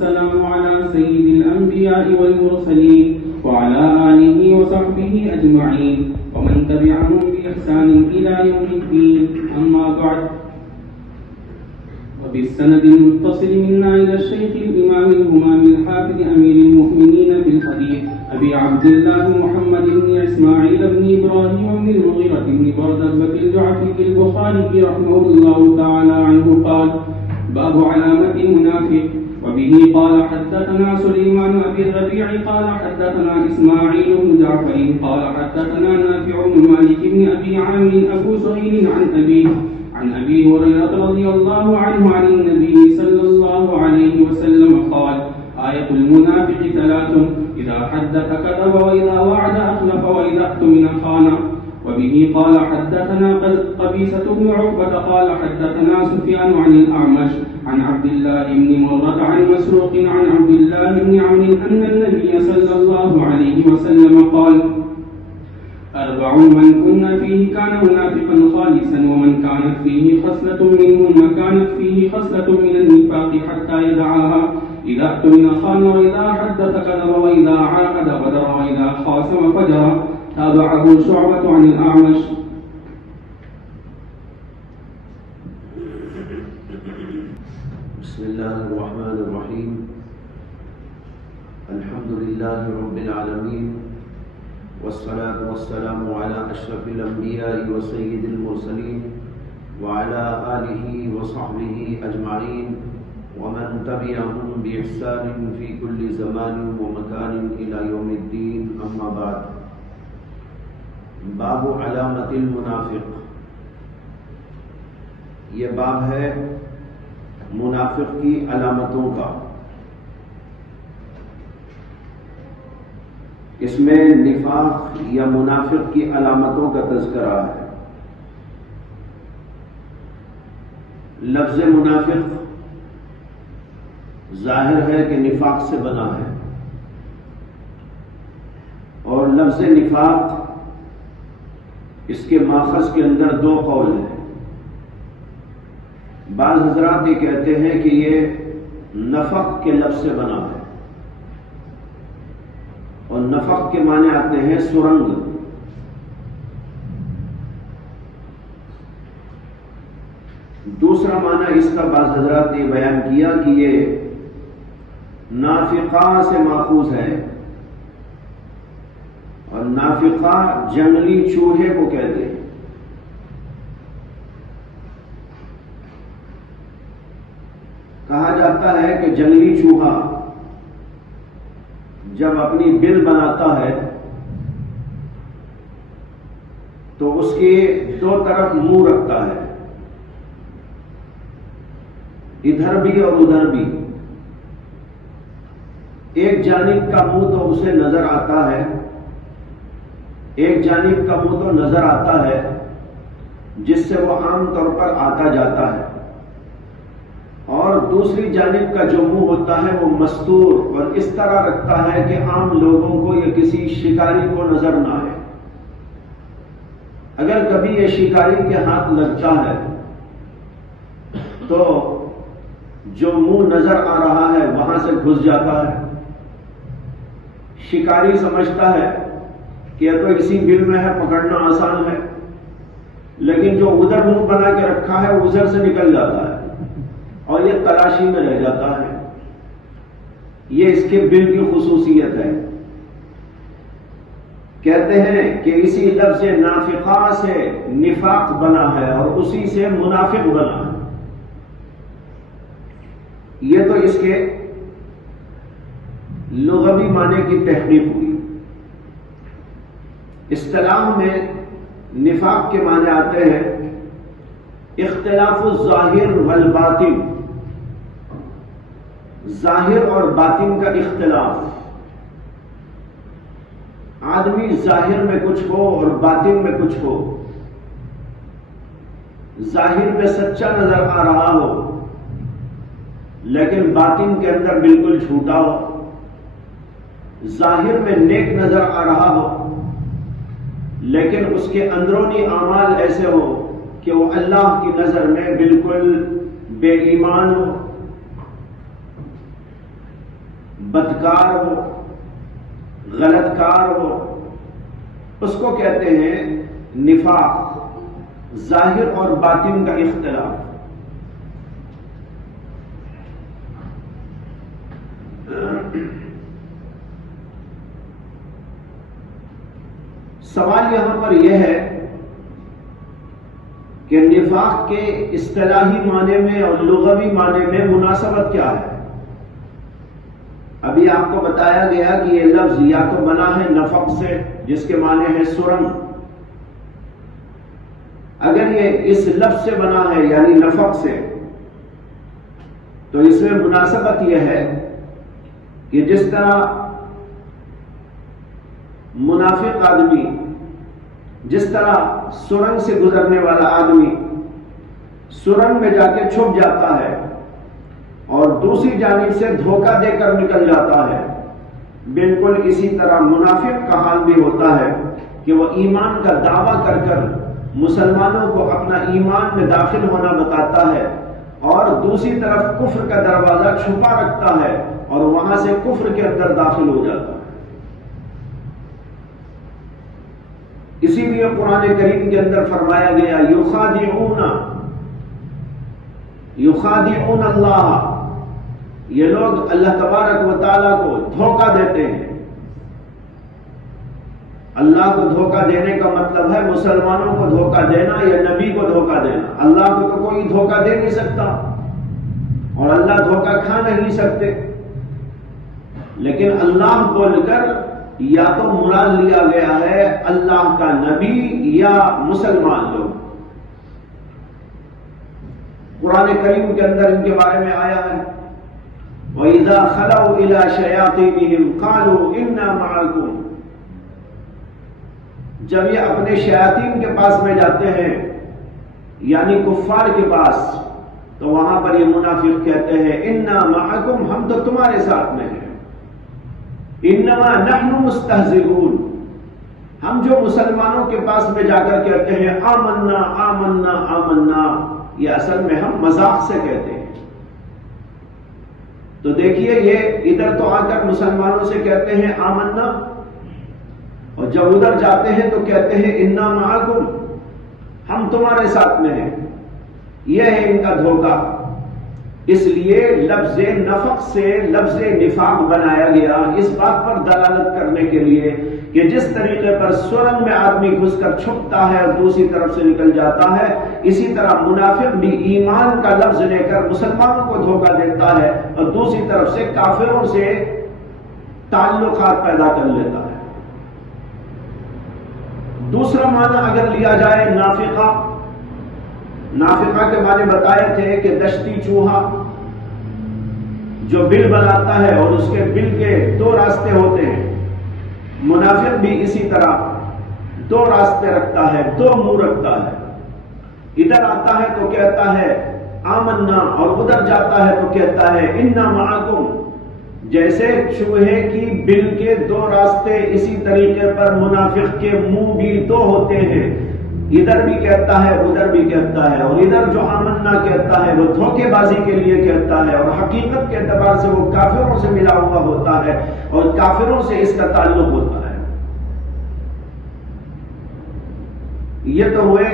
والسلام على سيد الأنبياء والمرسلين وعلى آله وصحبه أجمعين ومن تبعهم بإحسان إلى يوم الدين. أما بعد، وبالسند المتصل منا إلى الشيخ الإمام الهمام الحافظ أمير المؤمنين في الحديث أبي عبد الله محمد بن إسماعيل بن إبراهيم بن المغيرة بن بردة الجعفي البخاري رحمه الله تعالى عنه قال: باب علامة المنافق. وبه قال حدثنا سليمان أبي الربيع قال حدثنا إسماعيل بن جعفر قال حدثنا نافع بن مالك بن أبي عامر أبو سهيل عن أبي هريرة رضي الله عنه عن النبي صلى الله عليه وسلم قال: آية المنافق ثلاث: إذا حدث كذب وإذا وعد أخلف وإذا اؤتمن خان. وبه قال حدثنا قبيصة بن عقبة قال حدثنا سفيان عن الأعمش عن عبد الله بن مرة عن مسروق عن عبد الله بن عمرو أن النبي صلى الله عليه وسلم قال: 4 من كن فيه كان منافقا خالصا، ومن كانت فيه خصلة منهن كانت فيه خصلة من النفاق حتى يدعاها: إذا اؤتمن خان وإذا حدث كذب وإذا عاهد غدر وإذا خاصم فجر. تابعه شعبة عن الأعمش. بسم الله الرحمن الرحيم. الحمد لله رب العالمين، والصلاة والسلام على أشرف الأنبياء وسيد المرسلين وعلى آله وصحبه أجمعين ومن تبعهم بإحسان في كل زمان ومكان إلى يوم الدين. أما بعد، باب علامت المنافق. یہ باب ہے منافق کی علامتوں کا. اس میں نفاق یا منافق کی علامتوں کا تذکرہ ہے. لفظ منافق ظاہر ہے کہ نفاق سے بنا ہے، اور لفظ نفاق اس کے ماخذ کے اندر 2 قول ہیں. بعض حضرات یہ کہتے ہیں کہ یہ نفق کے لفظ سے بنا ہے، اور نفق کے معنی آتے ہیں سرنگ. دوسرا معنی اس کا بعض حضرات نے بیان کیا کہ یہ نافقہ سے ماخوذ ہے، اور نافقہ جنگلی چوہے کو کہتے ہیں. کہا جاتا ہے کہ جنگلی چوہا جب اپنی بل بناتا ہے تو اس کے 2 طرف منہ رکھتا ہے، ادھر بھی اور ادھر بھی. ایک جانب کا منہ تو اسے نظر آتا ہے، ایک جانب کا منہ تو نظر آتا ہے جس سے وہ عام طور پر آتا جاتا ہے، اور دوسری جانب کا جو منہ ہوتا ہے وہ مستور اور اس طرح رکھتا ہے کہ عام لوگوں کو یا کسی شکاری کو نظر نہ آئے. اگر کبھی یہ شکاری کے ہاتھ لگتا ہے تو جو منہ نظر آ رہا ہے وہاں سے گھس جاتا ہے. شکاری سمجھتا ہے کہ یہ تو اسی بل میں ہے، پکڑنا آسان ہے، لیکن جو ادھر منہ بنا کے رکھا ہے وہ ادھر سے نکل جاتا ہے اور یہ تلاشی میں رہ جاتا ہے. یہ اس کے بل کی خصوصیت ہے. کہتے ہیں کہ اسی لفظ نافقہ سے نفاق بنا ہے اور اسی سے منافق بنا ہے. یہ تو اس کے لغوی معنی کی تحقیق ہوئی. اصطلاح میں نفاق کے معنی آتے ہیں اختلاف الظاہر والباطن، ظاہر اور باطن کا اختلاف. آدمی ظاہر میں کچھ ہو اور باطن میں کچھ ہو، ظاہر میں سچا نظر آ رہا ہو لیکن باطن کے اندر بالکل جھوٹا ہو، ظاہر میں نیک نظر آ رہا ہو لیکن اس کے اندرونی اعمال ایسے ہو کہ وہ اللہ کی نظر میں بالکل بے ایمان ہو. بدکار ہو، غلط کار ہو، اس کو کہتے ہیں نفاق، ظاہر اور باطن کا اختلاف۔ سوال یہاں پر یہ ہے کہ نفاق کے اصطلاحی معنی میں اور لغوی معنی میں مناسبت کیا ہے؟ ابھی آپ کو بتایا گیا کہ یہ لفظ یا تو بنا ہے نفق سے، جس کے معنی ہے سرنگ۔ اگر یہ اس لفظ سے بنا ہے یعنی نفق سے، تو اس میں مناسبت یہ ہے کہ جس طرح منافق آدمی، جس طرح سرنگ سے گزرنے والا آدمی سرنگ میں جا کے چھپ جاتا ہے اور دوسری جانب سے دھوکہ دے کر نکل جاتا ہے، بالکل اسی طرح منافق کا حال بھی ہوتا ہے کہ وہ ایمان کا دعویٰ کر کر مسلمانوں کو اپنا ایمان میں داخل ہونا بتاتا ہے اور دوسری طرف کفر کا دروازہ چھپا رکھتا ہے اور وہاں سے کفر کے اندر داخل ہو جاتا ہے۔ اسی لیے قرآن کریم کے اندر فرمایا گیا یخادعون اللہ، یہ لوگ اللہ تبارک و تعالیٰ کو دھوکہ دیتے ہیں۔ اللہ کو دھوکہ دینے کا مطلب ہے مسلمانوں کو دھوکہ دینا یا نبی کو دھوکہ دینا۔ اللہ کو تو کوئی دھوکہ دے نہیں سکتا اور اللہ دھوکہ کھا نہیں سکتے، لیکن اللہ بول کر یا تو مراد لیا گیا ہے اللہ کا نبی یا مسلمان لوگ۔ قرآن کریم کے اندر ان کے بارے میں آیا ہے وَإِذَا خَلَوْا إِلَى شَيَاطِينِهِمْ قَالُوا إِنَّا مَعَكُمْ، جب یہ اپنے شیاطین کے پاس میں جاتے ہیں یعنی کفار کے پاس، تو وہاں پر یہ منافق کہتے ہیں اِنَّا مَعَكُمْ، ہم تو تمہارے ساتھ میں ہیں۔ انما نحن مستہزئون، ہم جو مسلمانوں کے پاس میں جا کر کہتے ہیں آمنا آمنا آمنا، یہ اصل میں ہم مذاق سے کہتے ہیں۔ تو دیکھیے یہ ادھر تو آ کر مسلمانوں سے کہتے ہیں آمنا، اور جب ادھر جاتے ہیں تو کہتے ہیں انا معکم، ہم تمہارے ساتھ میں ہیں۔ یہ ہے ان کا دھوکہ۔ اس لیے لفظ نفق سے لفظ نفاق بنایا گیا، اس بات پر دلالت کرنے کے لیے کہ جس طریقے پر سرنگ میں آدمی گھس کر چھپتا ہے اور دوسری طرف سے نکل جاتا ہے، اسی طرح منافق بھی ایمان کا لفظ لے کر مسلمانوں کو دھوکہ دیتا ہے اور دوسری طرف سے کافروں سے تعلقات پیدا کر لیتا ہے۔ دوسرا معنی اگر لیا جائے نافقہ، نافقہ کے معنی بتائے تھے کہ دشتی چوہا جو بل بناتا ہے اور اس کے بل کے دو راستے ہوتے ہیں، منافق بھی اسی طرح دو راستے رکھتا ہے، دو منہ رکھتا ہے۔ ادھر آتا ہے تو کہتا ہے آمنا اور ادھر جاتا ہے تو کہتا ہے انا معکم۔ جیسے چوہے کی بل کے دو راستے، اسی طریقے پر منافق کے منہ بھی دو ہوتے ہیں، ادھر بھی کہتا ہے ادھر بھی کہتا ہے، اور ادھر جو آمنا کہتا ہے وہ دھوکے بازی کے لیے کہتا ہے اور حقیقت کے اعتبار سے وہ کافروں سے ملا ہوا ہوتا ہے اور کافروں سے اس کا تعلق ہوتا ہے۔ یہ تو ہوئے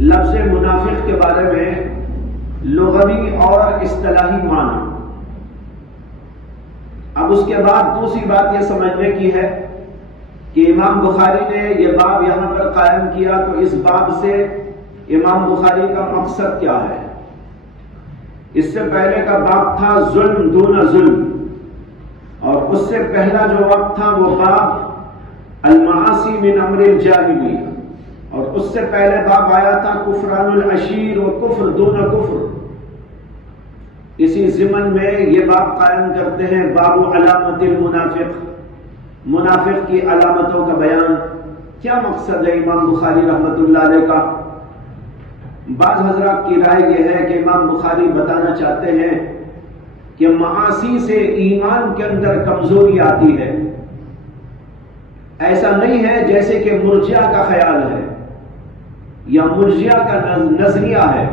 لفظ منافق کے بارے میں لغوی اور اصطلاحی معنی۔ اب اس کے بعد دوسری بات یہ سمجھنے کی ہے کہ امام بخاری نے یہ باب یہاں پر قائم کیا، تو اس باب سے امام بخاری کا مقصد کیا ہے؟ اس سے پہلے کا باب تھا ظلم دون ظلم، اور اس سے پہلا جو وقت تھا وہ باب المعاصی من امر الجاہلی، اور اس سے پہلے باب آیا تھا کفران العشیر و کفر دون کفر۔ اسی ضمن میں یہ باب قائم کرتے ہیں باب علامت المنافق، منافق کی علامتوں کا بیان۔ کیا مقصد ہے امام بخاری رحمت اللہ علیہ کا؟ بعض حضرات کی رائے یہ ہے کہ امام بخاری بتانا چاہتے ہیں کہ معاصی سے ایمان کے اندر کمزوری آتی ہے۔ ایسا نہیں ہے جیسے کہ مرجئہ کا خیال ہے یا مرجئہ کا نظریہ ہے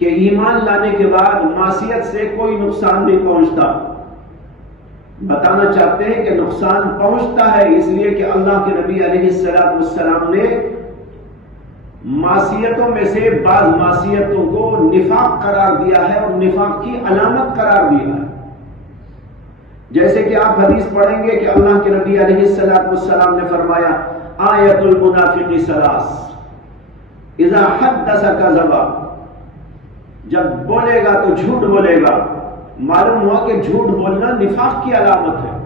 کہ ایمان لانے کے بعد معصیت سے کوئی نقصان نہیں پہنچتا. بتانا چاہتے ہیں کہ نقصان پہنچتا ہے، اس لیے کہ اللہ کے نبی علیہ السلام نے معصیتوں میں سے بعض معصیتوں کو نفاق قرار دیا ہے اور نفاق کی علامت قرار دیا ہے. جیسے کہ آپ حدیث پڑھیں گے کہ اللہ کے نبی علیہ السلام نے فرمایا آیت المنافق ثلاث اذا حدث کذب، جب بولے گا تو جھوٹ بولے گا. معلوم ہوا کہ جھوٹ بولنا نفاق کی علامت ہے،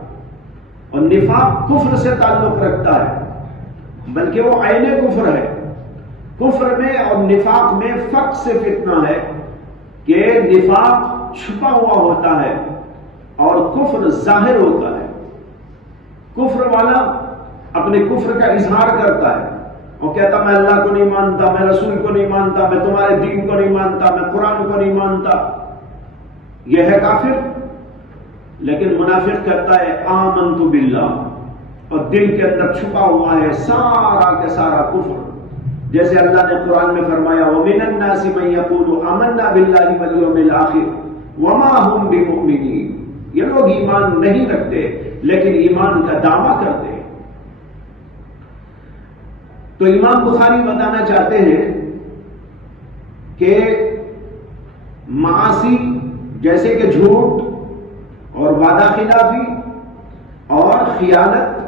اور نفاق کفر سے تعلق رکھتا ہے، بلکہ وہ عین کفر ہے. کفر میں اور نفاق میں فرق صرف اتنا ہے کہ نفاق چھپا ہوا ہوتا ہے اور کفر ظاہر ہوتا ہے. کفر والا اپنے کفر کا اظہار کرتا ہے اور کہتا میں اللہ کو نہیں مانتا، میں رسول کو نہیں مانتا، میں تمہارے دین کو نہیں مانتا، میں قرآن کو نہیں مانتا. یہ ہے کافر. لیکن منافق کہتا ہے آمنت باللہ، اور دل کے اندر چھپا ہوا ہے سارا کے سارا کفر. جیسے اللہ نے قرآن میں فرمایا وَمِنَ النَّاسِ مَن يَقُولُ آمَنَّا بِاللَّهِ وَالْيَوْمِ الْآخِرِ وَمَا هُمْ بِمُؤْمِنِينَ. یہ لوگ ایمان نہیں رکھتے لیکن ایمان کا دعویٰ کرتے ہیں. تو امام بخاری بتانا چاہتے ہیں کہ معاصی جیسے کہ جھوٹ اور وعدہ خلافی اور خیانت،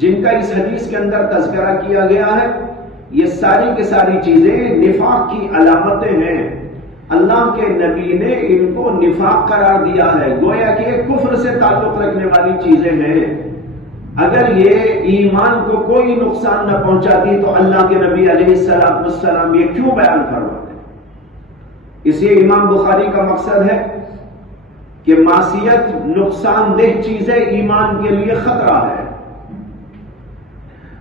جن کا اس حدیث کے اندر تذکرہ کیا گیا ہے، یہ ساری کی ساری چیزیں نفاق کی علامتیں ہیں. اللہ کے نبی نے ان کو نفاق قرار دیا ہے، گویا کہ کفر سے تعلق رکھنے والی چیزیں ہیں. اگر یہ ایمان کو کوئی نقصان نہ پہنچاتی تو اللہ کے نبی علیہ السلام یہ کیوں بیان فرماتے؟ اس لیے امام بخاری کا مقصد ہے کہ معصیت نقصان دہ چیزیں ایمان کے لیے خطرہ ہے.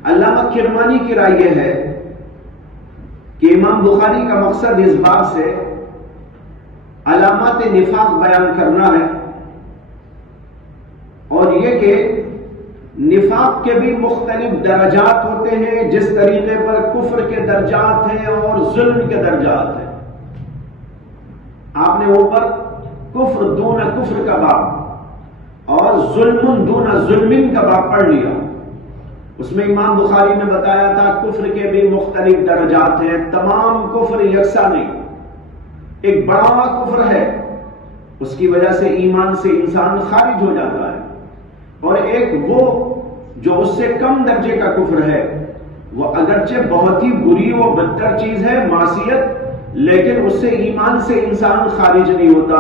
علامہ کرمانی کی رائے یہ ہے کہ امام بخاری کا مقصد اس بات سے علامات نفاق بیان کرنا ہے، اور یہ کہ نفاق کے بھی مختلف درجات ہوتے ہیں، جس طریقے پر کفر کے درجات ہیں اور ظلم کے درجات ہیں. آپ نے اوپر کفر دون کفر کا باب اور ظلم دون ظلم کا باب پڑھ لیا. اس میں امام بخاری نے بتایا تھا کفر کے بھی مختلف درجات ہیں، تمام کفر یکساں نہیں. ایک بڑا کفر ہے، اس کی وجہ سے ایمان سے انسان خارج ہو جاتا ہے، اور ایک وہ جو اس سے کم درجے کا کفر ہے، وہ اگرچہ بہت ہی بری و بدتر چیز ہے معصیت، لیکن اس سے ایمان سے انسان خارج نہیں ہوتا.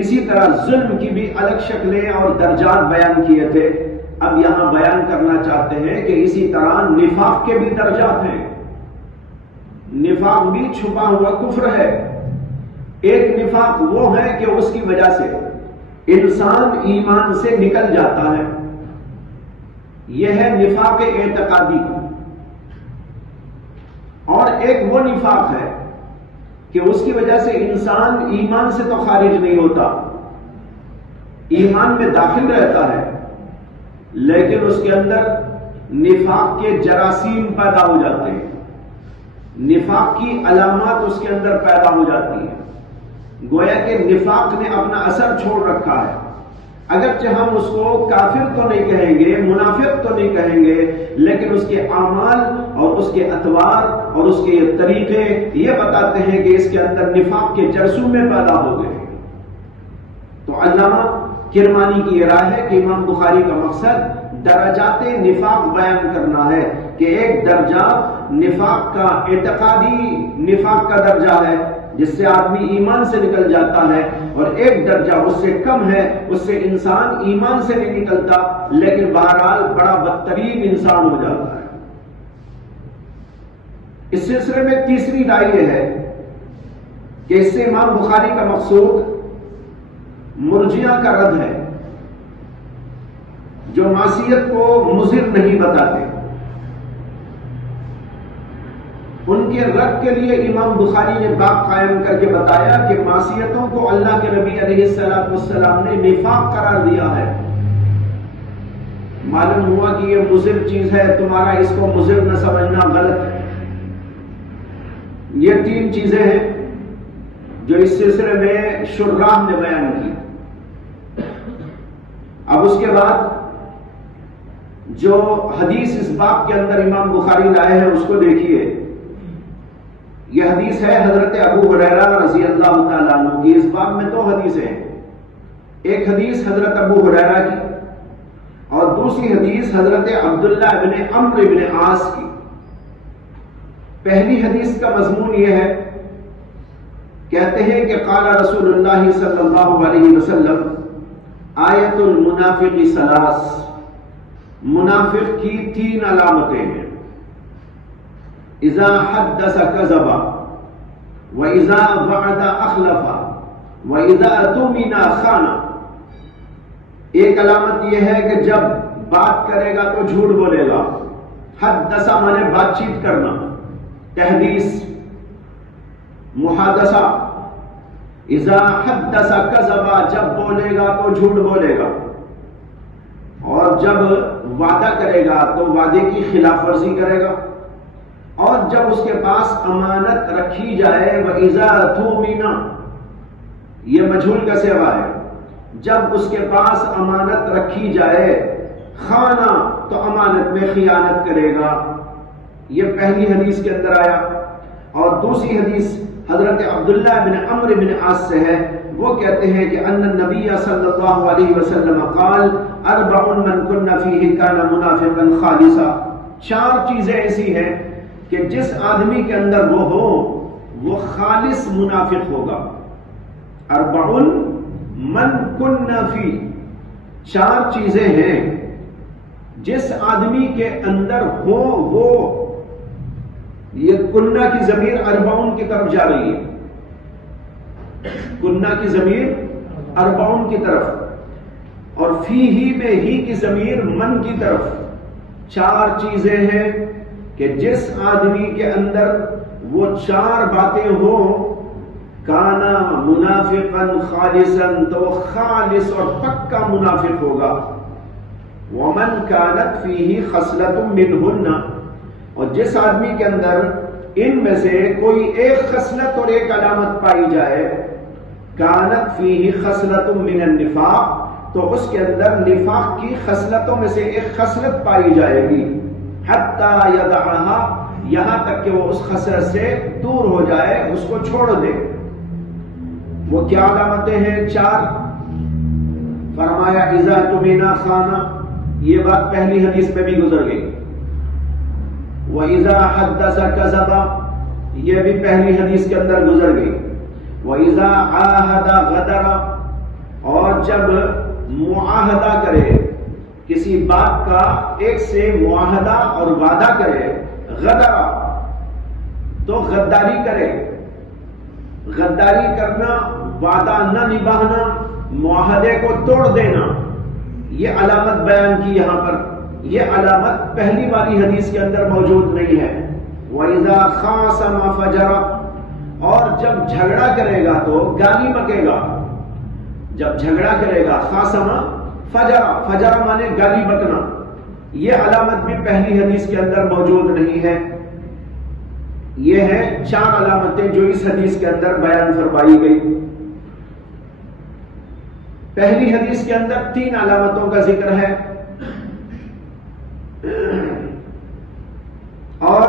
اسی طرح ظلم کی بھی الگ شکلیں اور درجات بیان کیے تھے. اب یہاں بیان کرنا چاہتے ہیں کہ اسی طرح نفاق کے بھی درجات ہیں. نفاق بھی چھپا ہوا کفر ہے. ایک نفاق وہ ہے کہ اس کی وجہ سے انسان ایمان سے نکل جاتا ہے، یہ ہے نفاق اعتقادی. اور ایک وہ نفاق ہے کہ اس کی وجہ سے انسان ایمان سے تو خارج نہیں ہوتا، ایمان میں داخل رہتا ہے، لیکن اس کے اندر نفاق کے جراثیم پیدا ہو جاتے ہیں، نفاق کی علامات اس کے اندر پیدا ہو جاتی ہیں. گویا کہ نفاق نے اپنا اثر چھوڑ رکھا ہے. اگرچہ ہم اس کو کافر تو نہیں کہیں گے، منافق تو نہیں کہیں گے، لیکن اس کے اعمال اور اس کے اطوار اور اس کے طریقے یہ بتاتے ہیں کہ اس کے اندر نفاق کے جرثومے پیدا ہو گئے. تو علامہ کرمانی کی یہ رائے ہے کہ امام بخاری کا مقصد درجات نفاق بیان کرنا ہے، کہ ایک درجہ نفاق کا اعتقادی نفاق کا درجہ ہے جس سے آدمی ایمان سے نکل جاتا ہے، اور ایک درجہ اس سے کم ہے، اس سے انسان ایمان سے نہیں نکلتا لیکن بہرحال بڑا بدترین انسان ہو جاتا ہے. اس سلسلے میں تیسری رائے یہ ہے کہ اس سے امام بخاری کا مقصود مرجئہ کا رد ہے، جو معصیت کو مضر نہیں بتاتے. ان کے رد کے لیے امام بخاری نے باب قائم کر کے بتایا کہ معصیتوں کو اللہ کے نبی علیہ السلام نے نفاق قرار دیا ہے. معلوم ہوا کہ یہ مضر چیز ہے، تمہارا اس کو مضر نہ سمجھنا غلط ہے. یہ تین چیزیں ہیں جو اس سلسلے میں شراح نے بیان کی۔ اب اس کے بعد جو حدیث اس باب کے اندر امام بخاری لائے ہیں اس کو دیکھیے۔ یہ حدیث ہے حضرت ابو ہریرہ رضی اللہ تعالیٰ عنہ کی۔ اس باب میں دو حدیثیں ہیں، ایک حدیث حضرت ابو ہریرہ کی اور دوسری حدیث حضرت عبداللہ ابن عمرو ابن عاص کی۔ پہلی حدیث کا مضمون یہ ہے، کہتے ہیں کہ قال رسول اللہ صلی اللہ علیہ وسلم آیت المنافق ثلاث، منافق کی تین علامتیں ہیں، اذا حدث کذب واذا وعد اخلف واذا اؤتمن خان۔ ایک علامت یہ ہے کہ جب بات کرے گا تو جھوٹ بولے گا، حدث مانے بات چیت کرنا، تحدیث، محادثہ، اذا حدث کذب جب بولے گا تو جھوٹ بولے گا، اور جب وعدہ کرے گا تو وعدے کی خلاف ورزی کرے گا، اور جب اس کے پاس امانت رکھی جائے وَإِذَا اؤْتُمِنَ، یہ مجہول کا صیغہ ہے، جب اس کے پاس امانت رکھی جائے، خانہ تو امانت میں خیانت کرے گا۔ یہ پہلی حدیث کے اندر آیا۔ اور دوسری حدیث حضرت عبداللہ بن عمرو بن عاص سے ہے، وہ کہتے ہیں کہ ان النبی صلی اللہ علیہ وسلم قال اربع من کن فیہ کان منافقا خالصا۔ چار چیزیں ایسی ہیں کہ جس آدمی کے اندر وہ ہو وہ خالص منافق ہوگا۔ اربع من کن فی، چار چیزیں ہیں جس آدمی کے اندر ہو وہ، یہ کنہ کی ضمیر اربعون کی طرف جا رہی ہے، کنہ کی ضمیر اربعون کی طرف، اور فی ہی میں ہی کی ضمیر من کی طرف۔ چار چیزیں ہیں کہ جس آدمی کے اندر وہ چار باتیں ہوں، کانا منافقا خالصا، تو وہ خالص اور پکا منافق ہوگا۔ ومن کانت فیہ خصلۃ منہن، اور جس آدمی کے اندر ان میں سے کوئی ایک خصلت اور ایک علامت پائی جائے، کانت فیہ خصلۃ من النفاق، تو اس کے اندر نفاق کی خصلتوں میں سے ایک خصلت پائی جائے گی، حتی یدعھا، یہاں تک کہ وہ اس خصلت سے دور ہو جائے، اس کو چھوڑ دے۔ وہ کیا علامتیں ہیں؟ چار۔ فرمایا اذا اؤتمن خان، یہ بات پہلی حدیث میں بھی گزر گئی۔ وَإِذَا حَدَّثَ كَذَبَ، یہ بھی پہلی حدیث کے اندر گزر گئی۔ وَإِذَا عَاهَدَ غَدَرَ، اور جب معاہدہ کرے، کسی بات کا ایک سے معاہدہ اور وعدہ کرے، غدر تو غداری کرے، غداری کرنا، وعدہ نہ نبھانا، معاہدے کو توڑ دینا، یہ علامت بیان کی یہاں پر۔ یہ علامت پہلی والی حدیث کے اندر موجود نہیں ہے۔ وَإِذَا خَاصَمَ فَجَرَ، اور جب جھگڑا کرے گا تو گالی بکے گا، جب جھگڑا کرے گا، خاصم فجر، فجر مانے گالی بکنا، یہ علامت بھی پہلی حدیث کے اندر موجود نہیں ہے۔ یہ ہیں چار علامتیں جو اس حدیث کے اندر بیان فرمائی گئی۔ پہلی حدیث کے اندر تین علامتوں کا ذکر ہے، اور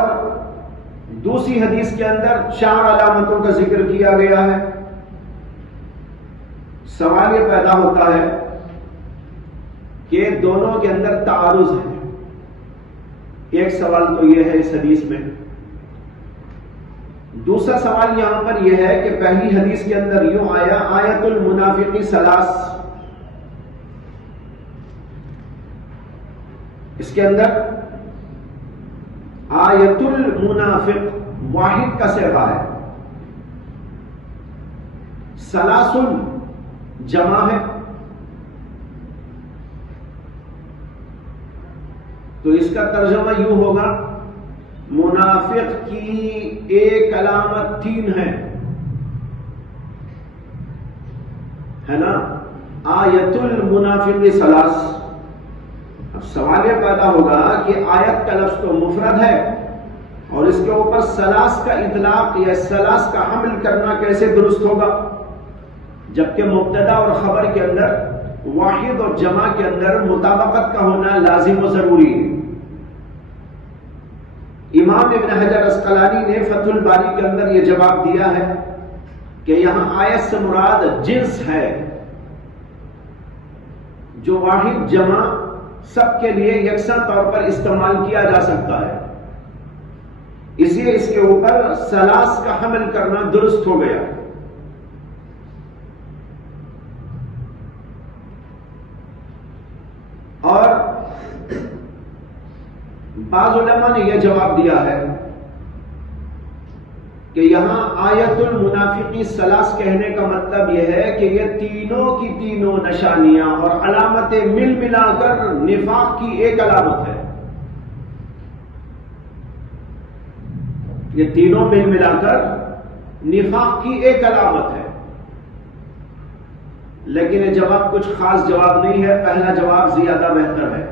دوسری حدیث کے اندر چار علامتوں کا ذکر کیا گیا ہے۔ سوال یہ پیدا ہوتا ہے کہ دونوں کے اندر تعارض ہے۔ ایک سوال تو یہ ہے اس حدیث میں، دوسرا سوال یہاں پر یہ ہے کہ پہلی حدیث کے اندر یوں آیا آیت المنافق ثلاث، اس کے اندر آیت المنافق واحد کا صیغہ ہے، ثلاثن جمع ہے، تو اس کا ترجمہ یوں ہوگا منافق کی ایک علامت تین ہے نا، آیت المنافق ثلاث۔ اب سوال یہ پیدا ہوگا کہ آیت کا لفظ تو مفرد ہے اور اس کے اوپر سلاس کا اطلاق یا سلاس کا حمل کرنا کیسے درست ہوگا جبکہ مبتدا اور خبر کے اندر واحد اور جمع کے اندر مطابقت کا ہونا لازم و ضروری ہے؟ امام ابن حجر اسقلانی نے فتح الباری کے اندر یہ جواب دیا ہے کہ یہاں آیت سے مراد جنس ہے جو واحد جمع سب کے لیے یکساں طور پر استعمال کیا جا سکتا ہے، اس لیے اس کے اوپر سلاس کا حمل کرنا درست ہو گیا۔ اور بعض علماء نے یہ جواب دیا ہے کہ یہاں آیت المنافقی سلاس کہنے کا مطلب یہ ہے کہ یہ تینوں کی تینوں نشانیاں اور علامتیں مل ملا کر نفاق کی ایک علامت ہے۔ یہ تینوں مل ملا کر نفاق کی ایک علامت ہے، لیکن یہ جواب کچھ خاص جواب نہیں ہے، پہلا جواب زیادہ بہتر ہے۔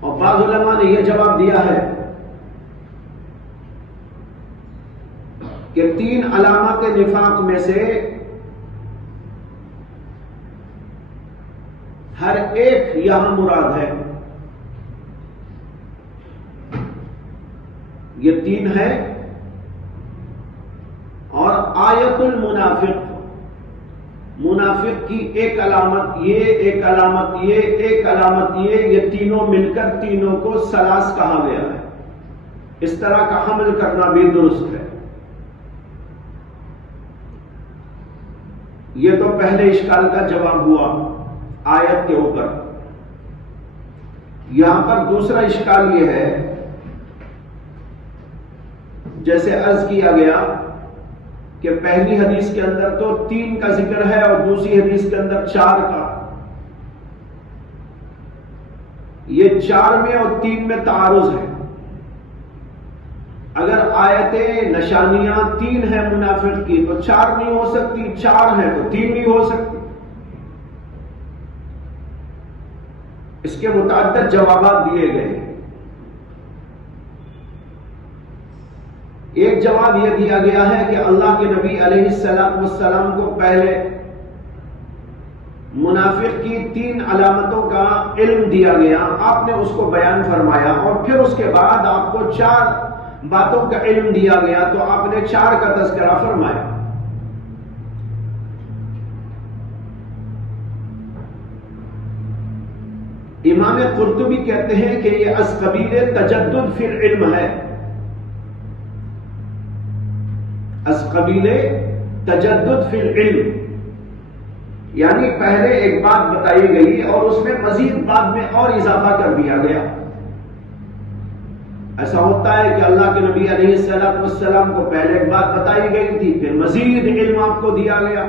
اور بعض علماء نے یہ جواب دیا ہے کہ تین علامات نفاق میں سے ہر ایک یہاں مراد ہے۔ یہ تین ہے اور آیت المنافق، منافق کی ایک علامت یہ، ایک علامت یہ، ایک علامت یہ تینوں مل کر تینوں کو سلاس کہا گیا ہے۔ اس طرح کا حمل کرنا بھی درست ہے۔ یہ تو پہلے اشکال کا جواب ہوا آیت کے اوپر۔ یہاں پر دوسرا اشکال یہ ہے، جیسے عرض کیا گیا کہ پہلی حدیث کے اندر تو 3 کا ذکر ہے اور دوسری حدیث کے اندر 4 کا۔ یہ 4 میں اور 3 میں تعارض ہے۔ اگر آیتیں نشانیاں 3 ہیں منافق کی تو 4 نہیں ہو سکتی، 4 ہے تو 3 نہیں ہو سکتی۔ اس کے متعدد جوابات دیے گئے۔ ایک جواب یہ دیا گیا ہے کہ اللہ کے نبی علیہ السلام کو پہلے منافق کی 3 علامتوں کا علم دیا گیا، آپ نے اس کو بیان فرمایا، اور پھر اس کے بعد آپ کو 4 باتوں کا علم دیا گیا تو آپ نے 4 کا تذکرہ فرمایا۔ امام قرطبی کہتے ہیں کہ یہ از قبیل تجدد فی العلم ہے، از قبیل تجدد فی العلم، یعنی پہلے ایک بات بتائی گئی اور اس میں مزید بعد میں اور اضافہ کر دیا گیا۔ ایسا ہوتا ہے کہ اللہ کے نبی علیہ السلام کو پہلے ایک بات بتائی گئی تھی، پھر مزید علم آپ کو دیا گیا،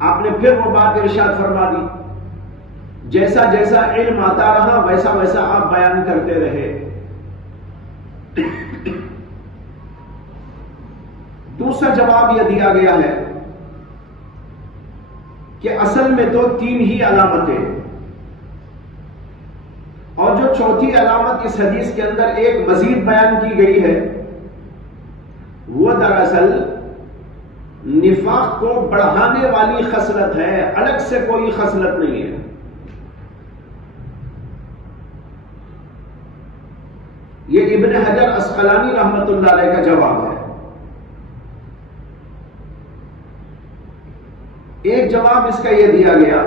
آپ نے پھر وہ بات ارشاد فرما دی، جیسا جیسا علم آتا رہا ویسا ویسا آپ بیان کرتے رہے۔ دوسرا جواب یہ دیا گیا ہے کہ اصل میں تو 3 ہی علامتیں، اور جو چوتھی علامت اس حدیث کے اندر ایک مزید بیان کی گئی ہے وہ دراصل نفاق کو بڑھانے والی خصلت ہے، الگ سے کوئی خصلت نہیں ہے۔ یہ ابن حجر اسقلانی رحمت اللہ علیہ کا جواب ہے۔ ایک جواب اس کا یہ دیا گیا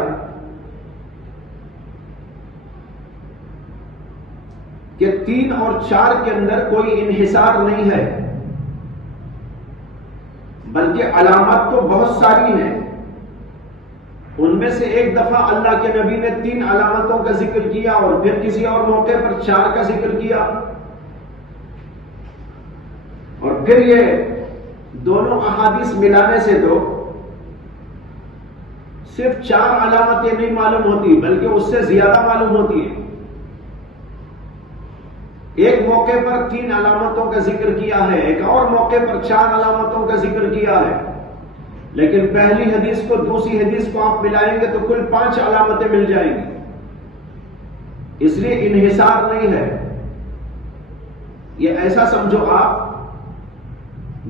کہ 3 اور 4 کے اندر کوئی انحصار نہیں ہے، بلکہ علامات تو بہت ساری ہیں، ان میں سے ایک دفعہ اللہ کے نبی نے 3 علامتوں کا ذکر کیا اور پھر کسی اور موقع پر 4 کا ذکر کیا، اور پھر یہ دونوں احادیث ملانے سے تو صرف 4 علامتیں نہیں معلوم ہوتی بلکہ اس سے زیادہ معلوم ہوتی ہیں۔ ایک موقع پر 3 علامتوں کا ذکر کیا ہے، ایک اور موقع پر 4 علامتوں کا ذکر کیا ہے، لیکن پہلی حدیث کو دوسری حدیث کو آپ ملائیں گے تو کل 5 علامتیں مل جائیں گی۔ اس لیے انحصار نہیں ہے. یہ ایسا سمجھو آپ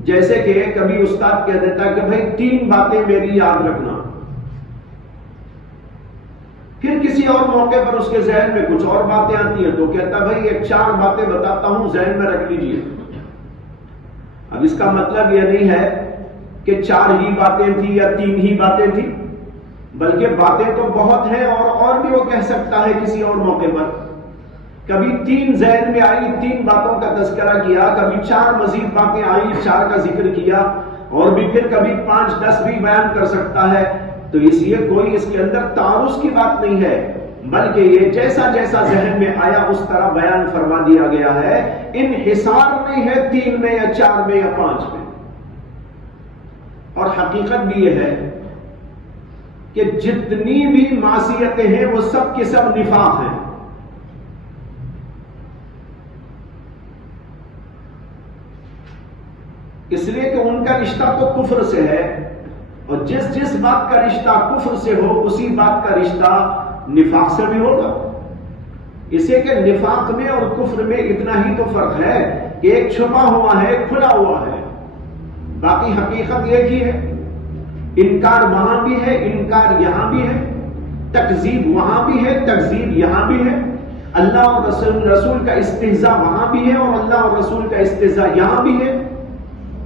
جیسے کہ کبھی استاد کہہ دیتا ہے کہ بھائی 3 باتیں میری یاد رکھنا، پھر کسی اور موقع پر اس کے ذہن میں کچھ اور باتیں آتی ہیں تو کہتا بھائی یہ 4 باتیں بتاتا ہوں ذہن میں رکھ لیجیے. اب اس کا مطلب یہ نہیں ہے کہ 4 ہی باتیں تھی یا 3 ہی باتیں تھی، بلکہ باتیں تو بہت ہیں اور بھی وہ کہہ سکتا ہے کسی اور موقع پر. کبھی 3 ذہن میں آئی 3 باتوں کا تذکرہ کیا، کبھی 4 مزید باتیں آئی 4 کا ذکر کیا، اور بھی پھر کبھی 5-10 بھی بیان کر سکتا ہے. تو اس لیے کوئی اس کے اندر تعارض کی بات نہیں ہے، بلکہ یہ جیسا جیسا ذہن میں آیا اس طرح بیان فرما دیا گیا ہے. انحصار نہیں ہے 3 میں یا 4 میں یا 5 میں. اور حقیقت بھی یہ ہے کہ جتنی بھی معصیتیں ہیں وہ سب کے سب نفاق ہیں. اس لیے کہ ان کا رشتہ تو کفر سے ہے، اور جس بات کا رشتہ کفر سے ہو اسی بات کا رشتہ نفاق سے بھی ہوگا. اسے کہ نفاق میں اور کفر میں اتنا ہی تو فرق ہے کہ ایک چھپا ہوا ہے ایک کھلا ہوا ہے، باقی حقیقت ایک ہی ہے. انکار وہاں بھی ہے، انکار یہاں بھی ہے، تکذیب وہاں بھی ہے، تکذیب یہاں بھی ہے. اللہ اور رسول کا استہزاء وہاں بھی ہے اور اللہ اور رسول کا استہزاء یہاں بھی ہے.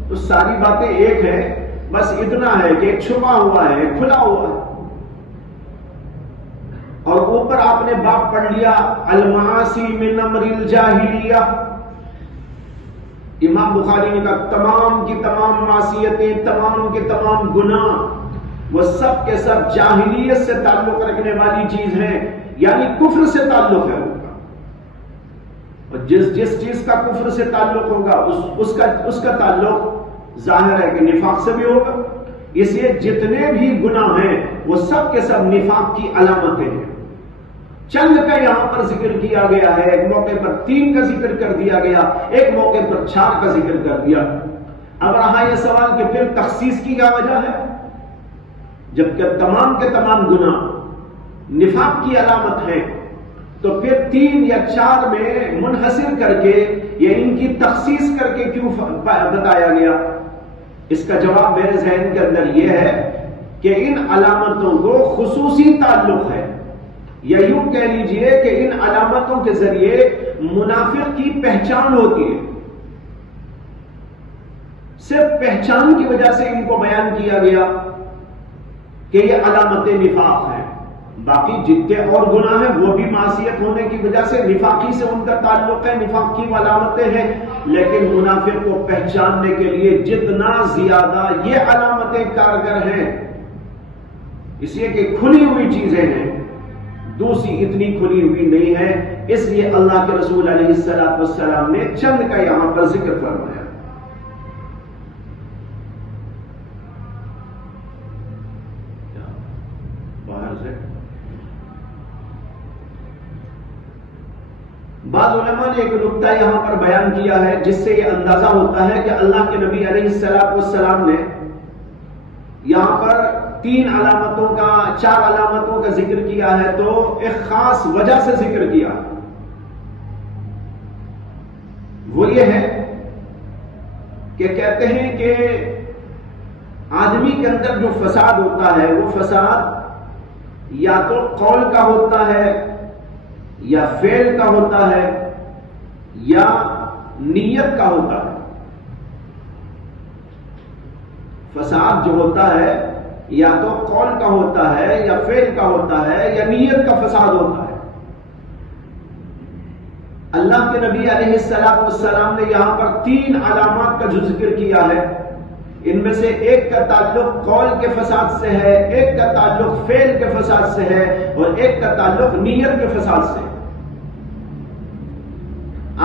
تو ساری باتیں ایک ہے، بس اتنا ہے کہ ایک چھپا ہوا ہے ایک کھلا ہوا ہے. اور اوپر آپ نے باب پڑھ لیا المعاصی من امر الجاہلیہ. امام بخاری نے کہا تمام کی تمام معصیتیں، تمام کے تمام گناہ وہ سب کے سب جاہلیت سے تعلق رکھنے والی چیز ہیں، یعنی کفر سے تعلق ہے ان کا. اور جس چیز کا کفر سے تعلق ہوگا اس کا تعلق ظاہر ہے کہ نفاق سے بھی ہوگا. اس لیے جتنے بھی گناہ ہیں وہ سب کے سب نفاق کی علامتیں ہیں. چند کا یہاں پر ذکر کیا گیا ہے، ایک موقع پر 3 کا ذکر کر دیا گیا، ایک موقع پر 4 کا ذکر کر دیا. اب رہا یہ سوال کہ پھر تخصیص کی کیا وجہ ہے؟ جبکہ تمام کے تمام گناہ نفاق کی علامت ہے، تو پھر 3 یا 4 میں منحصر کر کے یا ان کی تخصیص کر کے کیوں بتایا گیا؟ اس کا جواب میرے ذہن کے اندر یہ ہے کہ ان علامتوں کو خصوصی تعلق ہے، یا یوں کہہ لیجئے کہ ان علامتوں کے ذریعے منافق کی پہچان ہوتی ہے. صرف پہچان کی وجہ سے ان کو بیان کیا گیا کہ یہ علامت نفاق ہیں. باقی جتنے اور گناہ ہیں وہ بھی معصیت ہونے کی وجہ سے نفاقی سے ان کا تعلق ہے، نفاق کی علامتیں ہیں. لیکن منافق کو پہچاننے کے لیے جتنا زیادہ یہ علامتیں کارگر ہیں، اس لیے کہ کھلی ہوئی چیزیں ہیں، دوسری اتنی کھلی ہوئی نہیں ہے. اس لیے اللہ کے رسول علیہ السلام نے چند کا یہاں پر ذکر فرمایا. باہر سے بعض علماء نے ایک نقطہ یہاں پر بیان کیا ہے جس سے یہ اندازہ ہوتا ہے کہ اللہ کے نبی علیہ السلام نے یہاں پر 3 علامتوں کا 4 علامتوں کا ذکر کیا ہے تو ایک خاص وجہ سے ذکر کیا. وہ یہ ہے کہ کہتے ہیں کہ آدمی کے اندر جو فساد ہوتا ہے وہ فساد یا تو قول کا ہوتا ہے یا فعل کا ہوتا ہے یا نیت کا ہوتا ہے. فساد جو ہوتا ہے یا تو قول کا ہوتا ہے یا فعل کا ہوتا ہے یا نیت کا فساد ہوتا ہے. اللہ کے نبی علیہ السلام نے یہاں پر 3 علامات کا جو ذکر کیا ہے، ان میں سے ایک کا تعلق قول کے فساد سے ہے، ایک کا تعلق فعل کے فساد سے ہے اور ایک کا تعلق نیت کے فساد سے.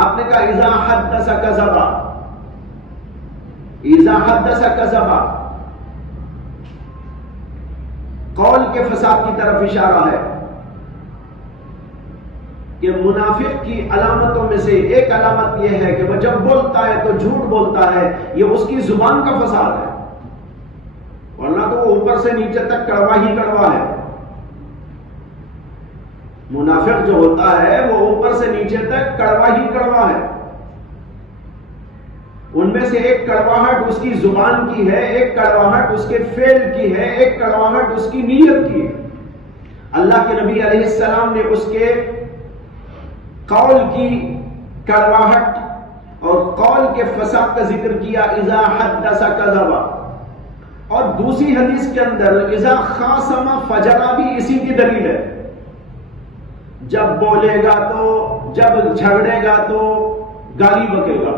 آپ نے کہا اذا حدث کذب، اذا حدث کذب، قول کے فساد کی طرف اشارہ ہے کہ منافق کی علامتوں میں سے ایک علامت یہ ہے کہ وہ جب بولتا ہے تو جھوٹ بولتا ہے، یہ اس کی زبان کا فساد ہے، ورنہ تو وہ اوپر سے نیچے تک کڑوا ہی کڑوا ہے. منافق جو ہوتا ہے وہ اوپر سے نیچے تک کڑوا ہی کڑوا ہے. ان میں سے ایک کڑواہٹ اس کی زبان کی ہے، ایک کڑواہٹ اس کے فعل کی ہے، ایک کڑواہٹ اس کی نیت کی ہے. اللہ کے نبی علیہ السلام نے اس کے قول کی کڑواہٹ اور قول کے فساد کا ذکر کیا، اذا حدث کذب، اور دوسری حدیث کے اندر اذا خاصم فجر بھی اسی کی دلیل ہے. جب بولے گا تو، جب جھگڑے گا تو گالی بکے گا.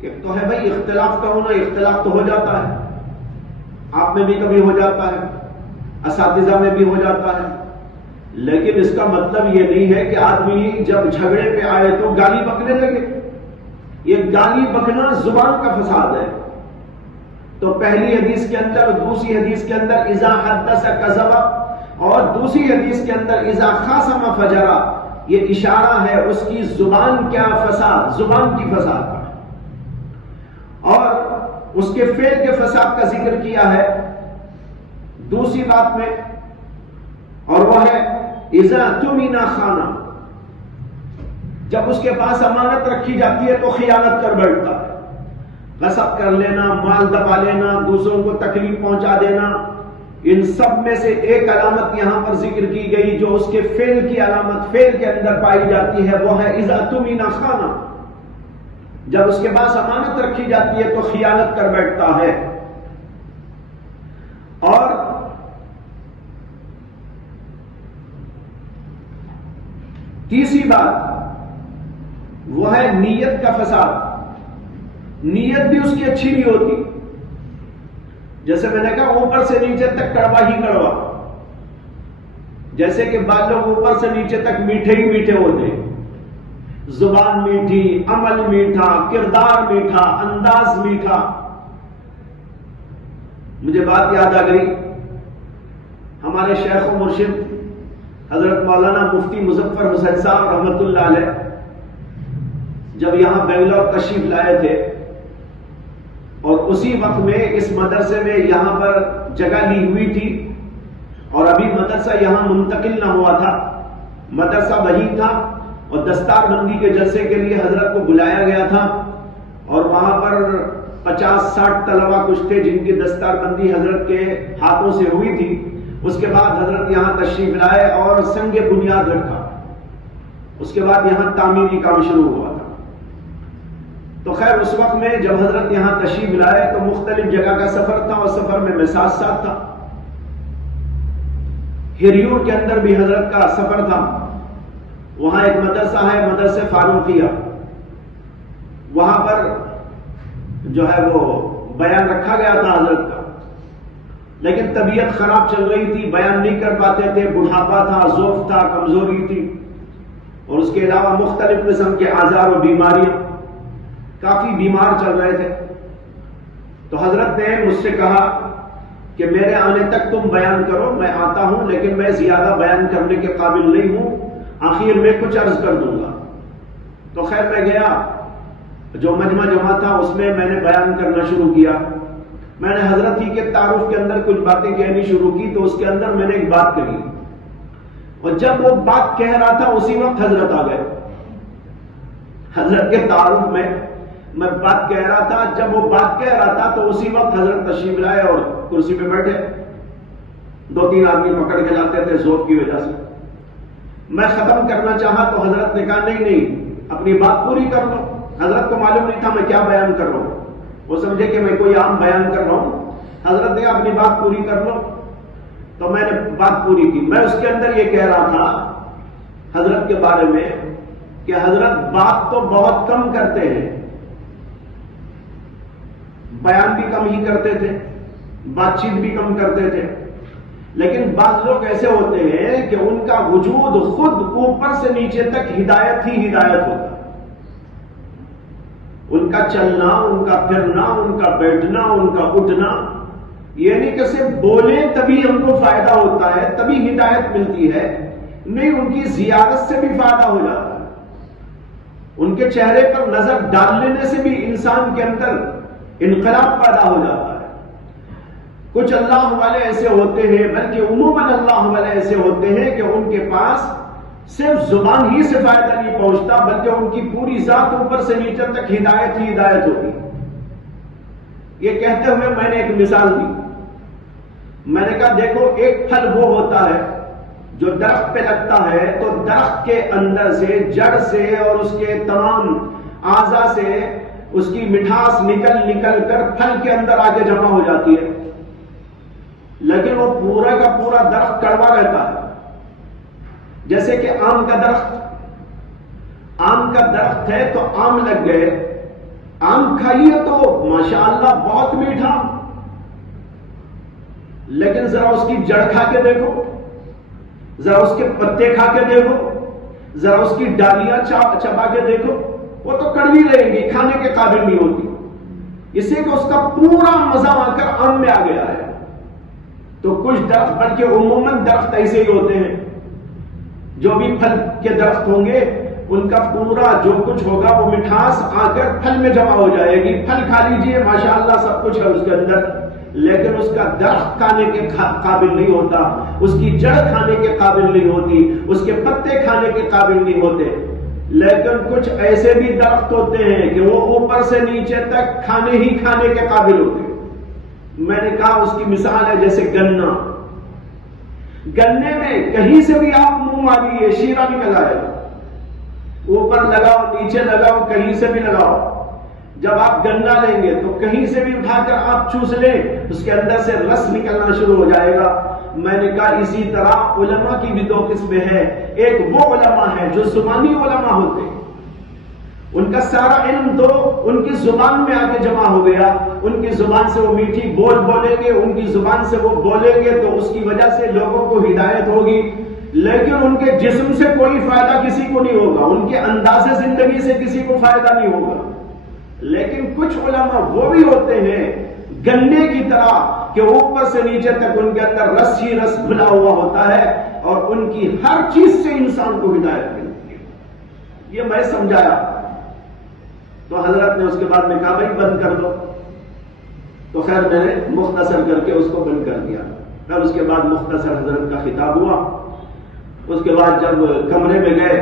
ایک تو ہے بھائی اختلاف کا ہونا، اختلاف تو ہو جاتا ہے، آپ میں بھی کبھی ہو جاتا ہے، اساتذہ میں بھی ہو جاتا ہے، لیکن اس کا مطلب یہ نہیں ہے کہ آدمی جب جھگڑے پہ آئے تو گالی بکنے لگے. یہ گالی بکنا زبان کا فساد ہے. تو پہلی حدیث کے اندر، دوسری حدیث کے اندر اذا حدث کذب، اور دوسری حدیث کے اندر اذا خاصم فجر، یہ اشارہ ہے اس کی زبان کیا فساد، زبان کی فساد کا. اور اس کے فعل کے فساد کا ذکر کیا ہے دوسری بات میں، اور وہ ہے اذا اؤتمن خان، جب اس کے پاس امانت رکھی جاتی ہے تو خیانت کر بیٹھتا ہے. غصب کر لینا، مال دبا لینا، دوسروں کو تکلیف پہنچا دینا. ان سب میں سے ایک علامت یہاں پر ذکر کی گئی جو اس کے فعل کی علامت فعل کے اندر پائی جاتی ہے، وہ ہے اذا اؤتمن خان، جب اس کے پاس امانت رکھی جاتی ہے تو خیانت کر بیٹھتا ہے. اور تیسری بات وہ ہے نیت کا فساد. نیت بھی اس کی اچھی نہیں ہوتی. جیسے میں نے کہا اوپر سے نیچے تک کڑوا ہی کڑوا، جیسے کہ بعض لوگ اوپر سے نیچے تک میٹھے ہی میٹھے ہوتے ہیں، زبان میٹھی، عمل میٹھا، کردار میٹھا، انداز میٹھا. مجھے بات یاد آ گئی، ہمارے شیخ و مرشد حضرت مولانا مفتی مظفر حسین صاحب رحمت اللہ علیہ جب یہاں بنگلور تشریف لائے تھے، اور اسی وقت میں اس مدرسے میں یہاں پر جگہ لی ہوئی تھی، اور ابھی مدرسہ یہاں منتقل نہ ہوا تھا، مدرسہ وہی تھا، اور دستار بندی کے جلسے کے لیے حضرت کو بلایا گیا تھا، اور وہاں پر 50-60 طلبہ کچھ تھے جن کی دستار بندی حضرت کے ہاتھوں سے ہوئی تھی. اس کے بعد حضرت یہاں تشریف لائے اور سنگ بنیاد رکھا. اس کے بعد یہاں تعمیری کام شروع ہوا تھا. تو خیر اس وقت میں جب حضرت یہاں تشریف لائے تو مختلف جگہ کا سفر تھا، اور سفر میں ساتھ ساتھ تھا. ہریور کے اندر بھی حضرت کا سفر تھا. وہاں ایک مدرسہ ہے، مدرسہ فاروقیہ، وہاں پر جو ہے وہ بیان رکھا گیا تھا حضرت کا، لیکن طبیعت خراب چل رہی تھی، بیان نہیں کر پاتے تھے، بڑھاپا تھا، ضعف تھا، کمزوری تھی، اور اس کے علاوہ مختلف قسم کے آزار و بیماریاں، کافی بیمار چل رہے تھے. تو حضرت نے مجھ سے کہا کہ میرے آنے تک تم بیان کرو، میں آتا ہوں لیکن میں زیادہ بیان کرنے کے قابل نہیں ہوں، آخر میں کچھ عرض کر دوں گا. تو خیر میں گیا، جو مجمع جمع تھا اس میں میں نے بیان کرنا شروع کیا. میں نے حضرت ہی کے تعارف کے اندر کچھ باتیں کہنی شروع کی، تو اس کے اندر میں نے ایک بات کہی، اور جب وہ بات کہہ رہا تھا اسی وقت حضرت آ گئے. حضرت کے تعارف میں بات کہہ رہا تھا، جب وہ بات کہہ رہا تھا تو اسی وقت حضرت تشریف لائے اور کرسی پہ بیٹھے. 2-3 آدمی پکڑ کے لاتے تھے ذوق کی وجہ سے. میں ختم کرنا چاہا تو حضرت نے کہا نہیں اپنی بات پوری کر لو. حضرت کو معلوم نہیں تھا میں کیا بیان کر رہا ہوں، وہ سمجھے کہ میں کوئی عام بیان کر رہا ہوں. حضرت نے کہا اپنی بات پوری کر لو. تو میں نے بات پوری کی. میں اس کے اندر یہ کہہ رہا تھا حضرت کے بارے میں کہ حضرت بات تو بہت کم کرتے ہیں، بیان بھی کم ہی کرتے تھے، بات چیت بھی کم کرتے تھے، لیکن بعض لوگ ایسے ہوتے ہیں کہ ان کا وجود خود اوپر سے نیچے تک ہدایت ہی ہدایت ہوتا ہے. ان کا چلنا، ان کا پھرنا، ان کا بیٹھنا، ان کا اٹھنا، یہ نہیں کہ صرف بولیں تبھی ہم کو فائدہ ہوتا ہے، تبھی ہدایت ملتی ہے، نہیں، ان کی زیارت سے بھی فائدہ ہو جاتا ہے. ان کے چہرے پر نظر ڈال لینے سے بھی انسان کے اندر انقلاب پیدا ہو جاتا ہے. کچھ اللہ والے ایسے ہوتے ہیں، بلکہ عموماً اللہ والے ایسے ہوتے ہیں کہ ان کے پاس صرف زبان ہی سے فائدہ نہیں پہنچتا، بلکہ ان کی پوری ذات اوپر سے نیچے تک ہدایت ہی ہدایت ہوتی۔ یہ کہتے ہوئے میں نے ایک مثال دی، میں نے کہا دیکھو ایک پھل وہ ہوتا ہے جو درخت پہ لگتا ہے تو درخت کے اندر سے، جڑ سے اور اس کے تمام اعضاء سے اس کی مٹھاس نکل کر پھل کے اندر آگے جمع ہو جاتی ہے، لیکن وہ پورا کا پورا درخت کڑوا رہتا ہے۔ جیسے کہ آم کا درخت ہے تو آم لگ گئے، آم کھائیے تو ماشاءاللہ بہت میٹھا، لیکن ذرا اس کی جڑ کھا کے دیکھو، ذرا اس کے پتے کھا کے دیکھو، ذرا اس کی ڈالیاں چبا کے دیکھو، وہ تو کڑوی رہیں گی، کھانے کے قابل نہیں ہوتی، اس سے کہ اس کا پورا مزہ آ کر آم میں آ گیا ہے۔ تو کچھ درخت، بلکہ عموماً درخت ایسے ہی ہوتے ہیں، جو بھی پھل کے درخت ہوں گے ان کا پورا جو کچھ ہوگا وہ مٹھاس آ کر پھل میں جمع ہو جائے گی، پھل کھا لیجئے ماشاءاللہ سب کچھ ہے اس کے اندر، لیکن اس کا درخت کھانے کے قابل نہیں ہوتا، اس کی جڑ کھانے کے قابل نہیں ہوتی، اس کے پتے کھانے کے قابل نہیں ہوتے۔ لیکن کچھ ایسے بھی درخت ہوتے ہیں کہ وہ اوپر سے نیچے تک کھانے ہی کھانے کے قابل ہوتے ہیں۔ میں نے کہا اس کی مثال ہے جیسے گنا، گنے میں کہیں سے بھی آپ منہ ماریے شیرہ نکل آئے گا، اوپر لگاؤ نیچے لگاؤ کہیں سے بھی لگاؤ، جب آپ گنا لیں گے تو کہیں سے بھی اٹھا کر آپ چوس لیں اس کے اندر سے رس نکلنا شروع ہو جائے گا۔ میں نے کہا اسی طرح علماء کی بھی دو قسمیں ہیں، ایک وہ علماء ہیں جو زبانی علماء ہوتے ہیں، ان کا سارا علم تو ان کی زبان میں آ کے جمع ہو گیا، ان کی زبان سے وہ میٹھی بول بولیں گے، ان کی زبان سے وہ بولیں گے تو اس کی وجہ سے لوگوں کو ہدایت ہوگی، لیکن ان کے جسم سے کوئی فائدہ کسی کو نہیں ہوگا، ان کے انداز زندگی سے کسی کو فائدہ نہیں ہوگا۔ لیکن کچھ علماء وہ بھی ہوتے ہیں گنے کی طرح کہ اوپر سے نیچے تک ان کے اندر رس ہی رس بھلا ہوا ہوتا ہے اور ان کی ہر چیز سے انسان کو ہدایت ملتی ہے۔ یہ میں سمجھایا تو حضرت نے اس کے بعد میں کہا بھائی بند کر دو، تو خیر میں نے مختصر کر کے اس کو بند کر دیا۔ پھر اس کے بعد مختصر حضرت کا خطاب ہوا۔ اس کے بعد جب کمرے میں گئے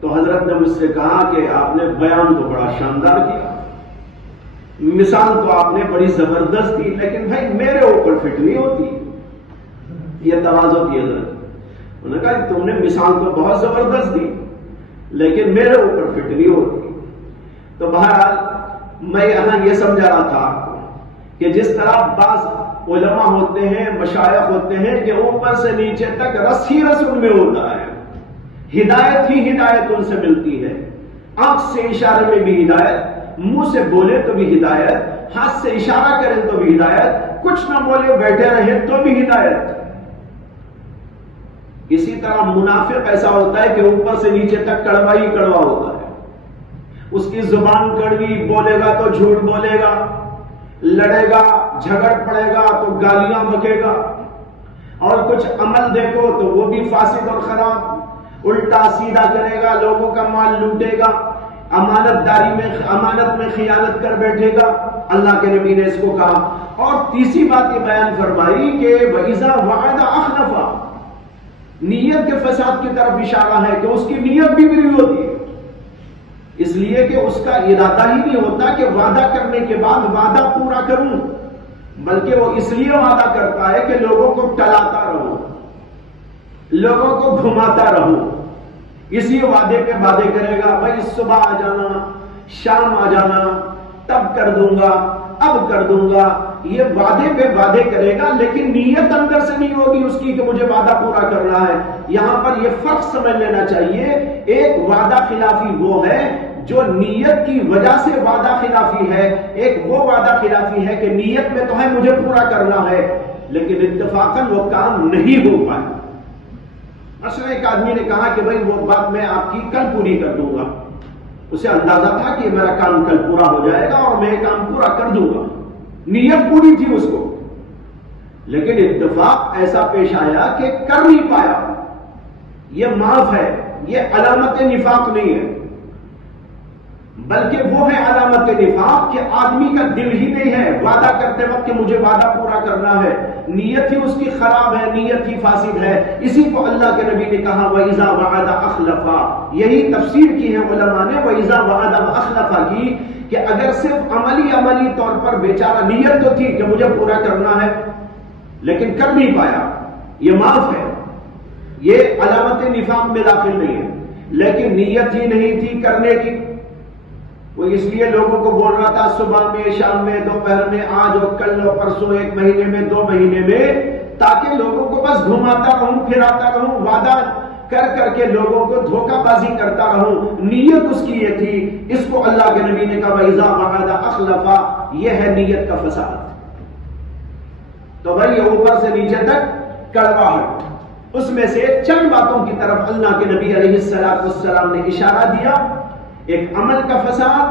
تو حضرت نے مجھ سے کہا کہ آپ نے بیان تو بڑا شاندار کیا، مثال تو آپ نے بڑی زبردست دی، لیکن بھائی میرے اوپر فٹ نہیں ہوتی۔ یہ تواضع کی حضرت، انہوں نے کہا تم نے مثال تو بہت زبردست دی لیکن میرے اوپر فٹ نہیں ہوتی۔ تو بہرحال میں یہاں یہ سمجھا رہا تھا کہ جس طرح بعض علماء ہوتے ہیں، مشائخ ہوتے ہیں کہ اوپر سے نیچے تک رس ہی رس ان میں ہوتا ہے، ہدایت ہی ہدایت ان سے ملتی ہے، آنکھ سے اشارے میں بھی ہدایت، منہ سے بولے تو بھی ہدایت، ہاتھ سے اشارہ کریں تو بھی ہدایت، کچھ نہ بولے بیٹھے رہے تو بھی ہدایت۔ اسی طرح منافق ایسا ہوتا ہے کہ اوپر سے نیچے تک کڑوا ہی کڑوا ہوتا ہے، اس کی زبان کڑوی، بولے گا تو جھوٹ بولے گا، لڑے گا جھگڑ پڑے گا تو گالیاں بکے گا، اور کچھ عمل دیکھو تو وہ بھی فاسد اور خراب، الٹا سیدھا کرے گا، لوگوں کا مال لوٹے گا، امانت میں خیانت کر بیٹھے گا، اللہ کے نبی نے اس کو کہا۔ اور تیسری بات یہ بیان فرمائی کہ وَإِذَا وَعَدَ أَخْلَفَ، نیت کے فساد کی طرف اشارہ ہے کہ اس کی نیت بھی بری ہوتی ہے، اس لیے کہ اس کا ارادہ ہی نہیں ہوتا کہ وعدہ کرنے کے بعد وعدہ پورا کروں، بلکہ وہ اس لیے وعدہ کرتا ہے کہ لوگوں کو ٹلاتا رہوں، لوگوں کو گھماتا رہوں، اسی وعدے پہ وعدے کرے گا، بھائی صبح آ جانا، شام آ جانا، تب کر دوں گا، اب کر دوں گا، یہ وعدے پہ وعدے کرے گا لیکن نیت اندر سے نہیں ہوگی اس کی کہ مجھے وعدہ پورا کرنا ہے۔ یہاں پر یہ فرق سمجھ لینا چاہیے، ایک وعدہ خلافی وہ ہے جو نیت کی وجہ سے وعدہ خلافی ہے، ایک وہ وعدہ خلافی ہے کہ نیت میں تو ہے مجھے پورا کرنا ہے لیکن اتفاقاً وہ کام نہیں ہو پائے۔ مثلا ایک آدمی نے کہا کہ بھائی وہ بات میں آپ کی کل پوری کر دوں گا، اسے اندازہ تھا کہ میرا کام کل پورا ہو جائے گا اور میں یہ کام پورا کر دوں گا، نیت پوری تھی اس کو، لیکن اتفاق ایسا پیش آیا کہ کر نہیں پایا۔ یہ معاف ہے، یہ علامت نفاق نہیں ہے۔ بلکہ وہ ہے علامت نفاق کہ آدمی کا دل ہی نہیں ہے وعدہ کرتے وقت کہ مجھے وعدہ پورا کرنا ہے، نیت ہی اس کی خراب ہے، نیت ہی فاسد ہے۔ اسی کو اللہ کے نبی نے کہا وَإِذَا وَعَدَ أَخْلَفَ، یہی تفسیر کی ہے علماء نے وَإِذَا وَعَدَ وَأَخْلَفَ کی، کہ اگر صرف عملی طور پر بیچارہ نیت تو تھی کہ مجھے پورا کرنا ہے لیکن کر نہیں پایا، یہ معاف ہے، یہ علامت نفاق میں داخل نہیں ہے، لیکن نیت ہی نہیں تھی کرنے کی، وہ اس لیے لوگوں کو بول رہا تھا صبح میں، شام میں، دوپہر میں، آج اور کل اور پرسوں، 1 مہینے میں، 2 مہینے میں، تاکہ لوگوں کو بس گھماتا رہوں، پھراتا رہوں، وعدہ کر کے لوگوں کو دھوکہ بازی کرتا رہوں، نیت اس کی یہ تھی۔ اس کو اللہ کے نبی نے کہا وَإِذَا وَعَدَ أَخْلَفَ، یہ ہے نیت کا فساد۔ تو بھائی یہ اوپر سے نیچے تک کڑواہٹ، اس میں سے چند باتوں کی طرف اللہ کے نبی علیہ السلام نے اشارہ دیا، ایک عمل کا فساد،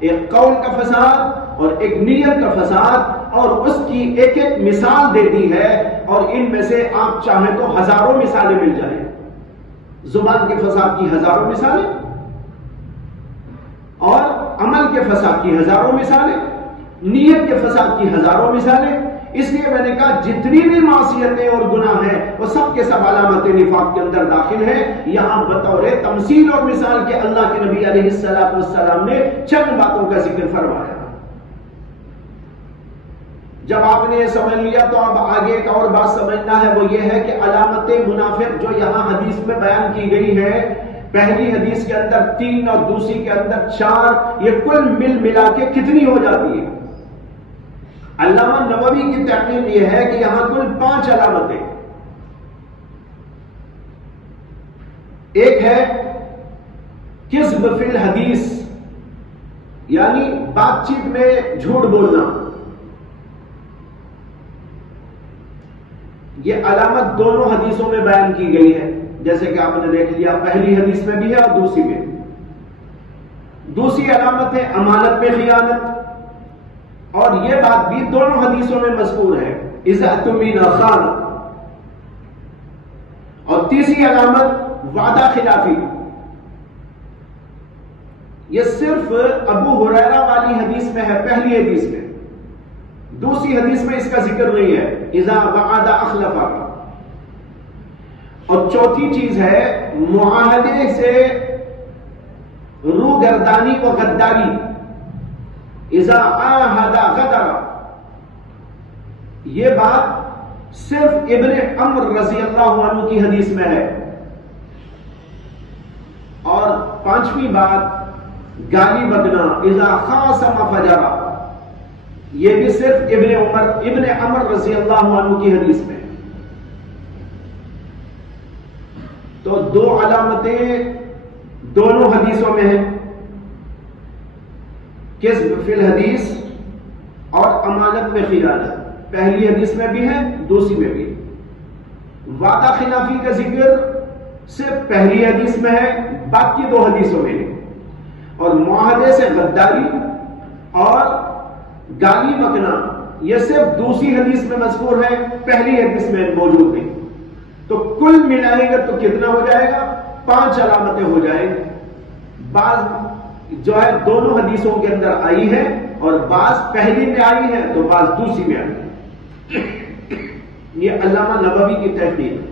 ایک قول کا فساد اور ایک نیت کا فساد، اور اس کی ایک ایک مثال دے دی ہے، اور ان میں سے آپ چاہیں تو ہزاروں مثالیں مل جائیں، زبان کے فساد کی ہزاروں مثالیں اور عمل کے فساد کی ہزاروں مثالیں، نیت کے فساد کی ہزاروں مثالیں۔ اس لیے میں نے کہا جتنی بھی معصیتیں اور گناہ ہیں وہ سب کے سب علامت نفاق کے اندر داخل ہیں۔ یہاں بطور تمثیل اور مثال کے اللہ کے نبی علیہ السلام نے چند باتوں کا ذکر فرمایا۔ جب آپ نے یہ سمجھ لیا تو اب آگے ایک اور بات سمجھنا ہے، وہ یہ ہے کہ علامت منافق جو یہاں حدیث میں بیان کی گئی ہے، پہلی حدیث کے اندر 3 اور دوسری کے اندر 4، یہ کل ملا کے کتنی ہو جاتی ہے؟ علامہ نووی کی تحقیق یہ ہے کہ یہاں کل 5 علامتیں، ایک ہے کذب فی الحدیث، یعنی بات چیت میں جھوٹ بولنا، یہ علامت دونوں حدیثوں میں بیان کی گئی ہے، جیسے کہ آپ نے دیکھ لیا پہلی حدیث میں بھی ہے اور دوسری میں۔ دوسری علامت ہے امانت میں خیانت، اور یہ بات بھی دونوں حدیثوں میں مذکور ہے، اذا اؤتمن خان۔ اور تیسری علامت وعدہ خلافی، یہ صرف ابو ہریرہ والی حدیث میں ہے، پہلی حدیث میں، دوسری حدیث میں اس کا ذکر نہیں ہے، اذا وعد اخلف کا۔ اور چوتھی چیز ہے معاہدے سے روگردانی و غداری، اذا عاہد غدر۔ یہ بات صرف ابن عمر رضی اللہ عنہ کی حدیث میں ہے۔ اور پانچویں بات گالی بکنا، اذا خاصم فجر، یہ بھی صرف ابن عمر رضی اللہ عنہ کی حدیث میں۔ تو 2 علامتیں دونوں حدیثوں میں ہیں، کذب فی الحدیث اور امانت میں خیانت، پہلی حدیث میں بھی ہے دوسری میں بھی۔ وعدہ خلافی کا ذکر صرف پہلی حدیث میں ہے، باقی 2 حدیثوں میں ہے۔ اور معاہدے سے غداری اور گالی بکنا یہ صرف دوسری حدیث میں مذکور ہے، پہلی حدیث میں موجود نہیں۔ تو کل ملائیں گے تو کتنا ہو جائے گا؟ 5 علامتیں ہو جائیں گی۔ بعض جو ہے دونوں حدیثوں کے اندر آئی ہے، اور بعض پہلی میں آئی ہے تو بعض دوسری میں آئی ہے۔ یہ علامہ نووی کی تحقیق ہے،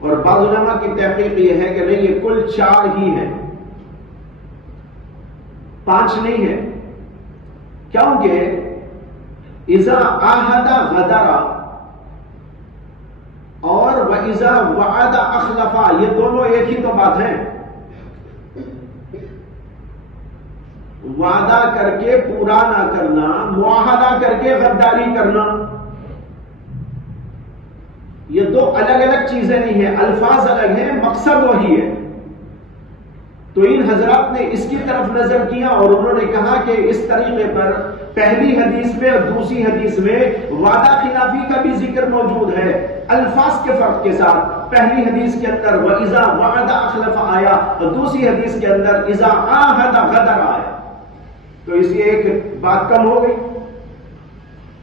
اور بعض علماء کی تحقیق یہ ہے کہ نہیں، یہ کل 4 ہی ہیں، 5 نہیں ہے، کیونکہ اذا عاہد غدر اور وَإِذَا وَعَدَ أَخْلَفَ، یہ دونوں ایک ہی تو بات ہے۔ وعدہ کر کے پورا نہ کرنا، معاہدہ کر کے غداری کرنا، یہ 2 الگ الگ چیزیں نہیں ہیں، الفاظ الگ ہیں، مقصد وہی ہے۔ تو ان حضرات نے اس کی طرف نظر کیا اور انہوں نے کہا کہ اس طریقے پر پہلی حدیث میں اور دوسری حدیث میں وعدہ خلافی کا بھی ذکر موجود ہے، الفاظ کے فرق کے ساتھ۔ پہلی حدیث کے اندر وَإِذَا وَعَدَ أَخْلَفَ آیا، اور دوسری حدیث کے اندر اِذَا عَاهَدَ غَدَرَ آیا، تو اس لیے ایک بات کم ہو گئی۔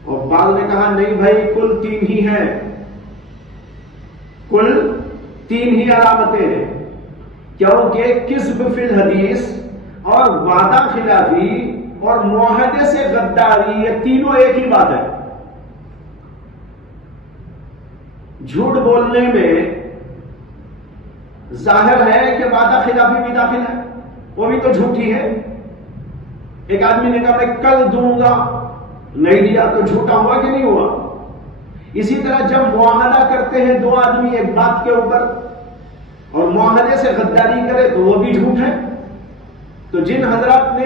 اور بعض نے کہا نہیں بھائی، کل 3 ہی ہیں، کل 3 ہی علامتیں ہیں، کیونکہ کذب فی الحدیث اور وعدہ خلافی اور معاہدے سے غداری، یہ تینوں ایک ہی بات ہے۔ جھوٹ بولنے میں ظاہر ہے کہ وعدہ خلافی بھی داخل ہے، وہ بھی تو جھوٹی ہے۔ ایک آدمی نے کہا میں کل دوں گا، نہیں دیا تو جھوٹا ہوا کہ نہیں ہوا؟ اسی طرح جب معاہدہ کرتے ہیں دو آدمی ایک بات کے اوپر اور معاہدے سے غداری کرے تو وہ بھی جھوٹ ہے۔ تو جن حضرات نے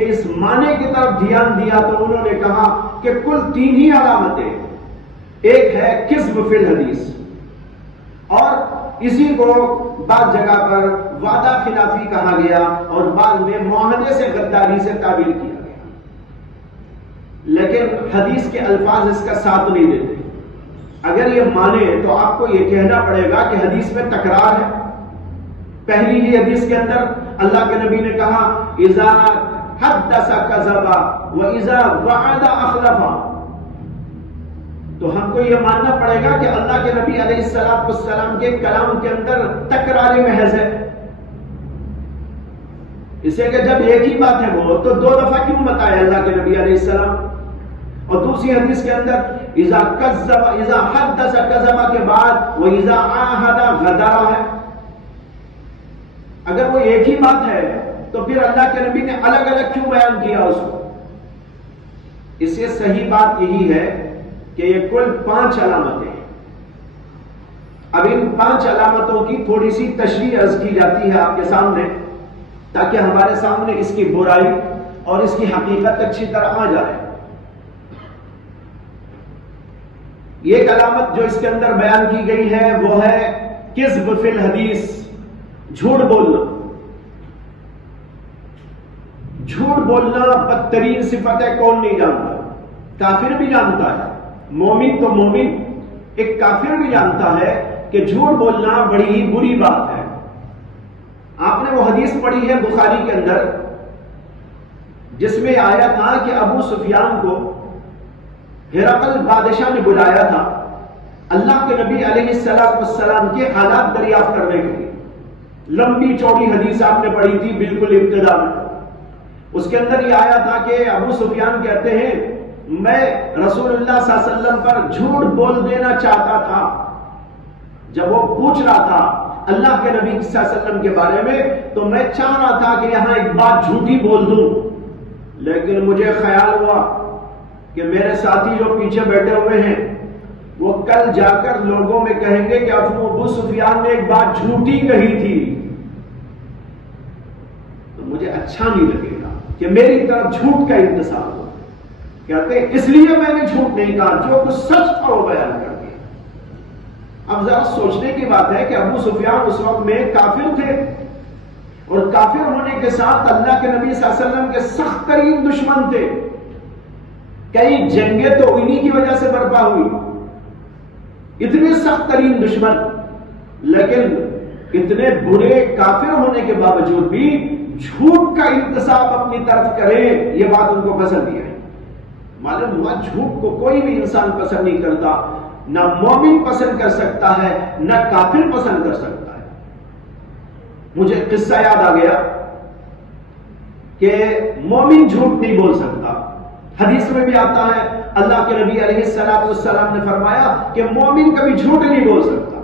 اس معنی کی طرف دھیان دیا تو انہوں نے کہا کہ کل تین ہی علامتیں، ایک ہے کذب فی الحدیث، اور اسی کو بعض جگہ پر وعدہ خلافی کہا گیا اور بعد میں معاہدے سے غداری سے تعبیر کیا گیا، لیکن حدیث کے الفاظ اس کا ساتھ نہیں دیتے۔ اگر یہ مانے تو آپ کو یہ کہنا پڑے گا کہ حدیث میں تکرار ہے۔ پہلی ہی حدیث کے اندر اللہ کے نبی نے کہا اذا حدث کذب واذا وعد اخلف، تو ہم کو یہ ماننا پڑے گا کہ اللہ کے نبی علیہ السلام کے کلام کے اندر تکرار محض ہے، اسے کہ جب ایک ہی بات ہے وہ تو دو دفعہ کیوں بتایا اللہ کے نبی علیہ السلام؟ اور دوسری حدیث کے اندر اذا حدث کذب کے بعد واذا عاہد غدر ہے۔ اگر وہ ایک ہی بات ہے تو پھر اللہ کے نبی نے الگ الگ کیوں بیان کیا اس کو؟ اس سے صحیح بات یہی ہے کہ یہ کل 5 علامتیں ہیں۔ اب ان 5 علامتوں کی تھوڑی سی تشریح عرض کی جاتی ہے آپ کے سامنے، تاکہ ہمارے سامنے اس کی برائی اور اس کی حقیقت اچھی طرح آ جائے۔ یہ ایک علامت جو اس کے اندر بیان کی گئی ہے وہ ہے کذب فی الحدیث، جھوٹ بولنا۔ جھوٹ بولنا بدترین صفت ہے، کون نہیں جانتا؟ کافر بھی جانتا ہے، مومن تو مومن، ایک کافر بھی جانتا ہے کہ جھوٹ بولنا بڑی ہی بری بات ہے۔ آپ نے وہ حدیث پڑھی ہے بخاری کے اندر جس میں آیا تھا کہ ابو سفیان کو ہرقل بادشاہ نے بلایا تھا اللہ کے نبی علیہ السلام کے حالات دریافت کرنے کے لیے۔ لمبی چوڑی حدیث آپ نے پڑھی تھی بالکل ابتدا میں، اس کے اندر یہ آیا تھا کہ ابو سفیان کہتے ہیں میں رسول اللہ صلی اللہ علیہ وسلم پر جھوٹ بول دینا چاہتا تھا۔ جب وہ پوچھ رہا تھا اللہ کے نبی صلی اللہ علیہ وسلم کے بارے میں تو میں چاہ رہا تھا کہ یہاں ایک بات جھوٹی بول دوں، لیکن مجھے خیال ہوا کہ میرے ساتھی جو پیچھے بیٹھے ہوئے ہیں وہ کل جا کر لوگوں میں کہیں گے کہ ابو سفیان نے ایک بات جھوٹی کہی تھی، تو مجھے اچھا نہیں لگے گا کہ میری طرف جھوٹ کا انتساب ہو۔ کہتے ہیں اس لیے میں نے جھوٹ نہیں کہا، جو کچھ سچ تھا وہ بیان کر دیا۔ اب ذرا سوچنے کی بات ہے کہ ابو سفیان اس وقت میں کافر تھے، اور کافر ہونے کے ساتھ اللہ کے نبی صلی اللہ علیہ وسلم کے سخت ترین دشمن تھے۔ کئی جنگیں تو انہی کی وجہ سے برپا ہوئی، اتنے سخت ترین دشمن، لیکن اتنے برے کافر ہونے کے باوجود بھی جھوٹ کا انتساب اپنی طرف کرے، یہ بات ان کو پسند نہیں ہے۔ معلوم ہوا جھوٹ کو کوئی بھی انسان پسند نہیں کرتا، نہ مومن پسند کر سکتا ہے نہ کافر پسند کر سکتا ہے۔ مجھے قصہ یاد آ گیا کہ مومن جھوٹ نہیں بول سکتا۔ حدیث میں بھی آتا ہے اللہ کے نبی علیہ السلام نے فرمایا کہ مومن کبھی جھوٹ نہیں بول سکتا۔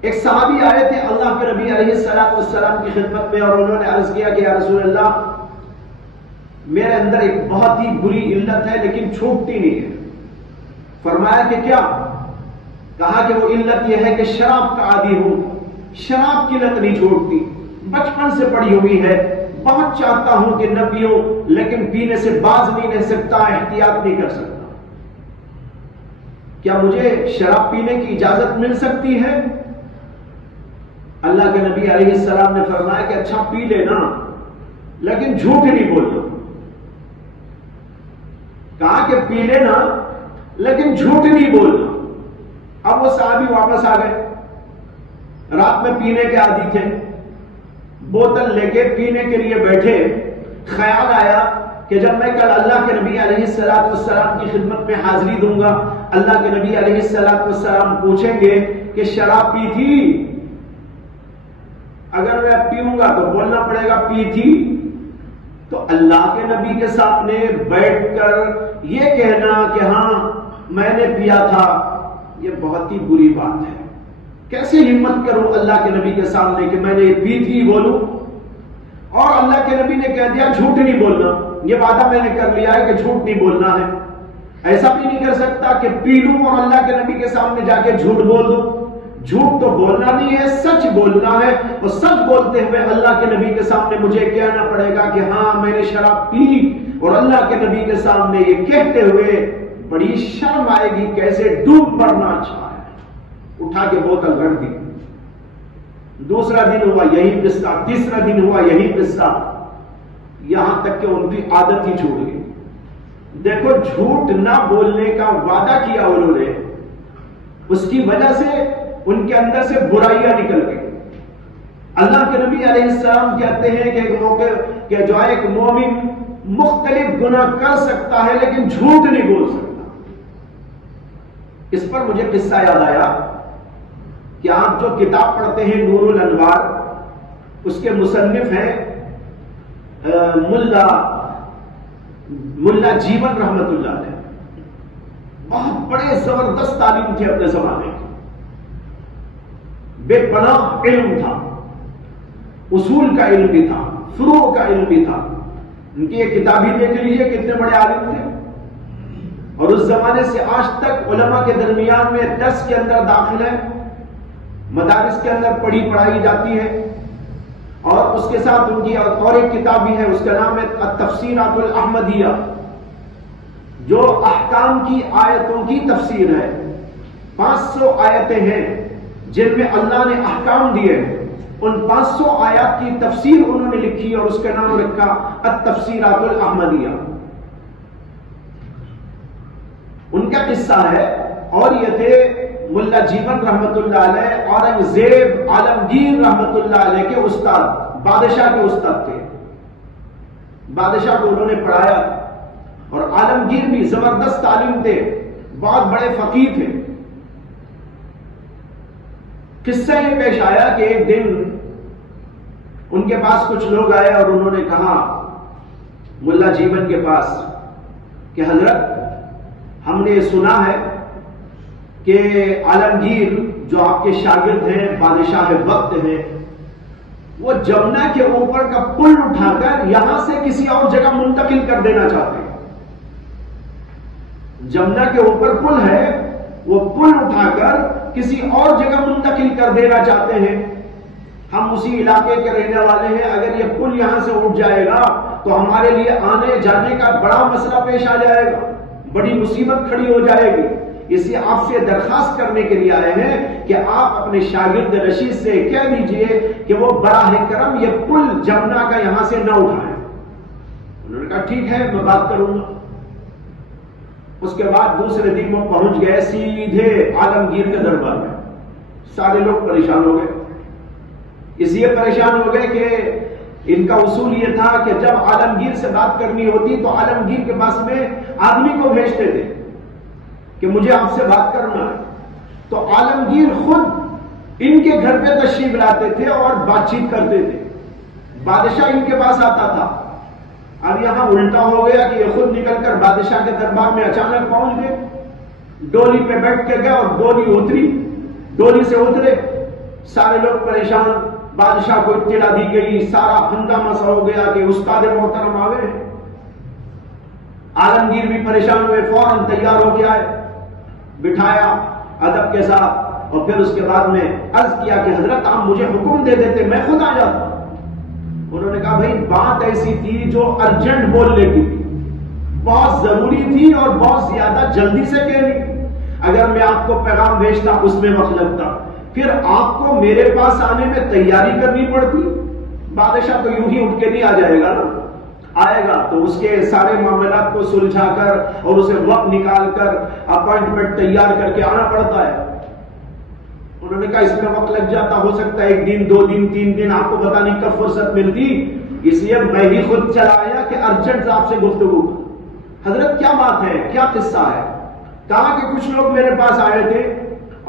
ایک صحابی آئے تھے اللہ کے نبی علیہ السلام کی خدمت میں اور انہوں نے عرض کیا کہ یا رسول اللہ میرے اندر ایک بہت ہی بری علت ہے لیکن چھوٹتی نہیں ہے۔ فرمایا کہ کیا؟ کہا کہ وہ علت یہ ہے کہ شراب کا عادی ہوں، شراب کی لت نہیں چھوڑتی، بچپن سے پڑی ہوئی ہے، بہت چاہتا ہوں کہ نہ پیوں لیکن پینے سے باز نہیں رہ سکتا، احتیاط نہیں کر سکتا، کیا مجھے شراب پینے کی اجازت مل سکتی ہے؟ اللہ کے نبی علیہ السلام نے فرمایا کہ اچھا پی لینا لیکن جھوٹ نہیں بولنا۔ کہا کہ پی لینا لیکن جھوٹ نہیں بولنا۔ اب وہ صحابی واپس آ گئے، رات میں پینے کے عادی تھے، بوتل لے کے پینے کے لیے بیٹھے، خیال آیا کہ جب میں کل اللہ کے نبی علیہ السلام کی خدمت میں حاضری دوں گا، اللہ کے نبی علیہ السلام پوچھیں گے کہ شراب پی تھی؟ اگر میں پیوں گا تو بولنا پڑے گا پی تھی. تو اللہ کے نبی کے سامنے بیٹھ کر یہ کہنا کہ ہاں میں نے پیا تھا، یہ بہت ہی بری بات ہے. کیسے ہمت کروں اللہ کے نبی کے سامنے کہ میں نے پی تھی بولوں؟ اور اللہ کے نبی نے کہہ دیا جھوٹ نہیں بولنا، یہ وعدہ میں نے کر لیا ہے کہ جھوٹ نہیں بولنا ہے. ایسا بھی نہیں کر سکتا کہ پی لوں اور اللہ کے نبی کے سامنے جا کے جھوٹ بول دوں. جھوٹ تو بولنا نہیں ہے، سچ بولنا ہے. اور سچ بولتے ہوئے اللہ کے نبی کے سامنے مجھے کہنا پڑے گا کہ ہاں میں نے شراب پی. اور اللہ کے نبی کے سامنے یہ کہتے ہوئے بڑی شرم آئے گی. کیسے ڈوب مرنا اچھا ہے. اٹھا کے بوتل رکھ دی. دوسرا دن ہوا یہی قصہ، تیسرا دن ہوا یہی قصہ، یہاں تک کہ ان کی عادت ہی چھوڑ گئی. دیکھو جھوٹ نہ بولنے کا وعدہ کیا انہوں نے، اس کی وجہ سے ان کے اندر سے برائیاں نکل گئی. اللہ کے نبی علیہ السلام کہتے ہیں کہ ایک موقع کہ جو ایک مومن مختلف گناہ کر سکتا ہے لیکن جھوٹ نہیں بول سکتا. اس پر مجھے قصہ یاد آیا کہ آپ جو کتاب پڑھتے ہیں نور الانوار، اس کے مصنف ہیں ملا جیون رحمت اللہ علیہ. بہت بڑے زبردست عالم تھے اپنے زمانے کے، بے پناہ علم تھا، اصول کا علم بھی تھا، فروع کا علم بھی تھا. ان کی یہ کتاب ہی دیکھ لیجیے کتنے بڑے عالم تھے. اور اس زمانے سے آج تک علماء کے درمیان میں درس کے اندر داخل ہے، مدارس کے اندر پڑھائی جاتی ہے. اور اس کے ساتھ ان کی اور ایک کتاب بھی ہے، اس کا نام ہے التفسیرات الاحمدیہ، جو احکام کی آیتوں کی تفسیر ہے. 500 آیتیں ہیں جن میں اللہ نے احکام دیے ہیں. ان 500 آیات کی تفسیر انہوں نے لکھی اور اس کا نام رکھا التفسیرات الاحمدیہ. ان کا قصہ ہے. اور یہ تھے ملا جیون رحمت اللہ علیہ اورنگزیب عالمگیر رحمت اللہ علیہ کے استاد، بادشاہ کے استاد تھے. بادشاہ کو انہوں نے پڑھایا. اور عالمگیر بھی زبردست عالم تھے، بہت بڑے فقیہ تھے. قصہ یہ پیش آیا کہ ایک دن ان کے پاس کچھ لوگ آئے اور انہوں نے کہا ملا جیون کے پاس کہ حضرت ہم نے سنا ہے کہ عالمگیر جو آپ کے شاگرد ہیں، بادشاہ وقت ہیں، وہ جمنا کے اوپر کا پل اٹھا کر یہاں سے کسی اور جگہ منتقل کر دینا چاہتے ہیں. جمنا کے اوپر پل ہے، وہ پل اٹھا کر کسی اور جگہ منتقل کر دینا چاہتے ہیں. ہم اسی علاقے کے رہنے والے ہیں، اگر یہ پل یہاں سے اٹھ جائے گا تو ہمارے لیے آنے جانے کا بڑا مسئلہ پیش آ جائے گا، بڑی مصیبت کھڑی ہو جائے گی. اس لیے آپ سے درخواست کرنے کے لیے آئے ہیں کہ آپ اپنے شاگرد رشید سے کہہ دیجئے کہ وہ براہ کرم یہ پل جمنا کا یہاں سے نہ اٹھائیں. انہوں نے کہا ٹھیک ہے میں بات کروں گا. اس کے بعد دوسرے دن وہ پہنچ گئے سیدھے عالمگیر کے دربار میں. سارے لوگ پریشان ہو گئے. اس لیے پریشان ہو گئے کہ ان کا اصول یہ تھا کہ جب عالمگیر سے بات کرنی ہوتی تو عالمگیر کے پاس میں آدمی کو بھیجتے تھے کہ مجھے آپ سے بات کرنا ہے. تو عالمگیر خود ان کے گھر پہ تشریف لاتے تھے اور بات چیت کرتے تھے. بادشاہ ان کے پاس آتا تھا. اب یہاں الٹا ہو گیا کہ یہ خود نکل کر بادشاہ کے دربار میں اچانک پہنچ گئے. ڈولی پہ بیٹھ کے گئے اور ڈولی اتری. ڈولی سے اترے سارے لوگ پریشان. بادشاہ کو اطلاع دی گئی، سارا ہنگامہ سا ہو گیا کہ استاد محترم آ گئے. عالمگیر بھی پریشان ہوئے، فوراً تیار ہو کے آئے، بٹھایا ادب کے ساتھ. اور پھر اس کے بعد میں عرض کیا کہ حضرت آپ مجھے حکم دے دیتے میں خود آ جاتا. انہوں نے کہا بھائی بات ایسی تھی جو ارجنٹ بولنے کی تھی، بہت ضروری تھی اور بہت زیادہ جلدی سے کہنی. اگر میں آپ کو پیغام بھیجتا اس میں وقت لگتا، پھر آپ کو میرے پاس آنے میں تیاری کرنی پڑتی. بادشاہ تو یوں ہی اٹھ کے نہیں آ جائے گا نا، آئے گا تو اس کے سارے معاملات کو سلجھا کر اور اسے وقت نکال کر اپوائنٹمنٹ تیار کر کے آنا پڑتا ہے. انہوں نے کہا اس میں وقت لگ جاتا، ہو سکتا ہے 1 دن 2 دن 3 دن، آپ کو پتہ نہیں کب فرصت ملتی. اس لیے میں ہی خود چلا آیا کہ ارجنٹ آپ سے گفتگو. حضرت کیا بات ہے، کیا قصہ ہے؟ کہا کہ کچھ لوگ میرے پاس آئے تھے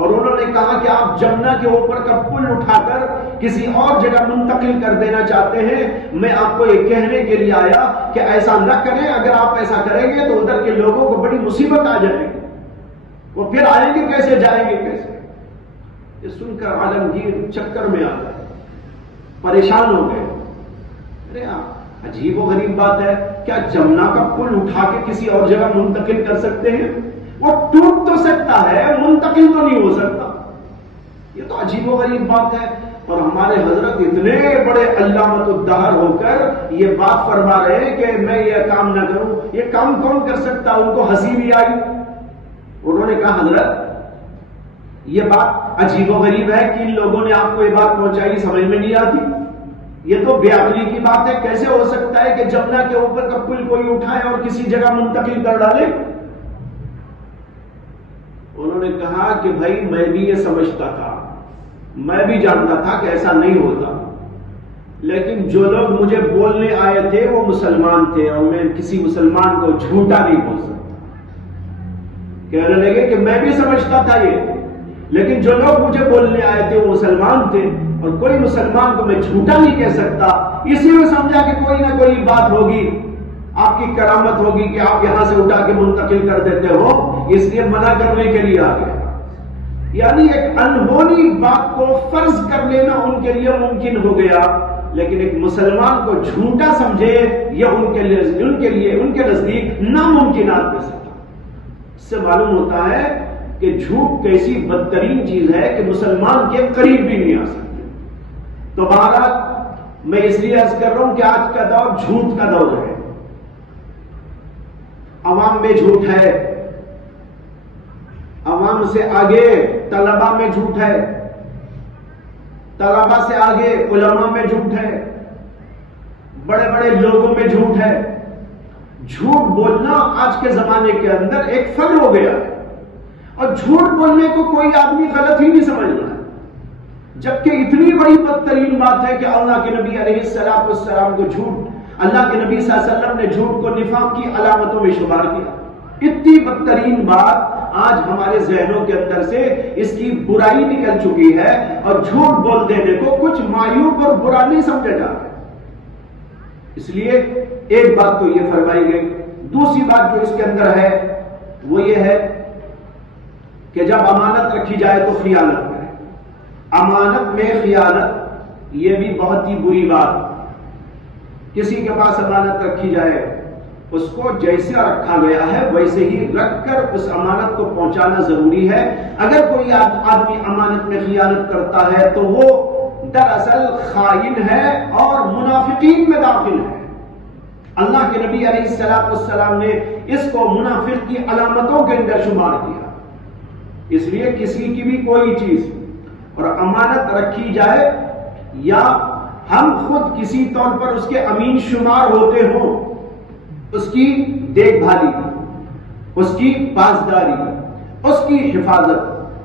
اور انہوں نے کہا کہ آپ جمنا کے اوپر کا پل اٹھا کر کسی اور جگہ منتقل کر دینا چاہتے ہیں، میں آپ کو یہ کہنے کے لیے آیا کہ ایسا نہ کریں، اگر آپ ایسا کریں گے تو ادھر کے لوگوں کو بڑی مصیبت آ جائے گی، وہ پھر آئیں گے کیسے، جائیں گے کیسے؟ یہ سن کر عالمگیر چکر میں آ گئے، پریشان ہو گئے. ارے عجیب و غریب بات ہے، کیا جمنا کا پل اٹھا کے کسی اور جگہ منتقل کر سکتے ہیں؟ وہ ٹوٹ تو سکتا ہے، منتقل تو نہیں ہو سکتا. یہ تو عجیب و غریب بات ہے. اور ہمارے حضرت اتنے بڑے علامت الدہر ہو کر یہ بات فرما رہے ہیں کہ میں یہ کام نہ کروں، یہ کام کون کر سکتا؟ ان کو ہنسی بھی آئی. انہوں نے کہا حضرت یہ بات عجیب و غریب ہے کہ ان لوگوں نے آپ کو یہ بات پہنچائی، سمجھ میں نہیں آتی، یہ تو بے عقلی کی بات ہے. کیسے ہو سکتا ہے کہ جمنا کے اوپر کا پل کوئی اٹھائے اور کسی جگہ منتقل کر ڈالے؟ انہوں نے کہا کہ بھائی میں بھی یہ سمجھتا تھا، میں بھی جانتا تھا کہ ایسا نہیں ہوتا، لیکن جو لوگ مجھے بولنے آئے تھے وہ مسلمان تھے اور میں کسی مسلمان کو جھوٹا نہیں بول سکتا. کہنے لگے کہ میں بھی سمجھتا تھا یہ، لیکن جو لوگ مجھے بولنے آئے تھے وہ مسلمان تھے اور کوئی مسلمان کو میں جھوٹا نہیں کہہ سکتا، اسی میں سمجھا کہ کوئی نہ کوئی بات ہوگی، آپ کی کرامت ہوگی کہ آپ یہاں سے اٹھا کے منتقل کر دیتے ہو، اس لیے منع کرنے کے لیے آ گیا. یعنی ایک انہونی بات کو فرض کر لینا ان کے لیے ممکن ہو گیا، لیکن ایک مسلمان کو جھوٹا سمجھے یہ ان کے نزدیک ناممکنات میں سے تھا. اس سے معلوم ہوتا ہے کہ جھوٹ کیسی بدترین چیز ہے کہ مسلمان کے قریب بھی نہیں آ سکتے. تو بہرحال میں اس لیے عرض کر رہا ہوں کہ آج کا دور جھوٹ کا دور ہے. عوام میں جھوٹ ہے، عوام سے آگے طلبہ میں جھوٹ ہے، طلبہ سے آگے علماء میں جھوٹ ہے، بڑے بڑے لوگوں میں جھوٹ ہے. جھوٹ بولنا آج کے زمانے کے اندر ایک فن ہو گیا ہے، اور جھوٹ بولنے کو کوئی آدمی غلط ہی نہیں سمجھ رہا ہے. جبکہ اتنی بڑی بدترین بات ہے کہ اللہ کے نبی علیہ السلام کو جھوٹ، اللہ کے نبی صلی اللہ علیہ وسلم نے جھوٹ کو نفاق کی علامتوں میں شمار کیا. اتنی بدترین بات آج ہمارے ذہنوں کے اندر سے اس کی برائی نکل چکی ہے، اور جھوٹ بول دینے کو کچھ معیوب اور برا نہیں سمجھا جا رہا ہے. اس لیے ایک بات تو یہ فرمائی گئی. دوسری بات جو اس کے اندر ہے وہ یہ ہے کہ جب امانت رکھی جائے تو خیانت کرے. امانت میں خیانت یہ بھی بہت ہی بری بات. کسی کے پاس امانت رکھی جائے، اس کو جیسے رکھا گیا ہے ویسے ہی رکھ کر اس امانت کو پہنچانا ضروری ہے. اگر کوئی آدمی امانت میں خیانت کرتا ہے تو وہ دراصل خائن ہے اور منافقین میں داخل ہے. اللہ کے نبی علیہ السلام نے اس کو منافق کی علامتوں کے اندر شمار کیا. اس لیے کسی کی بھی کوئی چیز اور امانت رکھی جائے یا ہم خود کسی طور پر اس کے امین شمار ہوتے ہوں، اس کی دیکھ بھالی، اس کی پاسداری، اس کی حفاظت،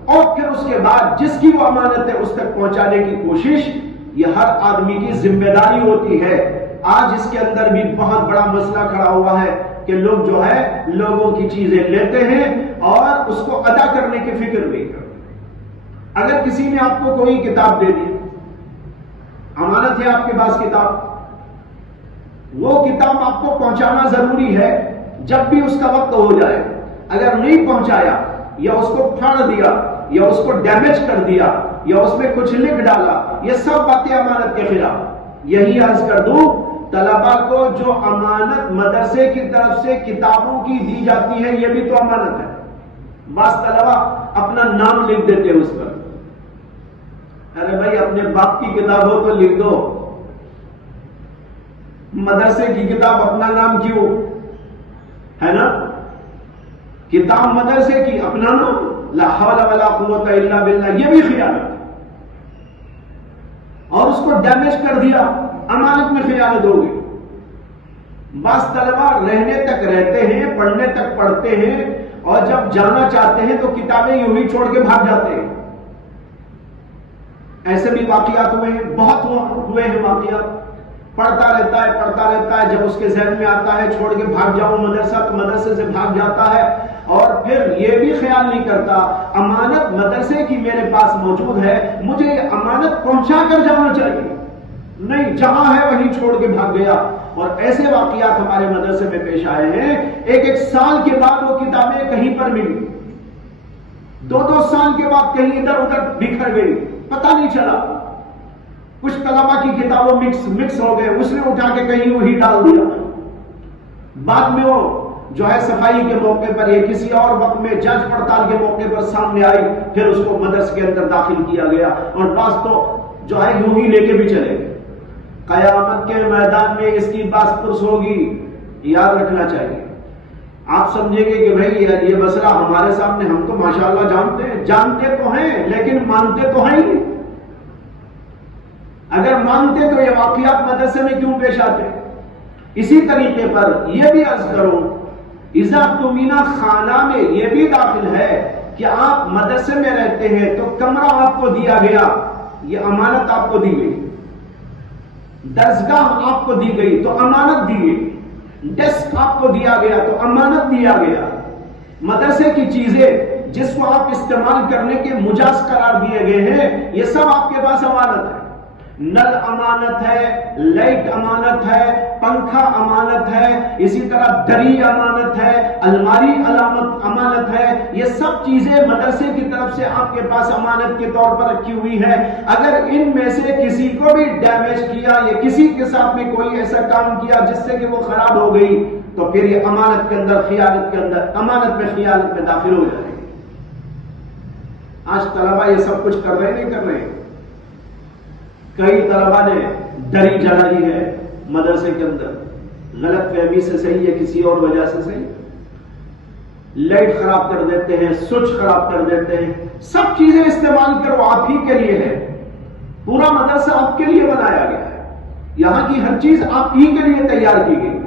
اور پھر اس کے بعد جس کی وہ امانت ہے اس تک پہنچانے کی کوشش، یہ ہر آدمی کی ذمہ داری ہوتی ہے. آج اس کے اندر بھی بہت بڑا مسئلہ کھڑا ہوا ہے کہ لوگ جو ہے لوگوں کی چیزیں لیتے ہیں اور اس کو ادا کرنے کی فکر نہیں کرتے. اگر کسی نے آپ کو کوئی کتاب دے دی، امانت ہے آپ کے پاس کتاب، وہ کتاب آپ کو پہنچانا ضروری ہے جب بھی اس کا وقت ہو جائے. اگر نہیں پہنچایا یا اس کو پھاڑ دیا یا اس کو ڈیمیج کر دیا یا اس میں کچھ لکھ ڈالا، یہ سب باتیں امانت کے خلاف. یہی عرض کر دوں، طلبہ کو جو امانت مدرسے کی طرف سے کتابوں کی دی جاتی ہے یہ بھی تو امانت ہے. بعض طلبہ اپنا نام لکھ دیتے ہیں اس پر. ارے بھائی اپنے باپ کی کتاب ہو تو لکھ دو، مدرسے کی کتاب اپنا نام کیوں ہے نا؟ کتاب مدرسے کی اپنا نام، لا حول ولا قوت الا باللہ، یہ بھی خیانت. اور اس کو ڈیمیج کر دیا، امانت میں خیانت ہوگی. بعض طلبہ رہنے تک رہتے ہیں، پڑھنے تک پڑھتے ہیں، اور جب جانا چاہتے ہیں تو کتابیں یوں ہی چھوڑ کے بھاگ جاتے ہیں. ایسے بھی واقعات ہوئے ہیں، بہت ہوئے ہیں واقعات. پڑھتا رہتا ہے، جب اس کے ذہن میں آتا ہے چھوڑ کے بھاگ جاؤں مدرسہ، تو مدرسے سے بھاگ جاتا ہے. اور پھر یہ بھی خیال نہیں کرتا امانت مدرسے کی میرے پاس موجود ہے، مجھے یہ امانت پہنچا کر جانا چاہیے، نہیں جہاں ہے وہیں چھوڑ کے بھاگ گیا۔ اور ایسے واقعات ہمارے مدرسے میں پیش آئے ہیں، ایک سال کے بعد وہ کتابیں کہیں پر ملی، 2 سال کے بعد کہیں ادھر ادھر بکھر گئی، پتہ نہیں چلا، کچھ طلبہ کی کتابوں مکس ہو گئے، اس نے اٹھا کے کہیں وہی ڈال دیا، بعد میں وہ جو ہے صفائی کے موقع پر یا کسی اور وقت میں جانچ پڑتال کے موقع پر سامنے آئی، پھر اس کو مدرسے کے اندر داخل کیا گیا، اور بعض تو جو ہے یوں ہی لے کے بھی چلے گئے۔ قیامت کے میدان میں اس کی باس پرس ہوگی، یاد رکھنا چاہیے۔ آپ سمجھیں گے کہ بھئی یہ مسئلہ ہمارے سامنے، ہم تو ماشاءاللہ جانتے تو ہیں لیکن مانتے تو ہیں ہی، اگر مانتے تو یہ واقعات مدرسے میں کیوں پیش آتے؟ اسی طریقے پر یہ بھی عرض کروں، اذا تمینہ خانہ میں یہ بھی داخل ہے کہ آپ مدرسے میں رہتے ہیں تو کمرہ آپ کو دیا گیا، یہ امانت آپ کو دی گئی، درسگاہ آپ کو دی گئی تو امانت دی گئی، ڈیسک آپ کو دیا گیا تو امانت دیا گیا، مدرسے کی چیزیں جس کو آپ استعمال کرنے کے مجاز قرار دیے گئے ہیں یہ سب آپ کے پاس امانت ہے، نل امانت ہے، لائٹ امانت ہے، پنکھا امانت ہے، اسی طرح دری امانت ہے، الماری علامت امانت ہے، یہ سب چیزیں مدرسے کی طرف سے آپ کے پاس امانت کے طور پر رکھی ہوئی ہے۔ اگر ان میں سے کسی کو بھی ڈیمیج کیا یا کسی کے ساتھ میں کوئی ایسا کام کیا جس سے کہ وہ خراب ہو گئی تو پھر یہ امانت کے اندر خیانت کے اندر امانت میں خیانت میں داخل ہو جائے گی۔ آج طلبہ یہ سب کچھ کر رہے نہیں کر رہے؟ کئی طلبہ نے دری جلائی ہے مدرسے کے اندر، غلط فہمی سے صحیح یا کسی اور وجہ سے صحیح، لائٹ خراب کر دیتے ہیں، سوئچ خراب کر دیتے ہیں، سب چیزیں استعمال کرو آپ ہی کے لیے ہے، پورا مدرسہ آپ کے لیے بنایا گیا ہے، یہاں کی ہر چیز آپ ہی کے لیے تیار کی گئی،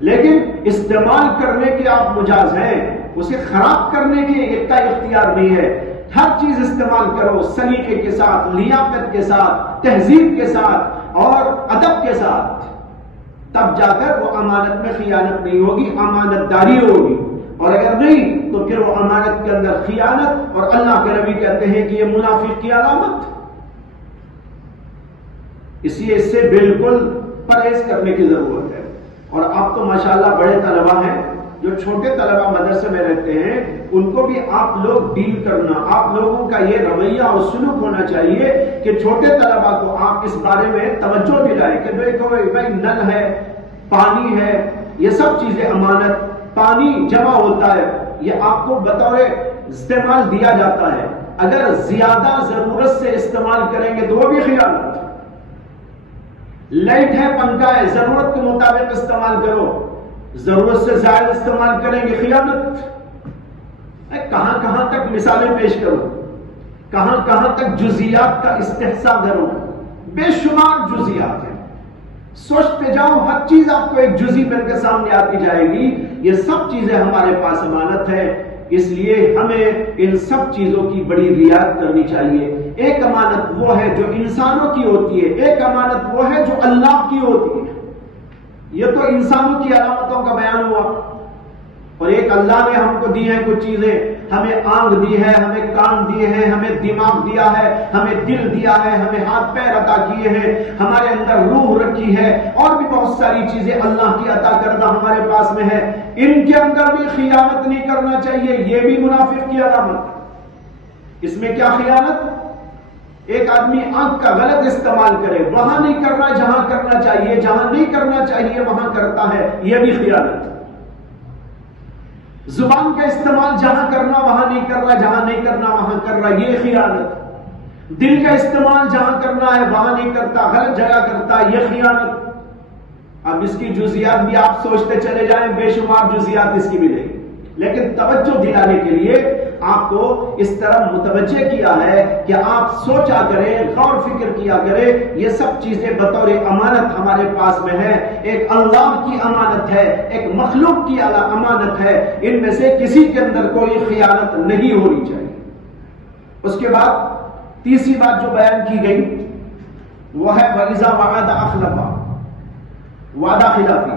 لیکن استعمال کرنے کے آپ مجاز ہیں، اسے خراب کرنے کے ایک کا اختیار نہیں ہے۔ ہر چیز استعمال کرو سلیقے کے ساتھ، لیاقت کے ساتھ، تہذیب کے ساتھ اور ادب کے ساتھ، تب جا کر وہ امانت میں خیانت نہیں ہوگی، امانت داری ہوگی، اور اگر نہیں تو پھر وہ امانت کے اندر خیانت، اور اللہ کے نبی کہتے ہیں کہ یہ منافق کی علامت، اس لیے اس سے بالکل پرہیز کرنے کی ضرورت ہے۔ اور آپ تو ماشاءاللہ بڑے طلبہ ہیں، جو چھوٹے طلبہ مدرسے میں رہتے ہیں ان کو بھی آپ لوگ ڈیل کرنا، آپ لوگوں کا یہ رویہ اور سلوک ہونا چاہیے کہ چھوٹے طلبہ کو آپ اس بارے میں توجہ دلائیں کہ بھائی نل ہے، پانی ہے، یہ سب چیزیں امانت، پانی جمع ہوتا ہے، یہ آپ کو بطور استعمال دیا جاتا ہے، اگر زیادہ ضرورت سے استعمال کریں گے تو وہ بھی خیانت۔ لائٹ ہے، پنکھا ہے، ضرورت کے مطابق استعمال کرو، ضرورت سے زائد استعمال کریں گے خیانت۔ کہاں کہاں تک مثالیں پیش کروں، کہاں کہاں تک جزیات کا استحصاء کروں، بے شمار جزیات ہیں، سوچتے جاؤ، ہر چیز آپ کو ایک جزی مل کے سامنے آتی جائے گی۔ یہ سب چیزیں ہمارے پاس امانت ہے، اس لیے ہمیں ان سب چیزوں کی بڑی رعایت کرنی چاہیے۔ ایک امانت وہ ہے جو انسانوں کی ہوتی ہے، ایک امانت وہ ہے جو اللہ کی ہوتی ہے۔ یہ تو انسانوں کی علامتوں کا بیان ہوا، اور ایک اللہ نے ہم کو دی ہیں کچھ چیزیں، ہمیں آنکھ دی ہے، ہمیں کان دیے ہیں، ہمیں دماغ دیا ہے، ہمیں دل دیا ہے، ہمیں ہاتھ پیر عطا کیے ہیں، ہمارے اندر روح رکھی ہے، اور بھی بہت ساری چیزیں اللہ کی عطا کردہ ہمارے پاس میں ہے۔ ان کے اندر بھی خیانت نہیں کرنا چاہیے، یہ بھی منافق کی علامت۔ اس میں کیا خیانت؟ ایک آدمی آنکھ کا غلط استعمال کرے، وہاں نہیں کر رہا جہاں کرنا چاہیے، جہاں نہیں کرنا چاہیے وہاں کرتا ہے، یہ بھی خیانت۔ زبان کا استعمال جہاں کرنا وہاں نہیں کر رہا، جہاں نہیں کرنا وہاں کر رہا، یہ خیانت۔ دل کا استعمال جہاں کرنا ہے وہاں نہیں کرتا، غلط جگہ کرتا، یہ خیانت۔ اب اس کی جزیات بھی آپ سوچتے چلے جائیں، بے شمار جزیات اس کی ملے گی، لیکن توجہ دلانے کے لیے آپ کو اس طرح متوجہ کیا ہے کہ آپ سوچا کریں، غور فکر کیا کریں، یہ سب چیزیں بطور امانت ہمارے پاس میں ہے۔ ایک اللہ کی امانت ہے، ایک مخلوق کی امانت ہے، ان میں سے کسی کے اندر کوئی خیانت نہیں ہونی چاہیے۔ اس کے بعد تیسری بات جو بیان کی گئی وہ ہے وَإِذَا وَعَدَ أَخْلَفَ، وعدہ خلافی۔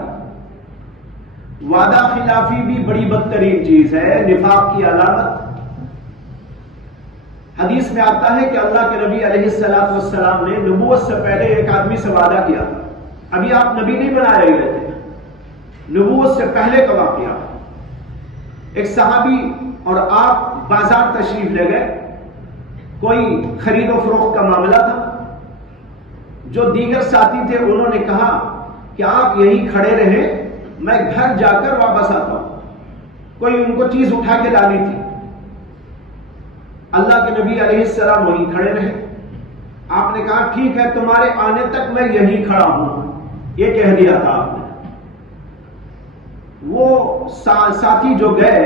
وعدہ خلافی بھی بڑی بدترین چیز ہے، نفاق کی علامت۔ حدیث میں آتا ہے کہ اللہ کے نبی علیہ السلام نے نبوت سے پہلے ایک آدمی سے وعدہ کیا تھا، ابھی آپ نبی نہیں بنائے گئے تھے، نبوت سے پہلے کا واقعہ۔ ایک صحابی اور آپ بازار تشریف لے گئے، کوئی خرید و فروخت کا معاملہ تھا۔ جو دیگر ساتھی تھے انہوں نے کہا کہ آپ یہیں کھڑے رہیں، میں گھر جا کر واپس آتا ہوں۔ کوئی ان کو چیز اٹھا کے لانی تھی۔ اللہ کے نبی علیہ السلام وہیں کھڑے رہے۔ آپ نے کہا ٹھیک ہے، تمہارے آنے تک میں یہیں کھڑا ہوں، یہ کہہ دیا تھا آپ نے۔ وہ ساتھی جو گئے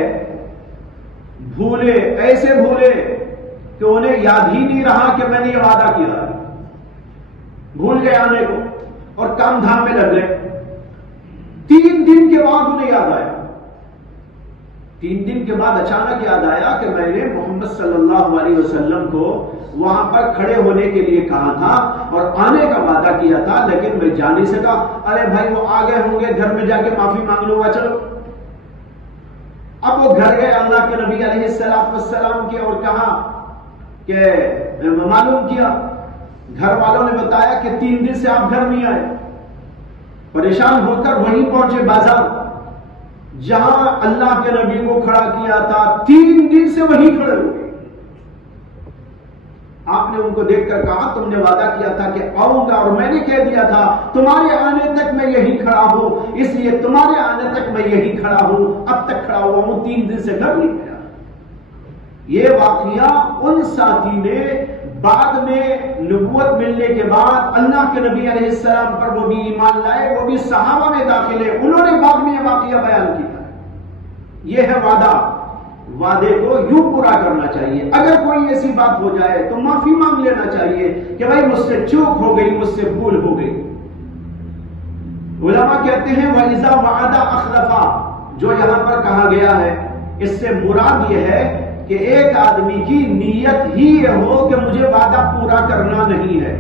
بھولے، ایسے بھولے کہ انہیں یاد ہی نہیں رہا کہ میں نے یہ وعدہ کیا، بھول گئے آنے کو اور کام دھام میں لگ گئے۔ 3 دن کے بعد انہیں یاد آیا، 3 دن کے بعد اچانک یاد آیا کہ میں نے محمد صلی اللہ علیہ وسلم کو وہاں پر کھڑے ہونے کے لیے کہا تھا اور آنے کا وعدہ کیا تھا، لیکن میں جا نہیں سکا۔ ارے بھائی وہ آ گئے ہوں گے، گھر میں جا کے معافی مانگ لوں گا، چلو۔ اب وہ گھر گئے اللہ کے نبی علیہ السلام کے اور کہا کہ معلوم کیا، گھر والوں نے بتایا کہ 3 دن سے آپ گھر نہیں آئے۔ پریشان ہو کر وہیں پہنچے بازار، جہاں اللہ کے نبی کو کھڑا کیا تھا، 3 دن سے وہیں کھڑے ہوئے۔ آپ نے ان کو دیکھ کر کہا تم نے وعدہ کیا تھا کہ آؤں گا، اور میں نے کہہ دیا تھا تمہارے آنے تک میں یہیں کھڑا ہوں، اس لیے تمہارے آنے تک میں یہیں کھڑا ہوں، اب تک کھڑا ہوا ہوں، 3 دن سے گھر نہیں گیا۔ یہ واقعہ ان ساتھی نے بعد میں نبوت ملنے کے بعد اللہ کے نبی علیہ السلام پر وہ بھی ایمان لائے، وہ بھی صحابہ میں داخل ہے، انہوں نے بعد میں یہ واقعہ بیان کیا۔ یہ ہے وعدہ، وعدے کو یوں پورا کرنا چاہیے۔ اگر کوئی ایسی بات ہو جائے تو معافی مانگ لینا چاہیے کہ بھائی مجھ سے چوک ہو گئی، مجھ سے بھول ہو گئی۔ علماء کہتے ہیں وَإِذَا وَعَدَ أَخْلَفَ، جو یہاں پر کہا گیا ہے اس سے مراد یہ ہے کہ ایک آدمی کی نیت ہی یہ ہو کہ مجھے وعدہ پورا کرنا نہیں ہے۔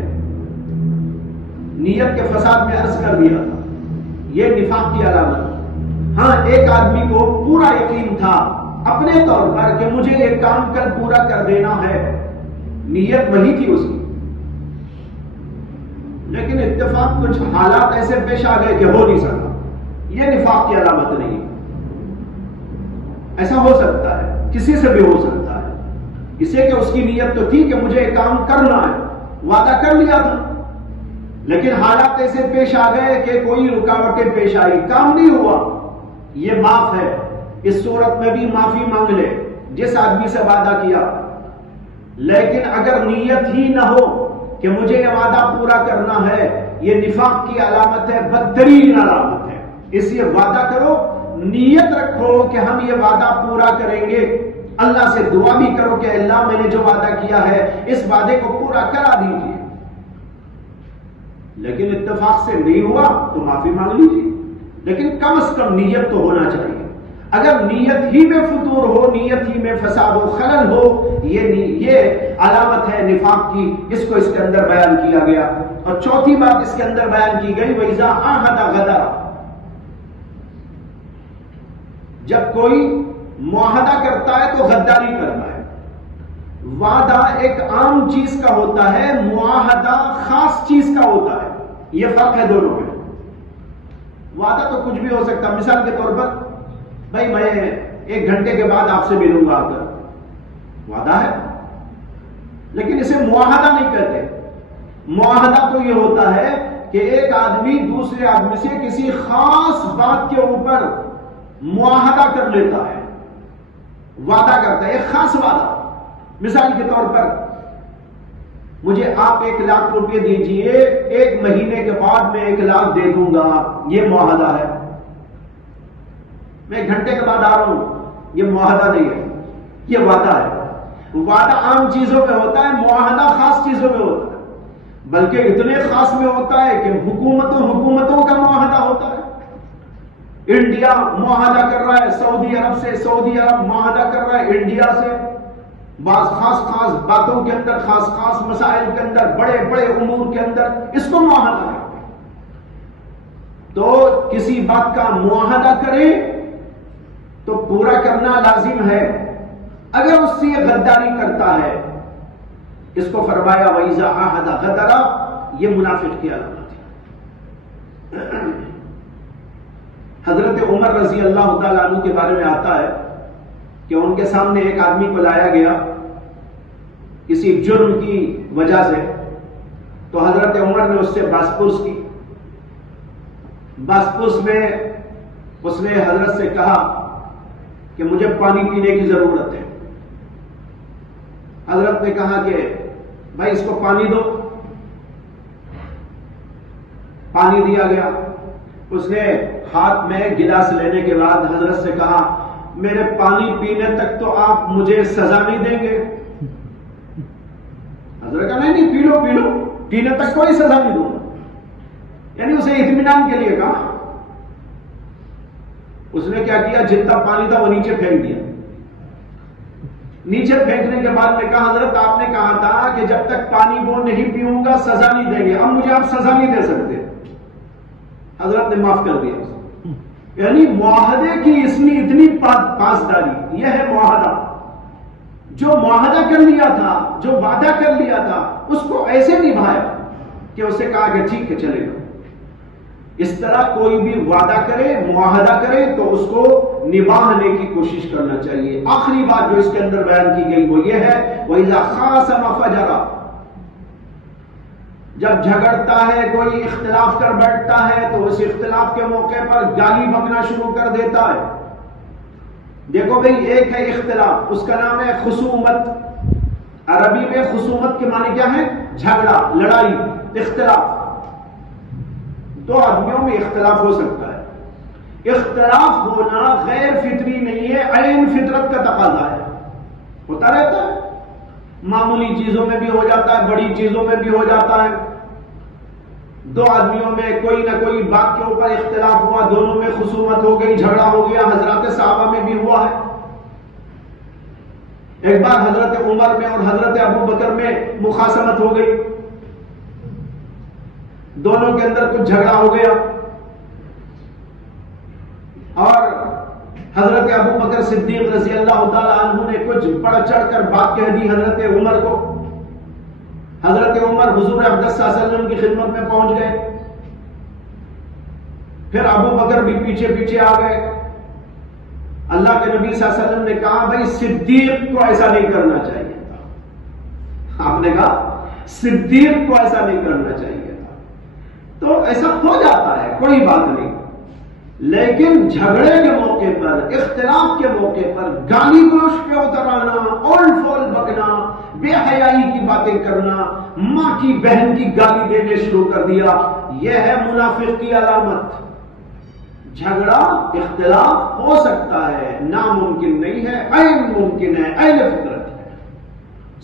نیت کے فساد میں عرض کر دیا تھا، یہ نفاق کی علامت۔ ہاں ایک آدمی کو پورا یقین تھا اپنے طور پر کہ مجھے ایک کام کل پورا کر دینا ہے، نیت وہی تھی اس کی، لیکن اتفاق کچھ حالات ایسے پیش آ گئے کہ ہو نہیں سکا، یہ نفاق کی علامت نہیں۔ ایسا ہو سکتا ہے، کسی سے بھی ہو سکتا ہے، اسے کہ اس کی نیت تو تھی کہ مجھے ایک کام کرنا ہے، وعدہ کر لیا تھا، لیکن حالات ایسے پیش آ گئے کہ کوئی رکاوٹیں پیش آئی، کام نہیں ہوا، یہ معاف ہے۔ اس صورت میں بھی معافی مانگ لے جس آدمی سے وعدہ کیا، لیکن اگر نیت ہی نہ ہو کہ مجھے یہ وعدہ پورا کرنا ہے، یہ نفاق کی علامت ہے، بدترین علامت ہے۔ اس لیے وعدہ کرو، نیت رکھو کہ ہم یہ وعدہ پورا کریں گے، اللہ سے دعا بھی کرو کہ اللہ میں نے جو وعدہ کیا ہے اس وعدے کو پورا کرا دیجیے، لیکن اتفاق سے نہیں ہوا تو معافی مانگ لیجیے، لیکن کم از کم نیت تو ہونا چاہیے۔ اگر نیت ہی میں فتور ہو، نیت ہی میں فساد و خلل ہو، یہ علامت ہے نفاق کی، اس کو اس کے اندر بیان کیا گیا۔ اور چوتھی بات اس کے اندر بیان کی گئی وَإِذَا عَاهَدَ غَدَرَ، جب کوئی معاہدہ کرتا ہے تو غداری کرتا ہے۔ وعدہ ایک عام چیز کا ہوتا ہے، معاہدہ خاص چیز کا ہوتا ہے، یہ فرق ہے دونوں میں۔ وعدہ تو کچھ بھی ہو سکتا، مثال کے طور پر بھائی میں 1 گھنٹے کے بعد آپ سے ملوں گا، آ کر وعدہ ہے، لیکن اسے معاہدہ نہیں کہتے۔ معاہدہ تو یہ ہوتا ہے کہ ایک آدمی دوسرے آدمی سے کسی خاص بات کے اوپر معاہدہ کر لیتا ہے، وعدہ کرتا ہے، ایک خاص وعدہ۔ مثال کے طور پر مجھے آپ 1 لاکھ روپے دیجئے، 1 مہینے کے بعد میں 1 لاکھ دے دوں گا، یہ معاہدہ ہے۔ میں 1 گھنٹے کے بعد آ رہا ہوں، یہ معاہدہ نہیں ہے، یہ وعدہ ہے۔ وعدہ عام چیزوں میں ہوتا ہے، معاہدہ خاص چیزوں میں ہوتا ہے، بلکہ اتنے خاص میں ہوتا ہے کہ حکومتوں کا معاہدہ ہوتا ہے۔ انڈیا معاہدہ کر رہا ہے سعودی عرب سے، سعودی عرب معاہدہ کر رہا ہے انڈیا سے، بعض خاص باتوں کے اندر، خاص مسائل کے اندر، بڑے امور کے اندر، اس کو معاہدہ ہے۔ تو کسی بات کا معاہدہ کرے تو پورا کرنا لازم ہے. اگر اس سے یہ غداری کرتا ہے، اس کو فرمایا وَإِذَا عَاهَدَ غَدَرَ، یہ منافق کی علامت ہے. حضرت عمر رضی اللہ تعالیٰ عنہ کے بارے میں آتا ہے کہ ان کے سامنے ایک آدمی کو لایا گیا کسی جرم کی وجہ سے، تو حضرت عمر نے اس سے باس پرس کی. باس پرس میں اس نے حضرت سے کہا کہ مجھے پانی پینے کی ضرورت ہے. حضرت نے کہا کہ بھائی اس کو پانی دو. پانی دیا گیا. اس نے ہاتھ میں گلاس لینے کے بعد حضرت سے کہا میرے پانی پینے تک تو آپ مجھے سزا نہیں دیں گے؟ حضرت کہا نہیں پی لو پی لو، پینے تک کوئی سزا نہیں دوں گا. یعنی اسے اطمینان کے لیے کہا. اس نے کیا کیا، جتنا پانی تھا وہ نیچے پھینک دیا. نیچے پھینکنے کے بعد نے کہا حضرت آپ نے کہا تھا کہ جب تک پانی وہ نہیں پیوں گا سزا نہیں دیں گے، اب مجھے آپ سزا نہیں دے سکتے. حضرت نے معاف کر دیا. یعنی معاہدے کی اس میں اتنی پاسداری، یہ ہے معاہدہ. جو معاہدہ کر لیا تھا، جو وعدہ کر لیا تھا، اس کو ایسے نبھایا کہ اسے کہا کہ ٹھیک ہے چلے گا. اس طرح کوئی بھی وعدہ کرے، معاہدہ کرے تو اس کو نبھانے کی کوشش کرنا چاہیے. آخری بات جو اس کے اندر بیان کی گئی وہ یہ ہے وَإِذَا خَاصَمَ فَجَرَ، جب جھگڑتا ہے، کوئی اختلاف کر بیٹھتا ہے تو اس اختلاف کے موقع پر گالی بکنا شروع کر دیتا ہے. دیکھو بھئی ایک ہے اختلاف، اس کا نام ہے خصومت. عربی میں خصومت کے معنی کیا ہے؟ جھگڑا، لڑائی، اختلاف. دو آدمیوں میں اختلاف ہو سکتا ہے. اختلاف ہونا غیر فطری نہیں ہے، عین فطرت کا تقاضا ہے. ہوتا رہتا ہے، معمولی چیزوں میں بھی ہو جاتا ہے، بڑی چیزوں میں بھی ہو جاتا ہے. دو آدمیوں میں کوئی نہ کوئی بات کے اوپر اختلاف ہوا، دونوں میں خصومت ہو گئی، جھگڑا ہو گیا. حضرات صحابہ میں بھی ہوا ہے. ایک بار حضرت عمر میں اور حضرت ابو بکر میں مخاصمت ہو گئی، دونوں کے اندر کچھ جھگڑا ہو گیا اور حضرت ابو بکر صدیق رضی اللہ تعالی عنہ نے کچھ بڑھ چڑھ کر بات کہہ دی حضرت عمر کو. حضرت عمر حضور اقدس صلی اللہ علیہ وسلم کی خدمت میں پہنچ گئے. پھر ابو بکر بھی پیچھے پیچھے آ گئے. اللہ کے نبی صلی اللہ علیہ وسلم نے کہا بھائی صدیق کو ایسا نہیں کرنا چاہیے تھا. آپ نے کہا صدیق کو ایسا نہیں کرنا چاہیے تھا. تو ایسا ہو جاتا ہے، کوئی بات نہیں. لیکن جھگڑے کے موقع پر، اختلاف کے موقع پر گالی گلوچ پہ اتر آنا، اول فول بکنا، بے حیائی کی باتیں کرنا، ماں کی بہن کی گالی دینے شروع کر دیا، یہ ہے منافق کی علامت. جھگڑا اختلاف ہو سکتا ہے، ناممکن نہیں ہے، عین ممکن ہے، عین فطرت ہے.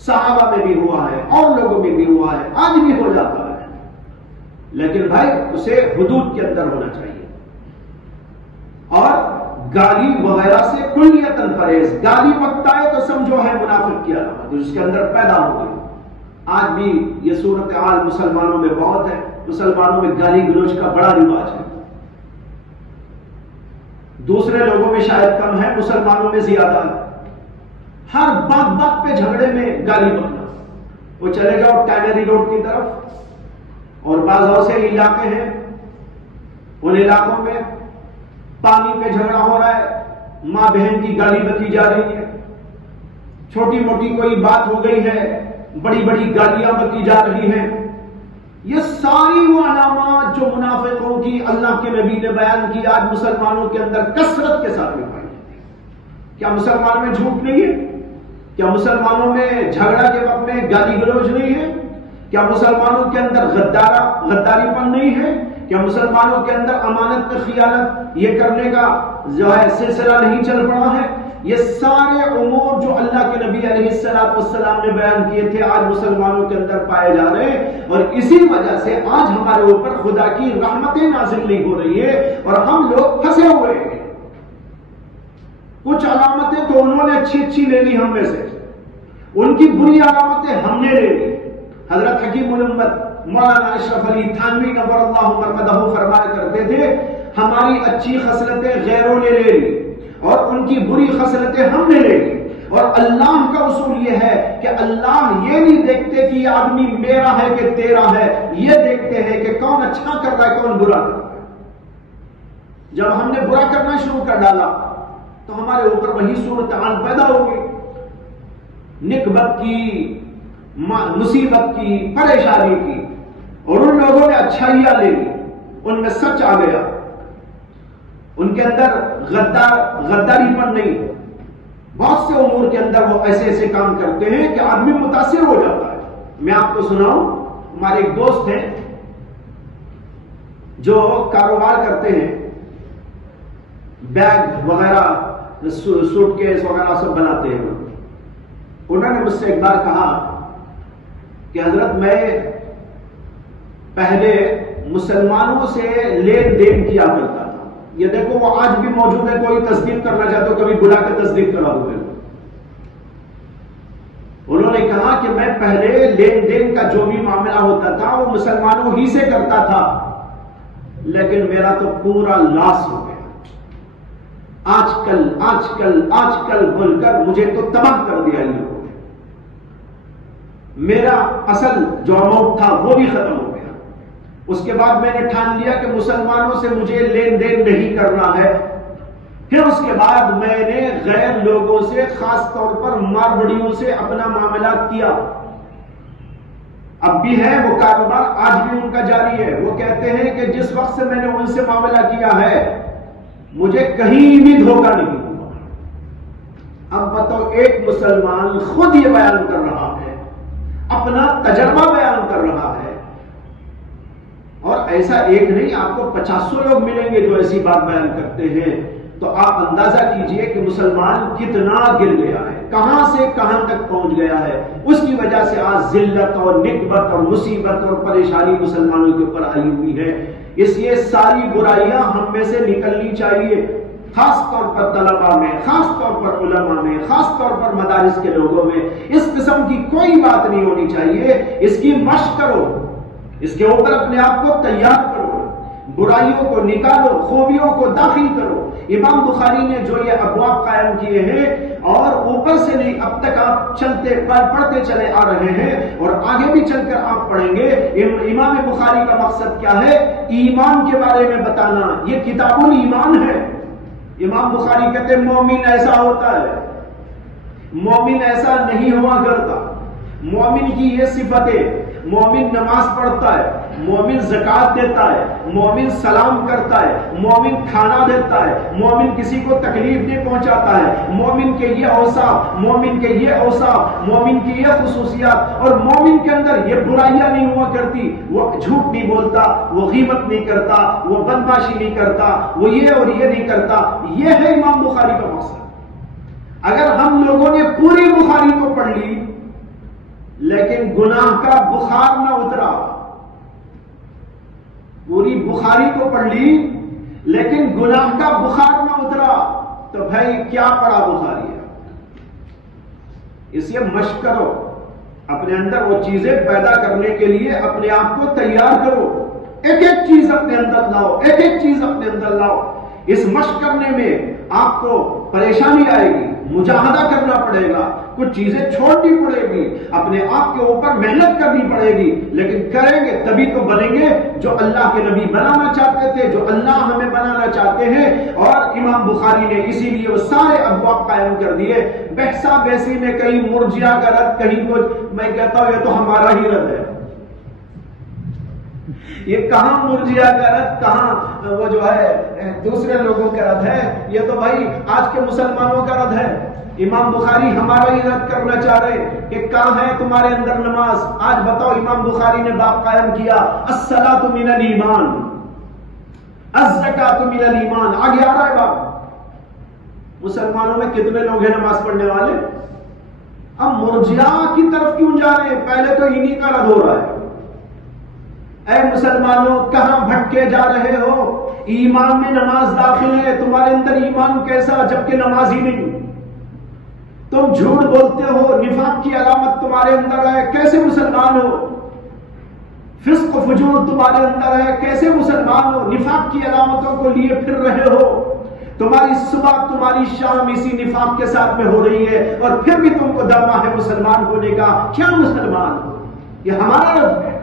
صحابہ میں بھی ہوا ہے، اور لوگوں میں بھی ہوا ہے، آج بھی ہو جاتا ہے. لیکن بھائی اسے حدود کے اندر ہونا چاہیے اور گالی وغیرہ سے کلیتاً پرہیز. گالی بکتا ہے تو سمجھو ہے منافق کی علامت جس کے اندر پیدا ہو گئی. آج بھی یہ صورتحال مسلمانوں میں بہت ہے. مسلمانوں میں گالی گلوچ کا بڑا رواج ہے. دوسرے لوگوں میں شاید کم ہے، مسلمانوں میں زیادہ ہے. ہر بات بات پہ جھگڑے میں گالی بکنا. وہ چلے جاؤ ٹینری روڈ کی طرف اور بعض ایسے علاقے ہیں، ان علاقوں میں پانی پہ جھگڑا ہو رہا ہے، ماں بہن کی گالی بکی جا رہی ہے. چھوٹی موٹی کوئی بات ہو گئی ہے، بڑی بڑی گالیاں بکی جا رہی ہیں. یہ ساری وہ علامات جو منافقوں کی اللہ کے نبی نے بیان کی آج مسلمانوں کے اندر کثرت کے ساتھ میں پائی جاتی ہے. کیا مسلمان میں جھوٹ نہیں ہے؟ کیا مسلمانوں میں جھگڑا کے وقت میں گالی گلوچ نہیں ہے؟ کیا مسلمانوں کے اندر غداری پن نہیں ہے؟ کیا مسلمانوں کے اندر امانت میں خیانت یہ کرنے کا جو ہے سلسلہ نہیں چل پڑا ہے؟ یہ سارے امور جو اللہ کے نبی علیہ السلام نے بیان کیے تھے آج مسلمانوں کے اندر پائے جا رہے ہیں، اور اسی وجہ سے آج ہمارے اوپر خدا کی رحمتیں نازل نہیں ہو رہی ہے اور ہم لوگ پھنسے ہوئے ہیں. کچھ علامتیں تو انہوں نے اچھی اچھی لے لی ہم میں سے، ان کی بری علامتیں ہم نے لے لی. حضرت حکیم الامت مولانا اشرف علی تھانوی نور اللہ مرقدہ فرمایا کرتے تھے ہماری اچھی خصلتیں غیروں نے لے لی اور ان کی بری خصلتیں ہم نے لے لی، اور اللہ کا اصول یہ ہے کہ اللہ یہ نہیں دیکھتے کہ یہ آدمی میرا ہے کہ تیرا ہے، یہ دیکھتے ہیں کہ کون اچھا کر رہا ہے کون برا کر رہا ہے۔ جب ہم نے برا کرنا شروع کر ڈالا تو ہمارے اوپر وہی صورتحال پیدا ہو گئی، نکبت کی، مصیبت کی، پریشانی کی، اور ان لوگوں نے اچھائیاں لے لی، ان میں سچ آ گیا، ان کے اندر غداری پر نہیں، بہت سے امور کے اندر وہ ایسے ایسے کام کرتے ہیں کہ آدمی متاثر ہو جاتا ہے۔ میں آپ کو سناؤں، ہمارے ایک دوست ہیں جو کاروبار کرتے ہیں، بیگ وغیرہ سوٹ کیس وغیرہ سب بناتے ہیں، انہوں نے مجھ سے ایک بار کہا کہ حضرت میں پہلے مسلمانوں سے لین دین کیا کرتا تھا، یہ دیکھو وہ آج بھی موجود ہے، کوئی تصدیق کرنا چاہتے ہو کبھی بلا کے تصدیق کرا دو۔ انہوں نے کہا کہ میں پہلے لین دین کا جو بھی معاملہ ہوتا تھا وہ مسلمانوں ہی سے کرتا تھا، لیکن میرا تو پورا لاس ہو گیا، آج کل بول کر مجھے تو تباہ کر دیا ان لوگوں نے، میرا اصل جو اماؤنٹ تھا وہ بھی ختم ہو گیا۔ اس کے بعد میں نے ٹھان لیا کہ مسلمانوں سے مجھے لین دین نہیں کرنا ہے۔ پھر اس کے بعد میں نے غیر لوگوں سے، خاص طور پر مارواڑیوں سے اپنا معاملات کیا، اب بھی ہے وہ کاروبار، آج بھی ان کا جاری ہے۔ وہ کہتے ہیں کہ جس وقت سے میں نے ان سے معاملہ کیا ہے مجھے کہیں بھی دھوکہ نہیں ہوا۔ اب بتاؤ، ایک مسلمان خود یہ بیان کر رہا ہے، اپنا تجربہ بیان کر رہا ہے، اور ایسا ایک نہیں، آپ کو 500 لوگ ملیں گے جو ایسی بات بیان کرتے ہیں، تو آپ اندازہ کیجئے کہ مسلمان کتنا گر گیا ہے، کہاں سے کہاں تک پہنچ گیا ہے۔ اس کی وجہ سے آج ذلت اور نکبت اور مصیبت اور پریشانی مسلمانوں کے اوپر آئی ہوئی ہے۔ اس لیے ساری برائیاں ہم میں سے نکلنی چاہیے، خاص طور پر طلباء میں، خاص طور پر علماء میں، خاص طور پر مدارس کے لوگوں میں اس قسم کی کوئی بات نہیں ہونی چاہیے۔ اس کی مشق کرو، اس کے اوپر اپنے آپ کو تیار کرو، برائیوں کو نکالو، خوبیوں کو داخل کرو۔ امام بخاری نے جو یہ ابواب قائم کیے ہیں، اور اوپر سے نہیں، اب تک آپ پڑھتے چلے آ رہے ہیں اور آگے بھی چل کر آپ پڑھیں گے۔ امام بخاری کا مقصد کیا ہے؟ ایمان کے بارے میں بتانا، یہ کتاب الایمان ہے۔ امام بخاری کہتے ہیں مومن ایسا ہوتا ہے، مومن ایسا نہیں ہوا کرتا، مومن کی یہ صفتیں، مومن نماز پڑھتا ہے، مومن زکات دیتا ہے، مومن سلام کرتا ہے، مومن کھانا دیتا ہے، مومن کسی کو تکلیف نہیں پہنچاتا ہے، مومن کے یہ اوصاف، مومن کے یہ اوصاف، مومن کی یہ خصوصیات، اور مومن کے اندر یہ برائیاں نہیں ہوا کرتی، وہ جھوٹ نہیں بولتا، وہ غیبت نہیں کرتا، وہ بدماشی نہیں کرتا، وہ یہ اور یہ نہیں کرتا۔ یہ ہے امام بخاری کا مقصد۔ اگر ہم لوگوں نے پوری بخاری کو پڑھ لی لیکن گناہ کا بخار نہ اترا، پوری بخاری کو پڑھ لی لیکن گناہ کا بخار نہ اترا، تو بھائی کیا پڑھا بخاری ہے؟ اس لیے مشق کرو، اپنے اندر وہ چیزیں پیدا کرنے کے لیے اپنے آپ کو تیار کرو، ایک ایک چیز اپنے اندر لاؤ، ایک ایک چیز اپنے اندر لاؤ۔ اس مشق کرنے میں آپ کو پریشانی آئے گی، مجاہدہ کرنا پڑے گا، کچھ چیزیں چھوڑنی پڑے گی، اپنے آپ کے اوپر محنت کرنی پڑے گی، لیکن کریں گے تبھی تو بنیں گے جو اللہ کے نبی بنانا چاہتے تھے، جو اللہ ہمیں بنانا چاہتے ہیں۔ اور امام بخاری نے اسی لیے وہ سارے ابواب قائم کر دیے۔ بحثہ بحثی میں کہیں مرجیہ کا رد، کہیں کچھ، میں کہتا ہوں یہ تو ہمارا ہی رد ہے۔ یہ کہاں مرجیہ کا رد، کہاں وہ جو ہے دوسرے لوگوں کا رد ہے، یہ تو بھائی آج کے مسلمانوں کا رد ہے۔ امام بخاری ہمارا ہی رد کرنا چاہ رہے کہ کہاں ہے تمہارے اندر نماز؟ آج بتاؤ، امام بخاری نے باب قائم کیا الصلاۃ من الایمان، الزکاۃ من الایمان، آگے آ رہا ہے باب۔ مسلمانوں میں کتنے لوگ ہیں نماز پڑھنے والے؟ اب مرجیہ کی طرف کیوں جا رہے ہیں؟ پہلے تو انہی کا رد ہو رہا ہے۔ اے مسلمانوں، کہاں بھٹکے جا رہے ہو؟ ایمان میں نماز داخل ہے، تمہارے اندر ایمان کیسا جبکہ نماز ہی نہیں؟ تم جھوٹ بولتے ہو، نفاق کی علامت تمہارے اندر ہے، کیسے مسلمان ہو؟ فسق و فجور تمہارے اندر ہے، کیسے مسلمان ہو؟ نفاق کی علامتوں کو لیے پھر رہے ہو، تمہاری صبح تمہاری شام اسی نفاق کے ساتھ میں ہو رہی ہے، اور پھر بھی تم کو دعویٰ ہے مسلمان ہونے کا۔ کیا مسلمان ہو؟ یہ ہمارا رب ہے۔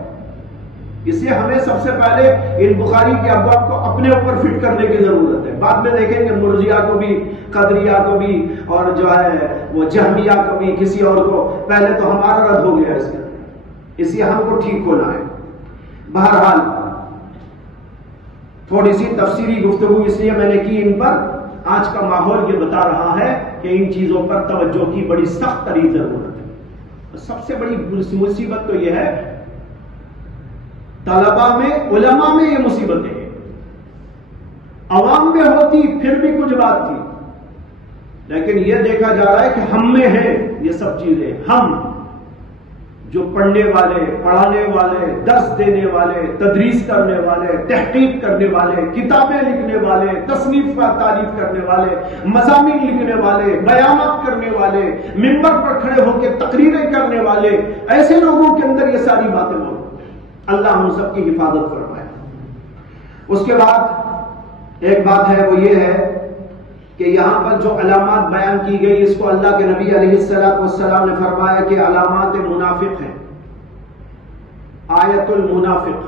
اس لیے ہمیں سب سے پہلے ان بخاری کے ابواب کو اپنے اوپر فٹ کرنے کی ضرورت ہے۔ بعد میں دیکھیں گے مرجیہ کو بھی، قدریہ کو بھی، اور جو ہے وہ جہمیہ کو بھی، کسی اور کو۔ پہلے تو ہمارا رد ہو گیا اس کے اندر، اس لیے ہم کو ٹھیک ہونا ہے۔ بہرحال تھوڑی سی تفسیری گفتگو اس لیے میں نے کی ان پر، آج کا ماحول یہ بتا رہا ہے کہ ان چیزوں پر توجہ کی بڑی سخت ترین ضرورت ہے۔ سب سے بڑی مصیبت تو یہ ہے طلباء میں، علماء میں یہ مصیبتیں ہیں۔ عوام میں ہوتی پھر بھی کچھ بات تھی، لیکن یہ دیکھا جا رہا ہے کہ ہم میں ہیں یہ سب چیزیں۔ ہم جو پڑھنے والے، پڑھانے والے، درس دینے والے، تدریس کرنے والے، تحقیق کرنے والے، کتابیں لکھنے والے، تصنیف کا تعریف کرنے والے، مضامین لکھنے والے، بیانات کرنے والے، منبر پر کھڑے ہو کے تقریریں کرنے والے، ایسے لوگوں کے اندر یہ ساری باتیں موجود ہیں۔ اللہ ہم سب کی حفاظت فرمائے۔ اس کے بعد ایک بات ہے، وہ یہ ہے کہ یہاں پر جو علامات بیان کی گئی، اس کو اللہ کے نبی علیہ السلام نے فرمایا کہ علامات منافق ہیں، آیت المنافق۔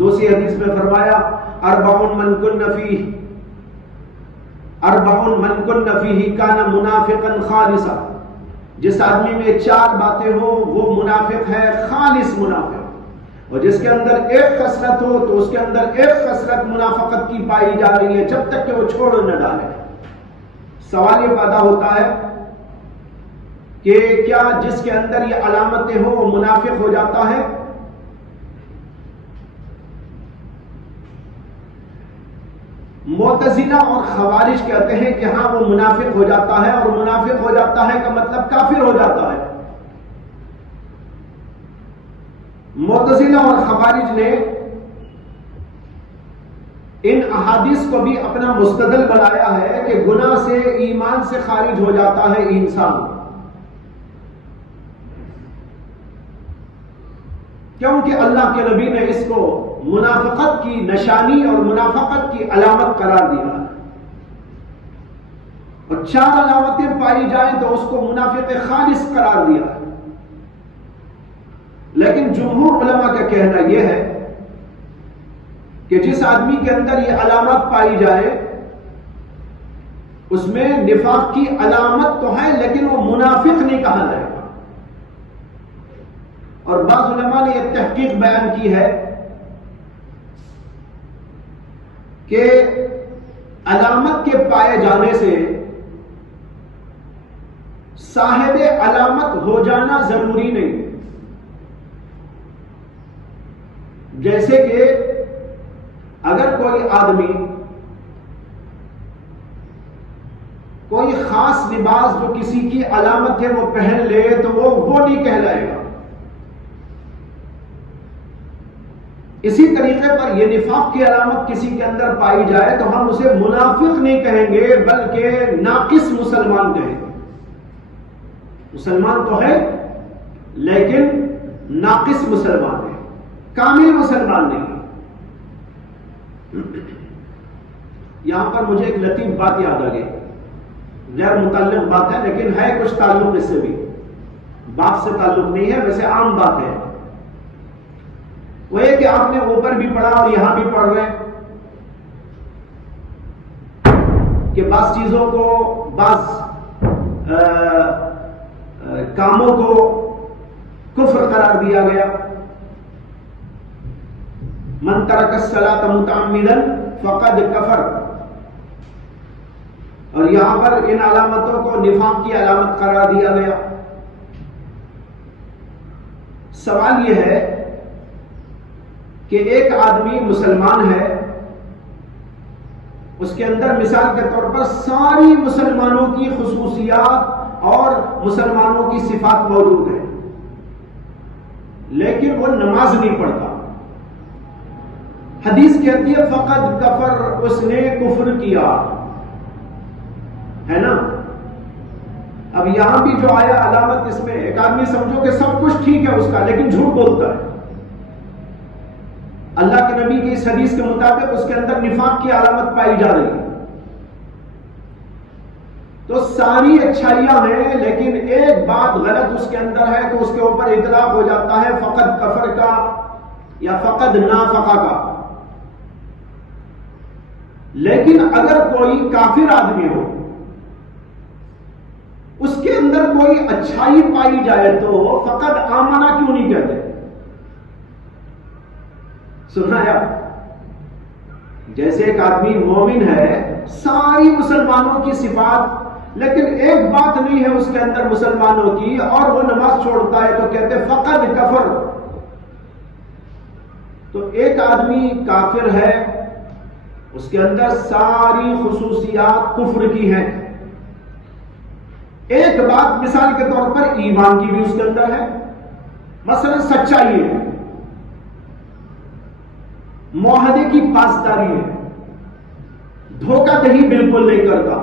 دوسری حدیث میں فرمایا اربع من کن فیہ کان منافقا خالصا، جس آدمی میں 4 باتیں ہوں وہ منافق ہے، خالص منافق۔ اور جس کے اندر ایک خصلت ہو تو اس کے اندر ایک خصلت منافقت کی پائی جا رہی ہے، جب تک کہ وہ چھوڑ نہ ڈالے۔ سوال یہ پیدا ہوتا ہے کہ کیا جس کے اندر یہ علامتیں ہوں وہ منافق ہو جاتا ہے؟ معتزلہ اور خوارج کہتے ہیں کہ ہاں وہ منافق ہو جاتا ہے، اور منافق ہو جاتا ہے کا مطلب کافر ہو جاتا ہے۔ معتزلہ اور خوارج نے ان احادیث کو بھی اپنا مستدل بنایا ہے کہ گناہ سے، ایمان سے خارج ہو جاتا ہے انسان، کیونکہ اللہ کے نبی نے اس کو منافقت کی نشانی اور منافقت کی علامت قرار دیا ہے، اور 4 علامتیں پائی جائیں تو اس کو منافق خالص قرار دیا ہے۔ لیکن جمہور علماء کا کہنا یہ ہے کہ جس آدمی کے اندر یہ علامات پائی جائے اس میں نفاق کی علامت تو ہے، لیکن وہ منافق نہیں کہا جائے گا۔ اور بعض علماء نے یہ تحقیق بیان کی ہے کہ علامت کے پائے جانے سے صاحب علامت ہو جانا ضروری نہیں۔ جیسے کہ اگر کوئی آدمی کوئی خاص لباس جو کسی کی علامت ہے وہ پہن لے تو وہ نہیں کہلائے گا۔ اسی طریقے پر یہ نفاق کی علامت کسی کے اندر پائی جائے تو ہم اسے منافق نہیں کہیں گے بلکہ ناقص مسلمان کہیں گے۔ مسلمان تو ہے لیکن ناقص مسلمان ہے، کامل مسلمان نہیں۔ یہاں پر مجھے ایک لطیف بات یاد آ گئی، غیر متعلق بات ہے لیکن ہے کچھ تعلق اس سے بھی، باپ سے تعلق نہیں ہے، ویسے عام بات ہے۔ وہ یہ کہ آپ نے اوپر بھی پڑھا اور یہاں بھی پڑھ رہے ہیں کہ بعض چیزوں کو، بعض کاموں کو کفر قرار دیا گیا۔ من ترک الصلاۃ متعمدا فقد کفر، اور یہاں پر ان علامتوں کو نفاق کی علامت قرار دیا گیا۔ سوال یہ ہے کہ ایک آدمی مسلمان ہے، اس کے اندر مثال کے طور پر ساری مسلمانوں کی خصوصیات اور مسلمانوں کی صفات موجود ہیں، لیکن وہ نماز نہیں پڑھتا۔ حدیث کہتی ہے فقد کفر، اس نے کفر کیا ہے نا۔ اب یہاں بھی جو آیا علامت، اس میں ایک آدمی سمجھو کہ سب کچھ ٹھیک ہے اس کا لیکن جھوٹ بولتا ہے، اللہ کے نبی کی اس حدیث کے مطابق اس کے اندر نفاق کی علامت پائی جا رہی ہے۔ تو ساری اچھائیاں ہیں، لیکن ایک بات غلط اس کے اندر ہے تو اس کے اوپر اطلاق ہو جاتا ہے فقط کفر کا یا فقط نافقہ کا۔ لیکن اگر کوئی کافر آدمی ہو، اس کے اندر کوئی اچھائی پائی جائے تو فقط آمنہ کیوں نہیں کہتے؟ سنایا؟ جیسے ایک آدمی مومن ہے، ساری مسلمانوں کی صفات، لیکن ایک بات نہیں ہے اس کے اندر مسلمانوں کی، اور وہ نماز چھوڑتا ہے تو کہتے فقط کفر۔ تو ایک آدمی کافر ہے، اس کے اندر ساری خصوصیات کفر کی ہیں، ایک بات مثال کے طور پر ایمان کی بھی اس کے اندر ہے، مثلا سچائی ہے، معاہدے کی پاسداری ہے، دھوکہ دہی بالکل نہیں کرتا،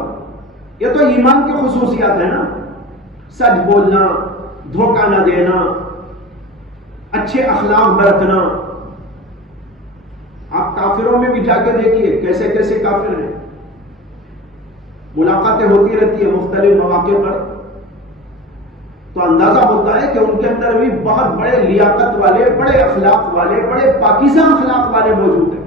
یہ تو ایمان کی خصوصیات ہے نا، سچ بولنا، دھوکہ نہ دینا، اچھے اخلاق برتنا۔ آپ کافروں میں بھی جا کے دیکھیے کیسے کیسے کافر ہیں، ملاقاتیں ہوتی رہتی ہے مختلف مواقع پر، تو اندازہ ہوتا ہے کہ ان کے اندر بھی بہت بڑے لیاقت والے، بڑے اخلاق والے، بڑے پاکیزہ اخلاق والے موجود ہیں۔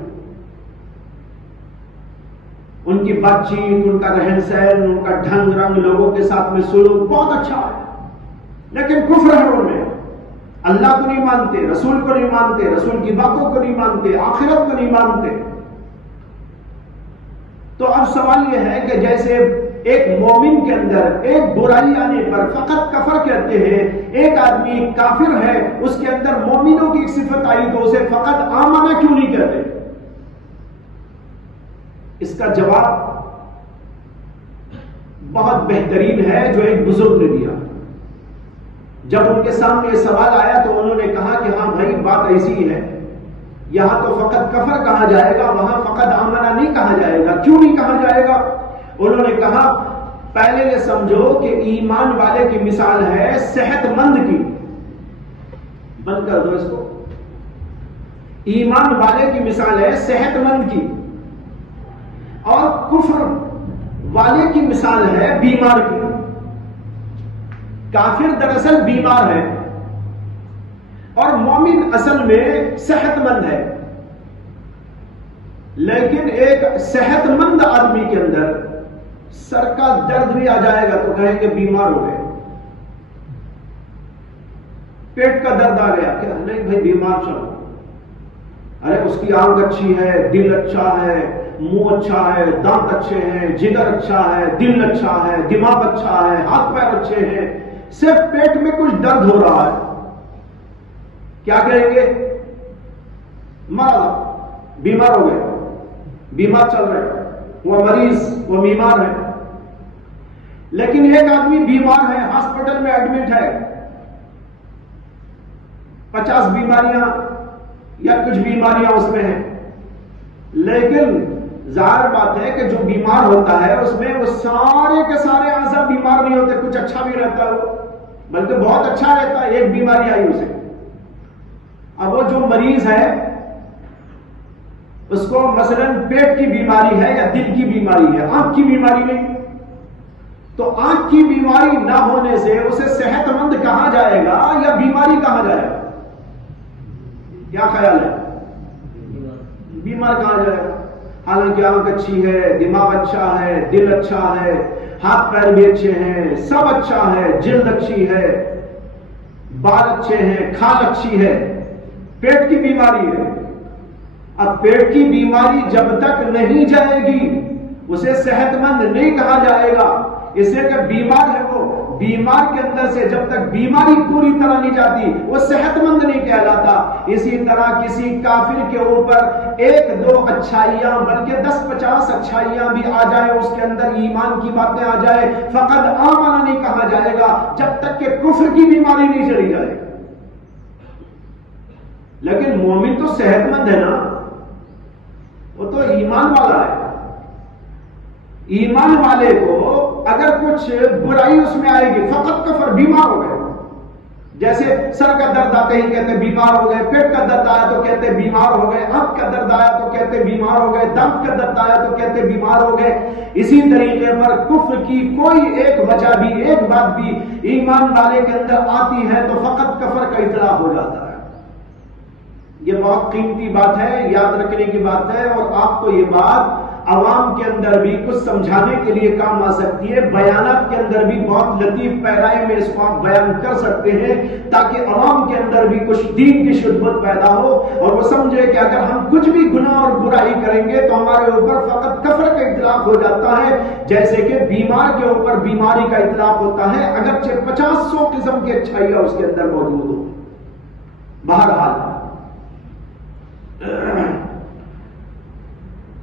ان کی بات چیت، ان کا رہن سہن، ان کا ڈھنگ رنگ، لوگوں کے ساتھ میں سلوک بہت اچھا ہے، لیکن کفر ہے ان میں، اللہ کو نہیں مانتے، رسول کو نہیں مانتے، رسول کی باتوں کو نہیں مانتے، آخرت کو نہیں مانتے۔ تو اب سوال یہ ہے کہ جیسے ایک مومن کے اندر ایک برائی آنے پر فقط کفر کہتے ہیں، ایک آدمی کافر ہے، اس کے اندر مومنوں کی ایک صفت آئی تو اسے فقط آمنہ کیوں نہیں کہتے؟ اس کا جواب بہت بہترین ہے جو ایک بزرگ نے دیا۔ جب ان کے سامنے یہ سوال آیا تو انہوں نے کہا کہ ہاں بھائی بات ایسی ہے، یہاں تو فقط کفر کہا جائے گا، وہاں فقط آمنہ نہیں کہا جائے گا۔ کیوں نہیں کہا جائے گا؟ انہوں نے کہا پہلے یہ سمجھو کہ ایمان والے کی مثال ہے صحت مند کی، بند کر دو اس کو، ایمان والے کی مثال ہے صحت مند کی، اور کفر والے کی مثال ہے بیمار کی۔ کافر دراصل بیمار ہے اور مومن اصل میں صحت مند ہے، لیکن ایک صحت مند آدمی کے اندر سر کا درد بھی آ جائے گا تو کہیں گے بیمار ہو گئے، پیٹ کا درد آ گیا کہ نہیں بھائی بیمار چلو، ارے اس کی آنکھ اچھی ہے، دل اچھا ہے، منہ اچھا ہے، دانت اچھے ہیں، جگر اچھا ہے، دل اچھا ہے، دماغ اچھا ہے، ہاتھ پیر اچھے ہیں، صرف پیٹ میں کچھ درد ہو رہا ہے، کیا کہیں گے؟ مرض، بیمار ہو گئے، بیمار چل رہے، وہ مریض، وہ بیمار ہے۔ لیکن ایک آدمی بیمار ہے، ہاسپٹل میں ایڈمٹ ہے، 50 بیماریاں یا کچھ بیماریاں اس میں ہیں، لیکن ظاہر بات ہے کہ جو بیمار ہوتا ہے اس میں وہ سارے کے سارے اعضاء بیمار نہیں ہوتے، کچھ اچھا بھی رہتا ہے وہ، بلکہ بہت اچھا رہتا ہے، ایک بیماری آئی اسے۔ اب وہ جو مریض ہے اس کو مثلا پیٹ کی بیماری ہے یا دل کی بیماری ہے، آنکھ کی بیماری نہیں، تو آنکھ کی بیماری نہ ہونے سے اسے صحت مند کہا جائے گا یا بیماری کہا جائے گا؟ کیا خیال ہے؟ بیمار کہا جائے گا، حالانکہ آنکھ اچھی ہے، دماغ اچھا ہے، دل اچھا ہے، ہاتھ پیر بھی اچھے ہیں، سب اچھا ہے، جلد اچھی ہے، بال اچھے ہیں، کھال اچھی ہے، پیٹ کی بیماری ہے۔ اب پیٹ کی بیماری جب تک نہیں جائے گی اسے صحت مند نہیں کہا جائے گا، اس لیے کہ بیمار ہے وہ، بیمار کے اندر سے جب تک بیماری پوری طرح نہیں جاتی وہ صحت مند نہیں کہلاتا۔ اسی طرح کسی کافر کے اوپر 1-2 اچھائیاں بلکہ 10-50 اچھائیاں بھی آ جائے، اس کے اندر ایمان کی باتیں آ جائے، فقط آمنہ نہیں کہا جائے گا جب تک کہ کفر کی بیماری نہیں چلی جائے۔ لیکن مومن تو صحت مند ہے نا، وہ تو ایمان والا ہے، ایمان والے کو اگر کچھ برائی اس میں آئے گی فقط کفر، بیمار ہو گئے، جیسے سر کا درد آتے ہی کہتے بیمار ہو گئے، پیٹ کا درد آیا تو کہتے بیمار ہو گئے، آنکھ کا درد آیا تو کہتے بیمار ہو گئے، دانت کا درد آیا تو کہتے بیمار ہو گئے۔ اسی طریقے پر کفر کی کوئی ایک وجہ بھی، ایک بات بھی ایمان والے کے اندر آتی ہے تو فقط کفر کا اطلاق ہو جاتا ہے۔ یہ بہت قیمتی بات ہے، یاد رکھنے کی بات ہے، اور آپ کو یہ بات عوام کے اندر بھی کچھ سمجھانے کے لیے کام آ سکتی ہے۔ بیانات کے اندر بھی بہت لطیف پیرائے میں اس کو آپ بیان کر سکتے ہیں تاکہ عوام کے اندر بھی کچھ دین کی شدت پیدا ہو اور وہ سمجھے کہ اگر ہم کچھ بھی گناہ اور برائی کریں گے تو ہمارے اوپر فقط کفر کا اطلاق ہو جاتا ہے، جیسے کہ بیمار کے اوپر بیماری کا اطلاق ہوتا ہے اگرچہ 50-100 قسم کی اچھائیاں اس کے اندر موجود ہو۔ بہرحال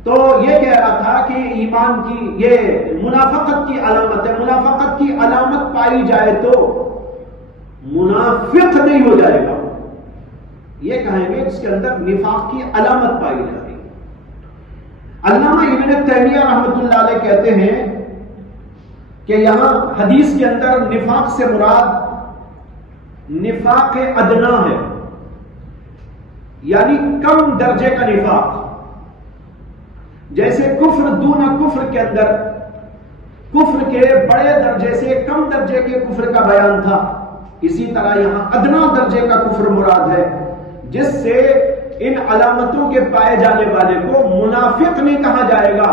تو یہ کہہ رہا تھا کہ ایمان کی یہ منافقت کی علامت ہے، منافقت کی علامت پائی جائے تو منافق نہیں ہو جائے گا، یہ کہیں گے جس کے اندر نفاق کی علامت پائی جائے گی۔ علامہ ابن تیمیہ رحمۃ اللہ علیہ کہتے ہیں کہ یہاں حدیث کے اندر نفاق سے مراد نفاق ادنا ہے، یعنی کم درجے کا نفاق۔ جیسے کفر دون کفر کے اندر کفر کے بڑے درجے سے کم درجے کے کفر کا بیان تھا، اسی طرح یہاں ادنا درجے کا کفر مراد ہے، جس سے ان علامتوں کے پائے جانے والے کو منافق نہیں کہا جائے گا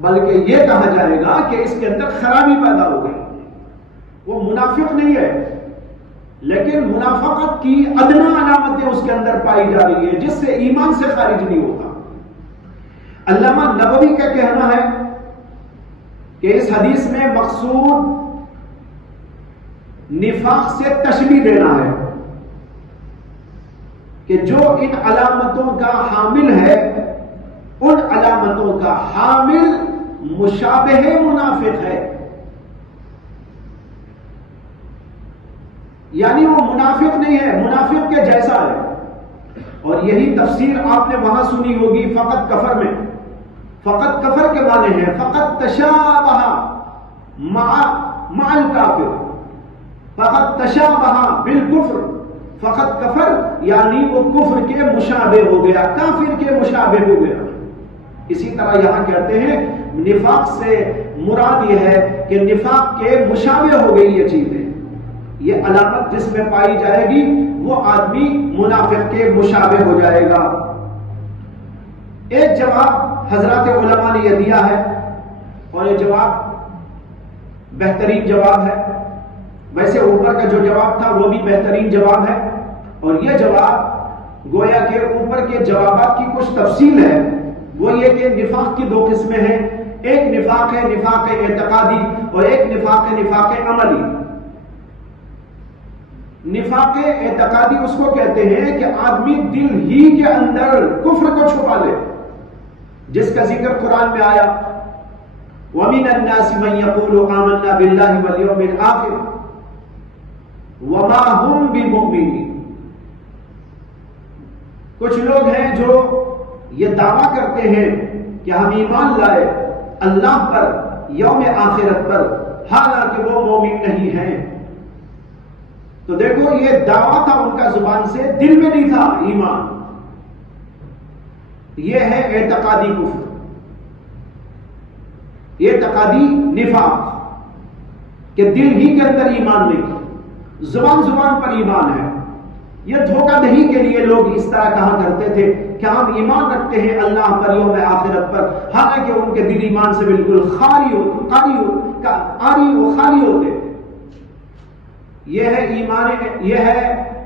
بلکہ یہ کہا جائے گا کہ اس کے اندر خرابی پیدا ہو گئی۔ وہ منافق نہیں ہے لیکن منافقت کی ادنا علامتیں اس کے اندر پائی جا رہی ہے جس سے ایمان سے خارج نہیں ہوگا۔ علامہ نووی کا کہنا ہے کہ اس حدیث میں مقصود نفاق سے تشبیہ دینا ہے کہ جو ان علامتوں کا حامل ہے ان علامتوں کا حامل مشابہ منافق ہے، یعنی وہ منافق نہیں ہے، منافق کے جیسا ہے۔ اور یہی تفسیر آپ نے وہاں سنی ہوگی فقط کفر میں۔ فقط کفر کے معنی ہے فقط تشابہ مع الکافر، فقط تشابہ بالکفر، فقط کفر یعنی وہ کفر کے مشابہ ہو گیا، کافر کے مشابہ ہو گیا۔ اسی طرح یہاں کہتے ہیں نفاق سے مراد یہ ہے کہ نفاق کے مشابہ ہو گئی یہ چیزیں، یہ علامت جس میں پائی جائے گی وہ آدمی منافق کے مشابہ ہو جائے گا۔ ایک جواب حضرات علماء نے یہ دیا ہے اور یہ جواب بہترین جواب ہے، ویسے اوپر کا جو جواب تھا وہ بھی بہترین جواب ہے، اور یہ جواب گویا کہ اوپر کے جوابات کی کچھ تفصیل ہے۔ وہ یہ کہ نفاق کی دو قسمیں ہیں، ایک نفاق ہے نفاق اعتقادی اور ایک نفاق ہے نفاق عملی۔ نفاق اعتقادی اس کو کہتے ہیں کہ آدمی دل ہی کے اندر کفر کو چھپا لے، جس کا ذکر قرآن میں آیا وَمِنَ النَّاسِ مَن يَقُولُ آمَنَّا بِاللَّهِ وَالْيَوْمِ الْآخِرِ وَمَا هُمْ بِمُؤْمِنِينَ۔ کچھ لوگ ہیں جو یہ دعویٰ کرتے ہیں کہ ہم ایمان لائے اللہ پر، یوم آخرت پر، حالانکہ وہ مومن نہیں ہیں۔ تو دیکھو یہ دعویٰ تھا ان کا زبان سے، دل میں نہیں تھا ایمان۔ یہ ہے اعتقادی کفر، یہ اعتقادی نفاق کہ دل ہی کے اندر ایمان نہیں، زبان پر ایمان ہے۔ یہ دھوکہ دہی کے لیے لوگ اس طرح کہا کرتے تھے کہ ہم ایمان رکھتے ہیں اللہ پر، یوم آخرت پر، حالانکہ ان کے دل ایمان سے بالکل خالی ہوتے۔ یہ ہے ایمان، یہ ہے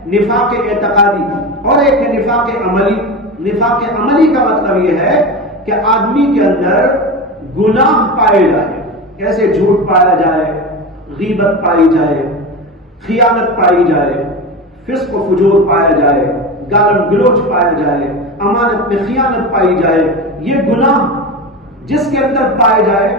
نفاق اعتقادی، اور ایک ہے نفاق عملی۔ نفاق عملی کا مطلب یہ ہے کہ آدمی کے اندر گناہ پائے جائے، ایسے جھوٹ پایا جائے، غیبت پائی جائے، خیانت پائی جائے، فسق و فجور پایا جائے، گالم گلوچ پایا جائے، امانت میں خیانت پائی جائے۔ یہ گناہ جس کے اندر پائے جائے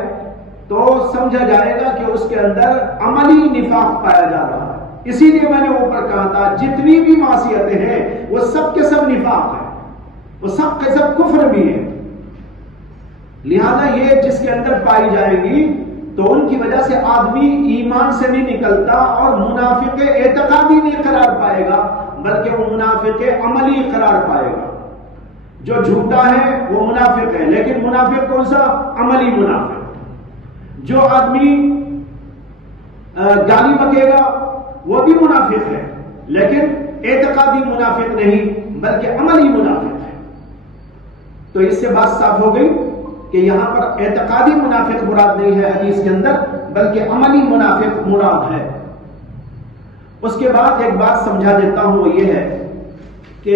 تو سمجھا جائے گا کہ اس کے اندر عملی نفاق پایا جا رہا ہے۔ اسی لیے میں نے اوپر کہا تھا جتنی بھی معصیتیں ہیں وہ سب کے سب نفاق ہیں، وہ سب کے سب کفر بھی ہیں۔ لہذا یہ جس کے اندر پائی جائے گی تو ان کی وجہ سے آدمی ایمان سے نہیں نکلتا اور منافق اعتقادی نہیں قرار پائے گا بلکہ وہ منافق عملی قرار پائے گا. جو جھوٹا ہے وہ منافق ہے، لیکن منافق کون سا؟ عملی منافق. جو آدمی گالی بکے گا وہ بھی منافق ہے، لیکن اعتقادی منافق نہیں بلکہ عملی منافق ہے. تو اس سے بات صاف ہو گئی کہ یہاں پر اعتقادی منافق مراد نہیں ہے حدیث کے اندر، بلکہ عملی منافق مراد ہے. اس کے بعد ایک بات سمجھا دیتا ہوں، وہ یہ ہے کہ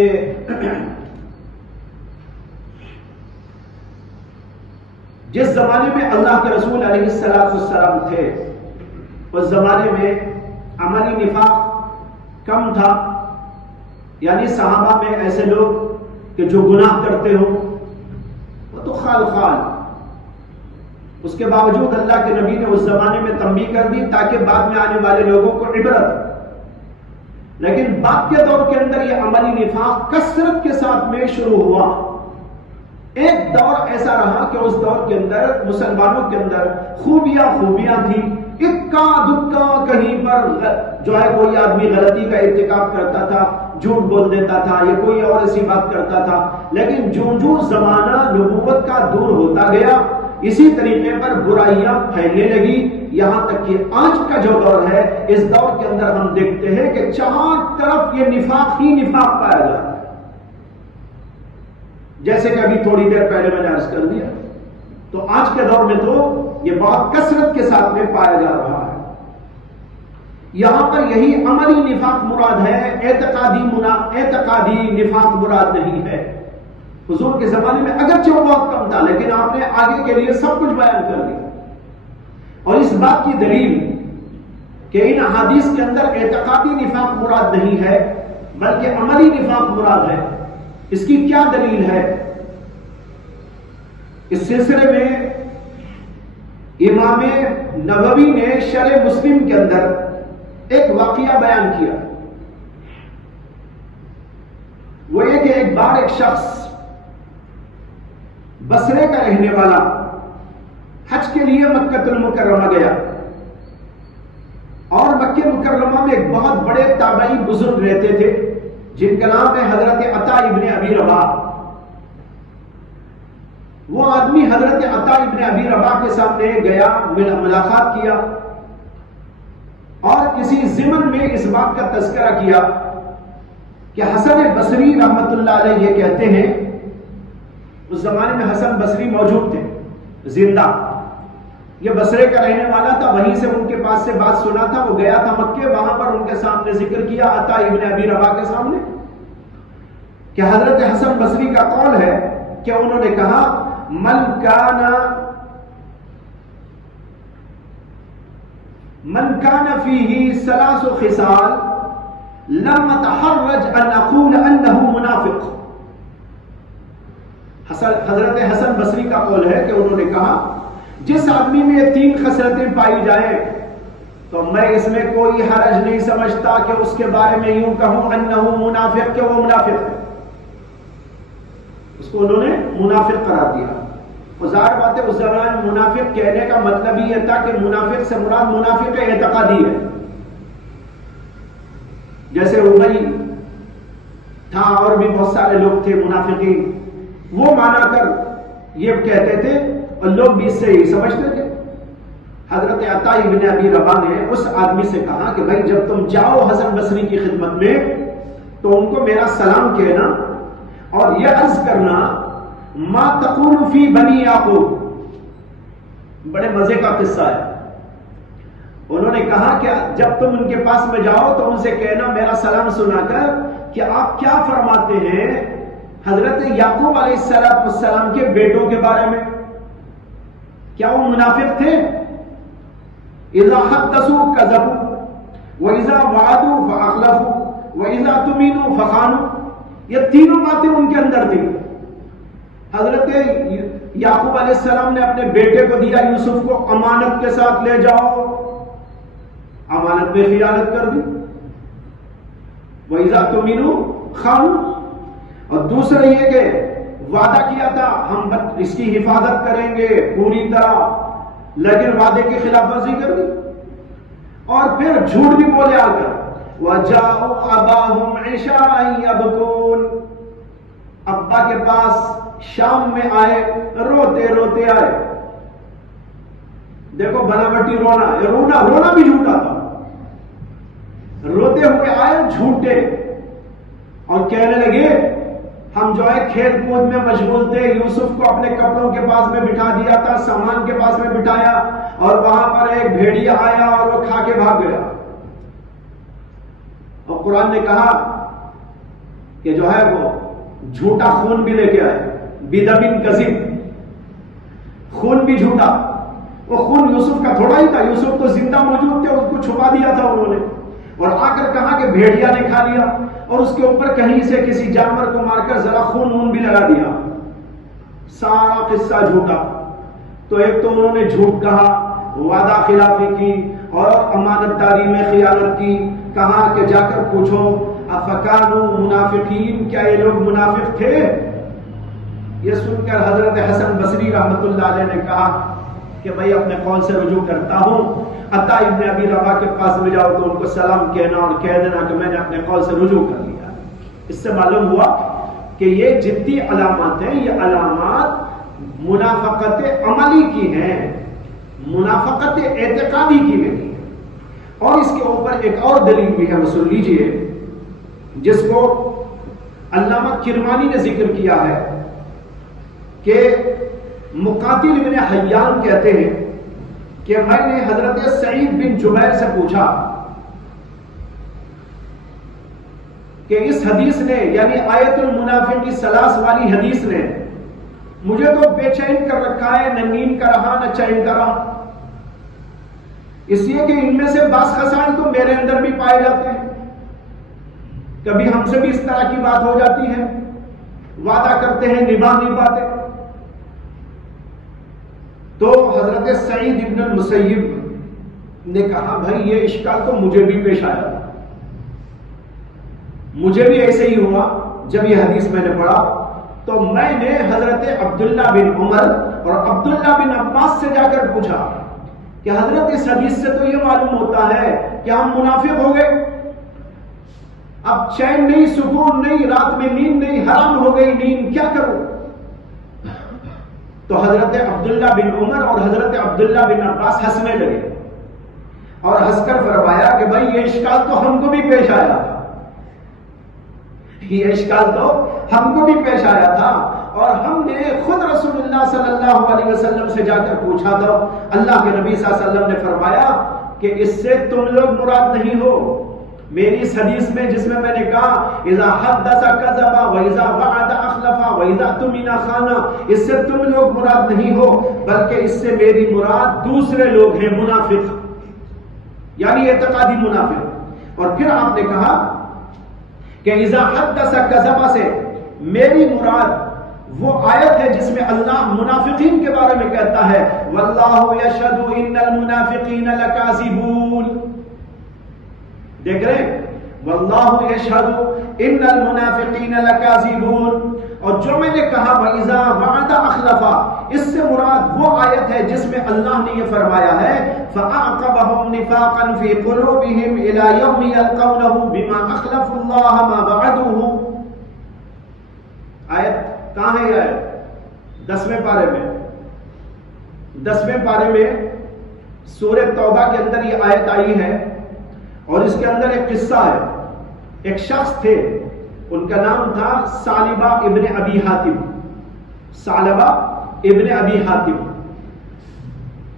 جس زمانے میں اللہ کے رسول علیہ السلام تھے اس زمانے میں عملی نفاق کم تھا. یعنی صحابہ میں ایسے لوگ کہ جو گناہ کرتے ہوں وہ تو خال خال، اس کے باوجود اللہ کے نبی نے اس زمانے میں تنبیہ کر دی تاکہ بعد میں آنے والے لوگوں کو عبرت. لیکن بعد کے دور کے اندر یہ عملی نفاق کثرت کے ساتھ میں شروع ہوا. ایک دور ایسا رہا کہ اس دور کے اندر مسلمانوں کے اندر خوبیاں تھیں، اکا دکا کہیں پر جو ہے کوئی آدمی غلطی کا ارتکاب کرتا تھا، جھوٹ بول دیتا تھا یا کوئی اور ایسی بات کرتا تھا. لیکن جو زمانہ نبوت کا دور ہوتا گیا اسی طریقے پر برائیاں پھیلنے لگی، یہاں تک کہ آج کا جو دور ہے اس دور کے اندر ہم دیکھتے ہیں کہ چار طرف یہ نفاق ہی نفاق پایا جاتا ہے. جیسے کہ ابھی تھوڑی دیر پہلے میں نے عرض کر دیا، تو آج کے دور میں تو یہ بہت کثرت کے ساتھ میں پایا جا رہا ہے. یہاں پر یہی عملی نفاق مراد ہے، اعتقادی نفاق مراد نہیں ہے. حضور کے زمانے میں اگرچہ وہ بہت کم تھا لیکن آپ نے آگے کے لیے سب کچھ بیان کر دیا. اور اس بات کی دلیل کہ ان احادیث کے اندر اعتقادی نفاق مراد نہیں ہے بلکہ عملی نفاق مراد ہے. اس کی کیا دلیل ہے؟ اس سلسلے میں امام نووی نے شرح مسلم کے اندر ایک واقعہ بیان کیا. وہ یہ کہ ایک بار ایک شخص بصرے کا رہنے والا حج کے لیے مکہ المکرمہ گیا، اور مکہ مکرمہ میں ایک بہت بڑے تابعی بزرگ رہتے تھے جن کا نام ہے حضرت عطا ابن ابی رباح. وہ آدمی حضرت عطا ابن ابی رباح کے سامنے گیا، ملاقات کیا اور کسی ضمن میں اس بات کا تذکرہ کیا کہ حسن بصری رحمت اللہ علیہ یہ کہتے ہیں، اس زمانے میں حسن بصری موجود تھے زندہ، یہ بصرے کا رہنے والا تھا، وہیں سے ان کے پاس سے بات سنا تھا. وہ گیا تھا مکے، وہاں پر ان کے سامنے ذکر کیا عطا ابن ابی رباح کے سامنے کہ حضرت حسن بصری کا قول ہے کہ انہوں نے کہا من کان فیہ ثلاث خصال لم اتحرج ان اقول انہ منافق. حضرت حسن بصری کا قول ہے کہ انہوں نے کہا جس آدمی میں یہ تین خصلتیں پائی جائیں تو میں اس میں کوئی حرج نہیں سمجھتا کہ اس کے بارے میں یوں کہوں انہ منافق، کہ وہ منافق ہے. اس کو انہوں نے منافق قرار دیا. اور ظاہر بات ہے اس زمانے میں منافق کہنے کا مطلب ہی یہ تھا کہ منافق سے مراد منافق اعتقادی ہے. جیسے ابی تھا اور بھی بہت سارے لوگ تھے منافقین، وہ مانا کر یہ کہتے تھے اور لوگ بھی اس سے ہی سمجھتے تھے. حضرت عطا ابن ابی رباح نے اس آدمی سے کہا کہ بھائی جب تم جاؤ حسن بصری کی خدمت میں تو ان کو میرا سلام کہنا اور یہ عرض کرنا ما تقول فی بنی یعقوب. بڑے مزے کا قصہ ہے. انہوں نے کہا کہ جب تم ان کے پاس میں جاؤ تو ان سے کہنا میرا سلام سنا کر کہ آپ کیا فرماتے ہیں حضرت یعقوب علیہ السلام کے بیٹوں کے بارے میں، کیا وہ منافق تھے؟ اذا حدثوا كذبوا واذا وعدوا فاخلفوا واذا تمنوا فخانوا. یہ تینوں باتیں ان کے اندر تھیں. حضرت یعقوب علیہ السلام نے اپنے بیٹے کو دیا یوسف کو، امانت کے ساتھ لے جاؤ، امانت میں خیانت کر دی. وَإِذَا تُؤْمِنُوا خَانُوا. اور دوسرا یہ کہ وعدہ کیا تھا ہم اس کی حفاظت کریں گے پوری طرح، لیکن وعدے کی خلاف ورزی کر دی اور پھر جھوٹ بھی بولے آ کر وَجَاءُوا أَبَاهُمْ عِشَاءً يَبْكُونَ، ابا کے پاس شام میں آئے روتے روتے آئے. دیکھو بناوٹی رونا، رونا بھی جھوٹا تھا. روتے ہوئے آئے جھوٹے اور کہنے لگے ہم جو ہے کھیل کود میں مشغول تھے، یوسف کو اپنے کپڑوں کے پاس میں بٹھا دیا تھا، سامان کے پاس میں بٹھایا اور وہاں پر ایک بھیڑیا آیا اور وہ کھا کے بھاگ گیا. اور قرآن نے کہا کہ جو ہے وہ جھوٹا خون بھی لے کے آئے، بِدَمٍ کذب، خون بھی جھوٹا. وہ خون یوسف کا تھوڑا ہی تھا، یوسف تو زندہ موجود تھے، اس کو چھپا دیا تھا انہوں نے. اور آ کر کہا کہ بھیڑیا نے کھا لیا اور اس کے اوپر کہیں سے کسی جانور کو مار کر ذرا خون بھی لگا دیا. سارا قصہ جھوٹا. تو ایک تو انہوں نے جھوٹ کہا، وعدہ خلافی کی اور امانت داری میں خیانت کی. کہا کہ جا کر پوچھو افکانوا منافقین، کیا یہ لوگ منافق تھے؟ یہ سن کر حضرت حسن بصری رحمت اللہ علیہ نے کہا کہ بھائی اپنے قول سے رجوع کرتا ہوں، عطا ابن ابی رباح کے پاس میں جاؤ تو ان کو سلام کہنا اور کہہ دینا کہ میں نے اپنے قول سے رجوع کر لیا. اس سے معلوم ہوا کہ یہ جتنی علامات ہیں یہ علامات منافقت عملی کی ہیں، منافقت اعتقادی کی نہیں. اور اس کے اوپر ایک اور دلیل بھی ہے، وہ سن لیجئے، جس کو علامہ کرمانی نے ذکر کیا ہے کہ مقاتل ابن حیان کہتے ہیں کہ میں نے حضرت سعید بن جبیر سے پوچھا کہ اس حدیث نے یعنی آیت المنافق ثلاث والی حدیث نے مجھے تو بے چین کر رکھا ہے، نہ نیند کا رہا نہ چین کا رہا. اس لیے کہ ان میں سے بعض خصائل تو میرے اندر بھی پائے جاتے ہیں. کبھی ہم سے بھی اس طرح کی بات ہو جاتی ہے، وعدہ کرتے ہیں نبھا نہیں پاتے. تو حضرت سعید ابن المسیب نے کہا بھائی یہ اشکال تو مجھے بھی پیش آیا تھا، مجھے بھی ایسے ہی ہوا. جب یہ حدیث میں نے پڑھا تو میں نے حضرت عبداللہ بن عمر اور عبداللہ بن عباس سے جا کر پوچھا کہ حضرت اس حدیث سے تو یہ معلوم ہوتا ہے کہ ہم منافق ہو گئے، اب چین نہیں، سکون نہیں، رات میں نیند نہیں، حرام ہو گئی نیند، کیا کروں؟ تو حضرت عبداللہ بن عمر اور حضرت عبداللہ بن عباس ہنسنے لگے اور ہنس کر فرمایا کہ بھائی یہ اشکال تو ہم کو بھی پیش آیا تھا، یہ اشکال تو ہم کو بھی پیش آیا تھا اور ہم نے خود رسول اللہ صلی اللہ علیہ وسلم سے جا کر پوچھا تھا. اللہ کے نبی صلی اللہ علیہ وسلم نے فرمایا کہ اس سے تم لوگ مراد نہیں ہو. میری اس حدیث میں جس میں نے کہا اذا حدث کذب واذا وعد اخلف واذا اؤتمن خان، اس سے تم لوگ مراد نہیں ہو بلکہ اس سے میری مراد دوسرے لوگ ہیں، منافق یعنی اعتقادی منافق. اور پھر آپ نے کہا کہ اذا حدث کذب سے میری مراد وہ آیت ہے جس میں اللہ منافقین کے بارے میں کہتا ہے واللہ یشہد ان المنافقین لکاذبون. دیکھ رہے واللہ یشہد ان المنافقین لکاذبون. اور جو میں نے کہا وَإِذَا وَعَدَ أَخْلَفَ، اس سے مراد وہ آیت ہے جس میں اللہ نے یہ فرمایا ہے فَأَعْقَبَهُمْ نِفَاقًا فِي قُلُوبِهِمْ إِلَى يَوْمِ يَلْقَوْنَهُ بِمَا أَخْلَفُوا اللَّهَ مَا وَعَدُوهُ. آیت کہاں ہے؟ یہ آیت 10ویں پارے میں، 10ویں پارے میں سورہ توبہ کے اندر یہ آیت آئی ہے اور اس کے اندر ایک قصہ ہے. ایک شخص تھے، ان کا نام تھا ثعلبہ ابن ابی حاتم. ثعلبہ ابن ابی حاتم،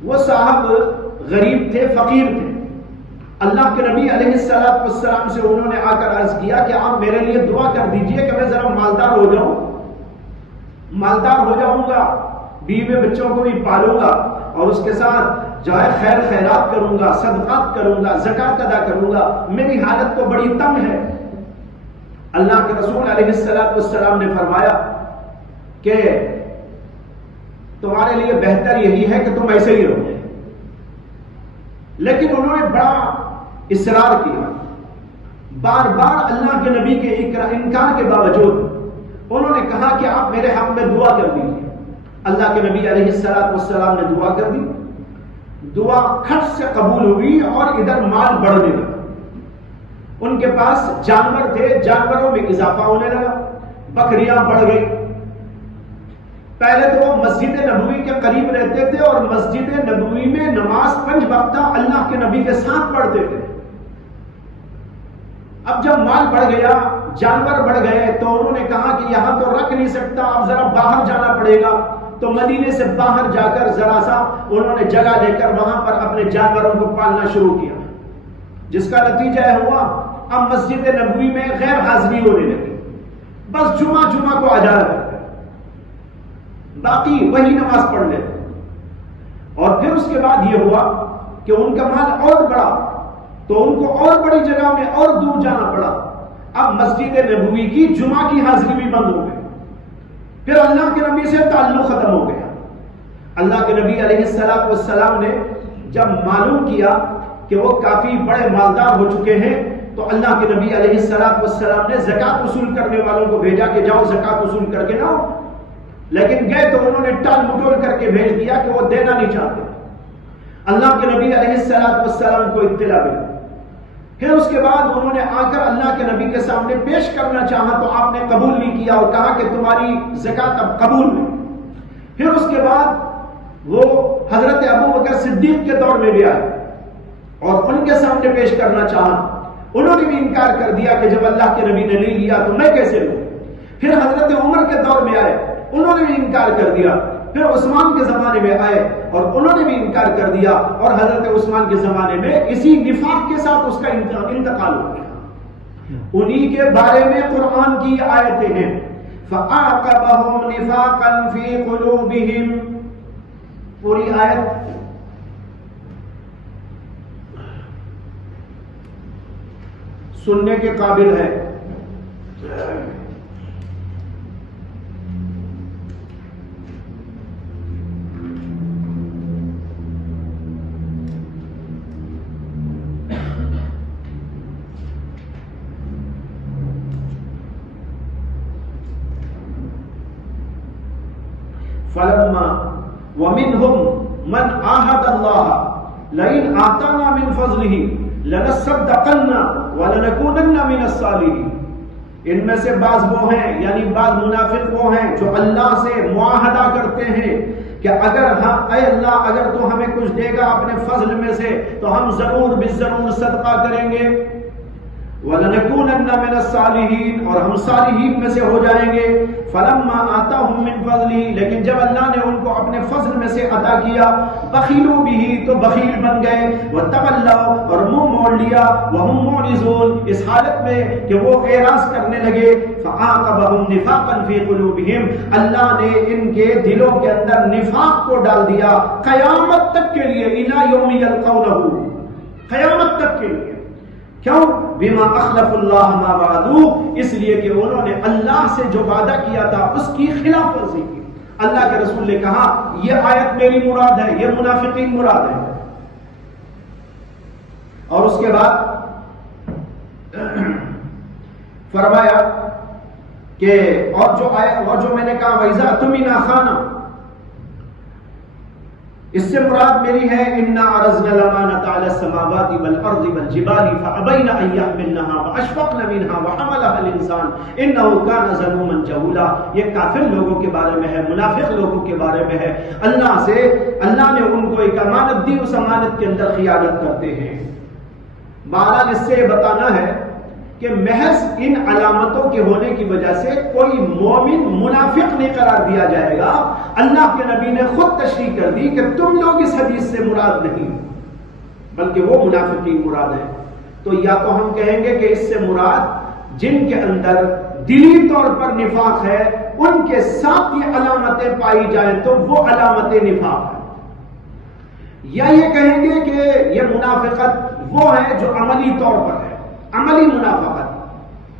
وہ صاحب غریب تھے، فقیر تھے. اللہ کے نبی علیہ السلام سے انہوں نے آ کر عرض کیا کہ آپ میرے لیے دعا کر دیجئے کہ میں ذرا مالدار ہو جاؤں، مالدار ہو جاؤں گا، بیوی بچوں کو بھی پالوں گا اور اس کے ساتھ جو ہے خیر خیرات کروں گا، صدقات کروں گا، زکات ادا کروں گا. میری حالت تو بڑی تنگ ہے. اللہ کے رسول علیہ السلام نے فرمایا کہ تمہارے لیے بہتر یہی ہے کہ تم ایسے ہی رہو. لیکن انہوں نے بڑا اصرار کیا، بار بار اللہ کے نبی کے انکار کے باوجود انہوں نے کہا کہ آپ میرے حق میں دعا کر دیجیے. اللہ کے نبی علیہ السلام نے دعا کر دی دعا کھٹ سے قبول ہوئی اور ادھر مال بڑھنے لگا. ان کے پاس جانور تھے، جانوروں میں اضافہ ہونے لگا، بکریاں بڑھ گئی. پہلے تو وہ مسجد نبوی کے قریب رہتے تھے اور مسجد نبوی میں نماز 5 وقتہ اللہ کے نبی کے ساتھ پڑھتے تھے. اب جب مال بڑھ گیا، جانور بڑھ گئے، تو انہوں نے کہا کہ یہاں تو رکھ نہیں سکتا، اب ذرا باہر جانا پڑے گا. تو مدینے سے باہر جا کر ذرا سا انہوں نے جگہ لے کر وہاں پر اپنے جانوروں کو پالنا شروع کیا، جس کا نتیجہ ہوا اب مسجد نبوی میں غیر حاضری ہونے لگی. بس جمعہ کو آ جایا کرتے، باقی وہی نماز پڑھ لیتے. اور پھر اس کے بعد یہ ہوا کہ ان کا مال اور بڑھا، تو ان کو اور بڑی جگہ میں اور دور جانا پڑا. اب مسجد نبوی کی جمعہ کی حاضری بھی بند ہو گئی. پھر اللہ کے نبی سے تعلق ختم ہو گیا. اللہ کے نبی علیہ السلام نے جب معلوم کیا کہ وہ کافی بڑے مالدار ہو چکے ہیں، تو اللہ کے نبی علیہ السلام نے زکات وصول کرنے والوں کو بھیجا کہ جاؤ زکات وصول کر کے لاؤ. لیکن گئے تو انہوں نے ٹال مٹول کر کے بھیج دیا کہ وہ دینا نہیں چاہتے. اللہ کے نبی علیہ السلام کو اطلاع ملی. پھر اس کے بعد انہوں نے آ کر اللہ کے نبی کے سامنے پیش کرنا چاہا تو آپ نے قبول نہیں کیا اور کہا کہ تمہاری زکات اب قبول نہیں. پھر اس کے بعد وہ حضرت ابو بکر صدیق کے دور میں بھی آئے اور ان کے سامنے پیش کرنا چاہا. انہوں نے بھی انکار کر دیا کہ جب اللہ کے نبی نے نہیں لیا تو میں کیسے لوں. پھر حضرت عمر کے دور میں آئے، انہوں نے بھی انکار کر دیا. پھر عثمان کے زمانے میں آئے اور انہوں نے بھی انکار کر دیا، اور حضرت عثمان کے زمانے میں اسی نفاق کے ساتھ اس کا انتقال ہو گیا. انہی کے بارے میں قرآن کی آیتیں ہیں. فَأَعْقَبَهُمْ نِفَاقًا فِي قُلُوبِهِمْ. پوری آیت سننے کے قابل ہے. فلما ومنهم من عاهد الله لئن آتانا من فضله لنصدقن ولنكونن من الصالحين. ان میں سے بعض وہ ہیں، یعنی بعض منافق وہ ہیں جو اللہ سے معاہدہ کرتے ہیں کہ اے اللہ اگر تو ہمیں کچھ دے گا اپنے فضل میں سے تو ہم ضرور بالضرور صدقہ کریں گے. وَلَنَكُونَنَّ مِنَ الصَّالِحِينَ، اور ہم صالحین میں سے ہو جائیں گے. فَلَمَّا آتَاهُم مِّن فَضْلِهِ، لیکن جب اللہ نے ان کو اپنے فضل میں سے عطا کیا، بخیلوا بِهِ، تو بخیل بن گئے. وَتَوَلَّوْا، اور منہ موڑ لیا. وَهُمْ مُعْرِضُونَ، اس حالت میں کہ وہ اعراض کرنے لگے. فَعَاقَبَهُمْ نِفَاقًا فِي قُلُوبِهِمْ، اللہ نے ان کے دلوں کے اندر نفاق کو ڈال دیا قیامت تک کے لیے. إِلَى يَوْمِ يَلْقَوْنَهُ، قیامت تک کے لیے. کیوں؟ بما اخلف اللہ ما وعدو، اس لیے کہ انہوں نے اللہ سے جو وعدہ کیا تھا اس کی خلاف ورزی کی. اللہ کے رسول نے کہا یہ آیت میری مراد ہے، یہ منافقین مراد ہے. اور اس کے بعد فرمایا کہ اور جو میں نے کہا وَإِذَا اؤْتُمِنَا خَانَ، اس سے مراد میری ہے اِنَّا عَرَضْنَا الْأَمَانَةَ عَلَى السَّمَاوَاتِ وَالْأَرْضِ وَالْجِبَالِ فَأَبَيْنَ أَن يَحْمِلْنَهَا وَأَشْفَقْنَ مِنْهَا وَحَمَلَهَا الْإِنسَانُ إِنَّهُ كَانَ ظَلُومًا جَهُولًا. یہ کافر لوگوں کے بارے میں ہے، منافق لوگوں کے بارے میں ہے. اللہ نے ان کو ایک امانت دی، اس امانت کے اندر خیانت کرتے ہیں. بہرحال اس سے یہ بتانا ہے کہ محض ان علامتوں کے ہونے کی وجہ سے کوئی مومن منافق نہیں قرار دیا جائے گا. اللہ کے نبی نے خود تشریح کر دی کہ تم لوگ اس حدیث سے مراد نہیں بلکہ وہ منافقین مراد ہیں. تو یا تو ہم کہیں گے کہ اس سے مراد جن کے اندر دلی طور پر نفاق ہے ان کے ساتھ یہ علامتیں پائی جائیں تو وہ علامتیں نفاق ہیں، یا یہ کہیں گے کہ یہ منافقت وہ ہے جو عملی طور پر ہے، عملی منافقت.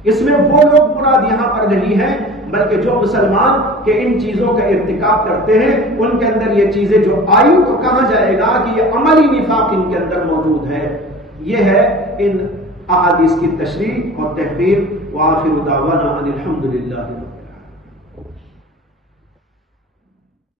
اس میں وہ لوگ مراد یہاں پر نہیں ہیں بلکہ جو مسلمان کے ان چیزوں کا ارتکاب کرتے ہیں ان کے اندر یہ چیزیں جو آئی تو کہا جائے گا کہ یہ عملی نفاق ان کے اندر موجود ہے. یہ ہے ان احادیث کی تشریح اور تحقیق. وآخر دعوانا ان الحمد للہ.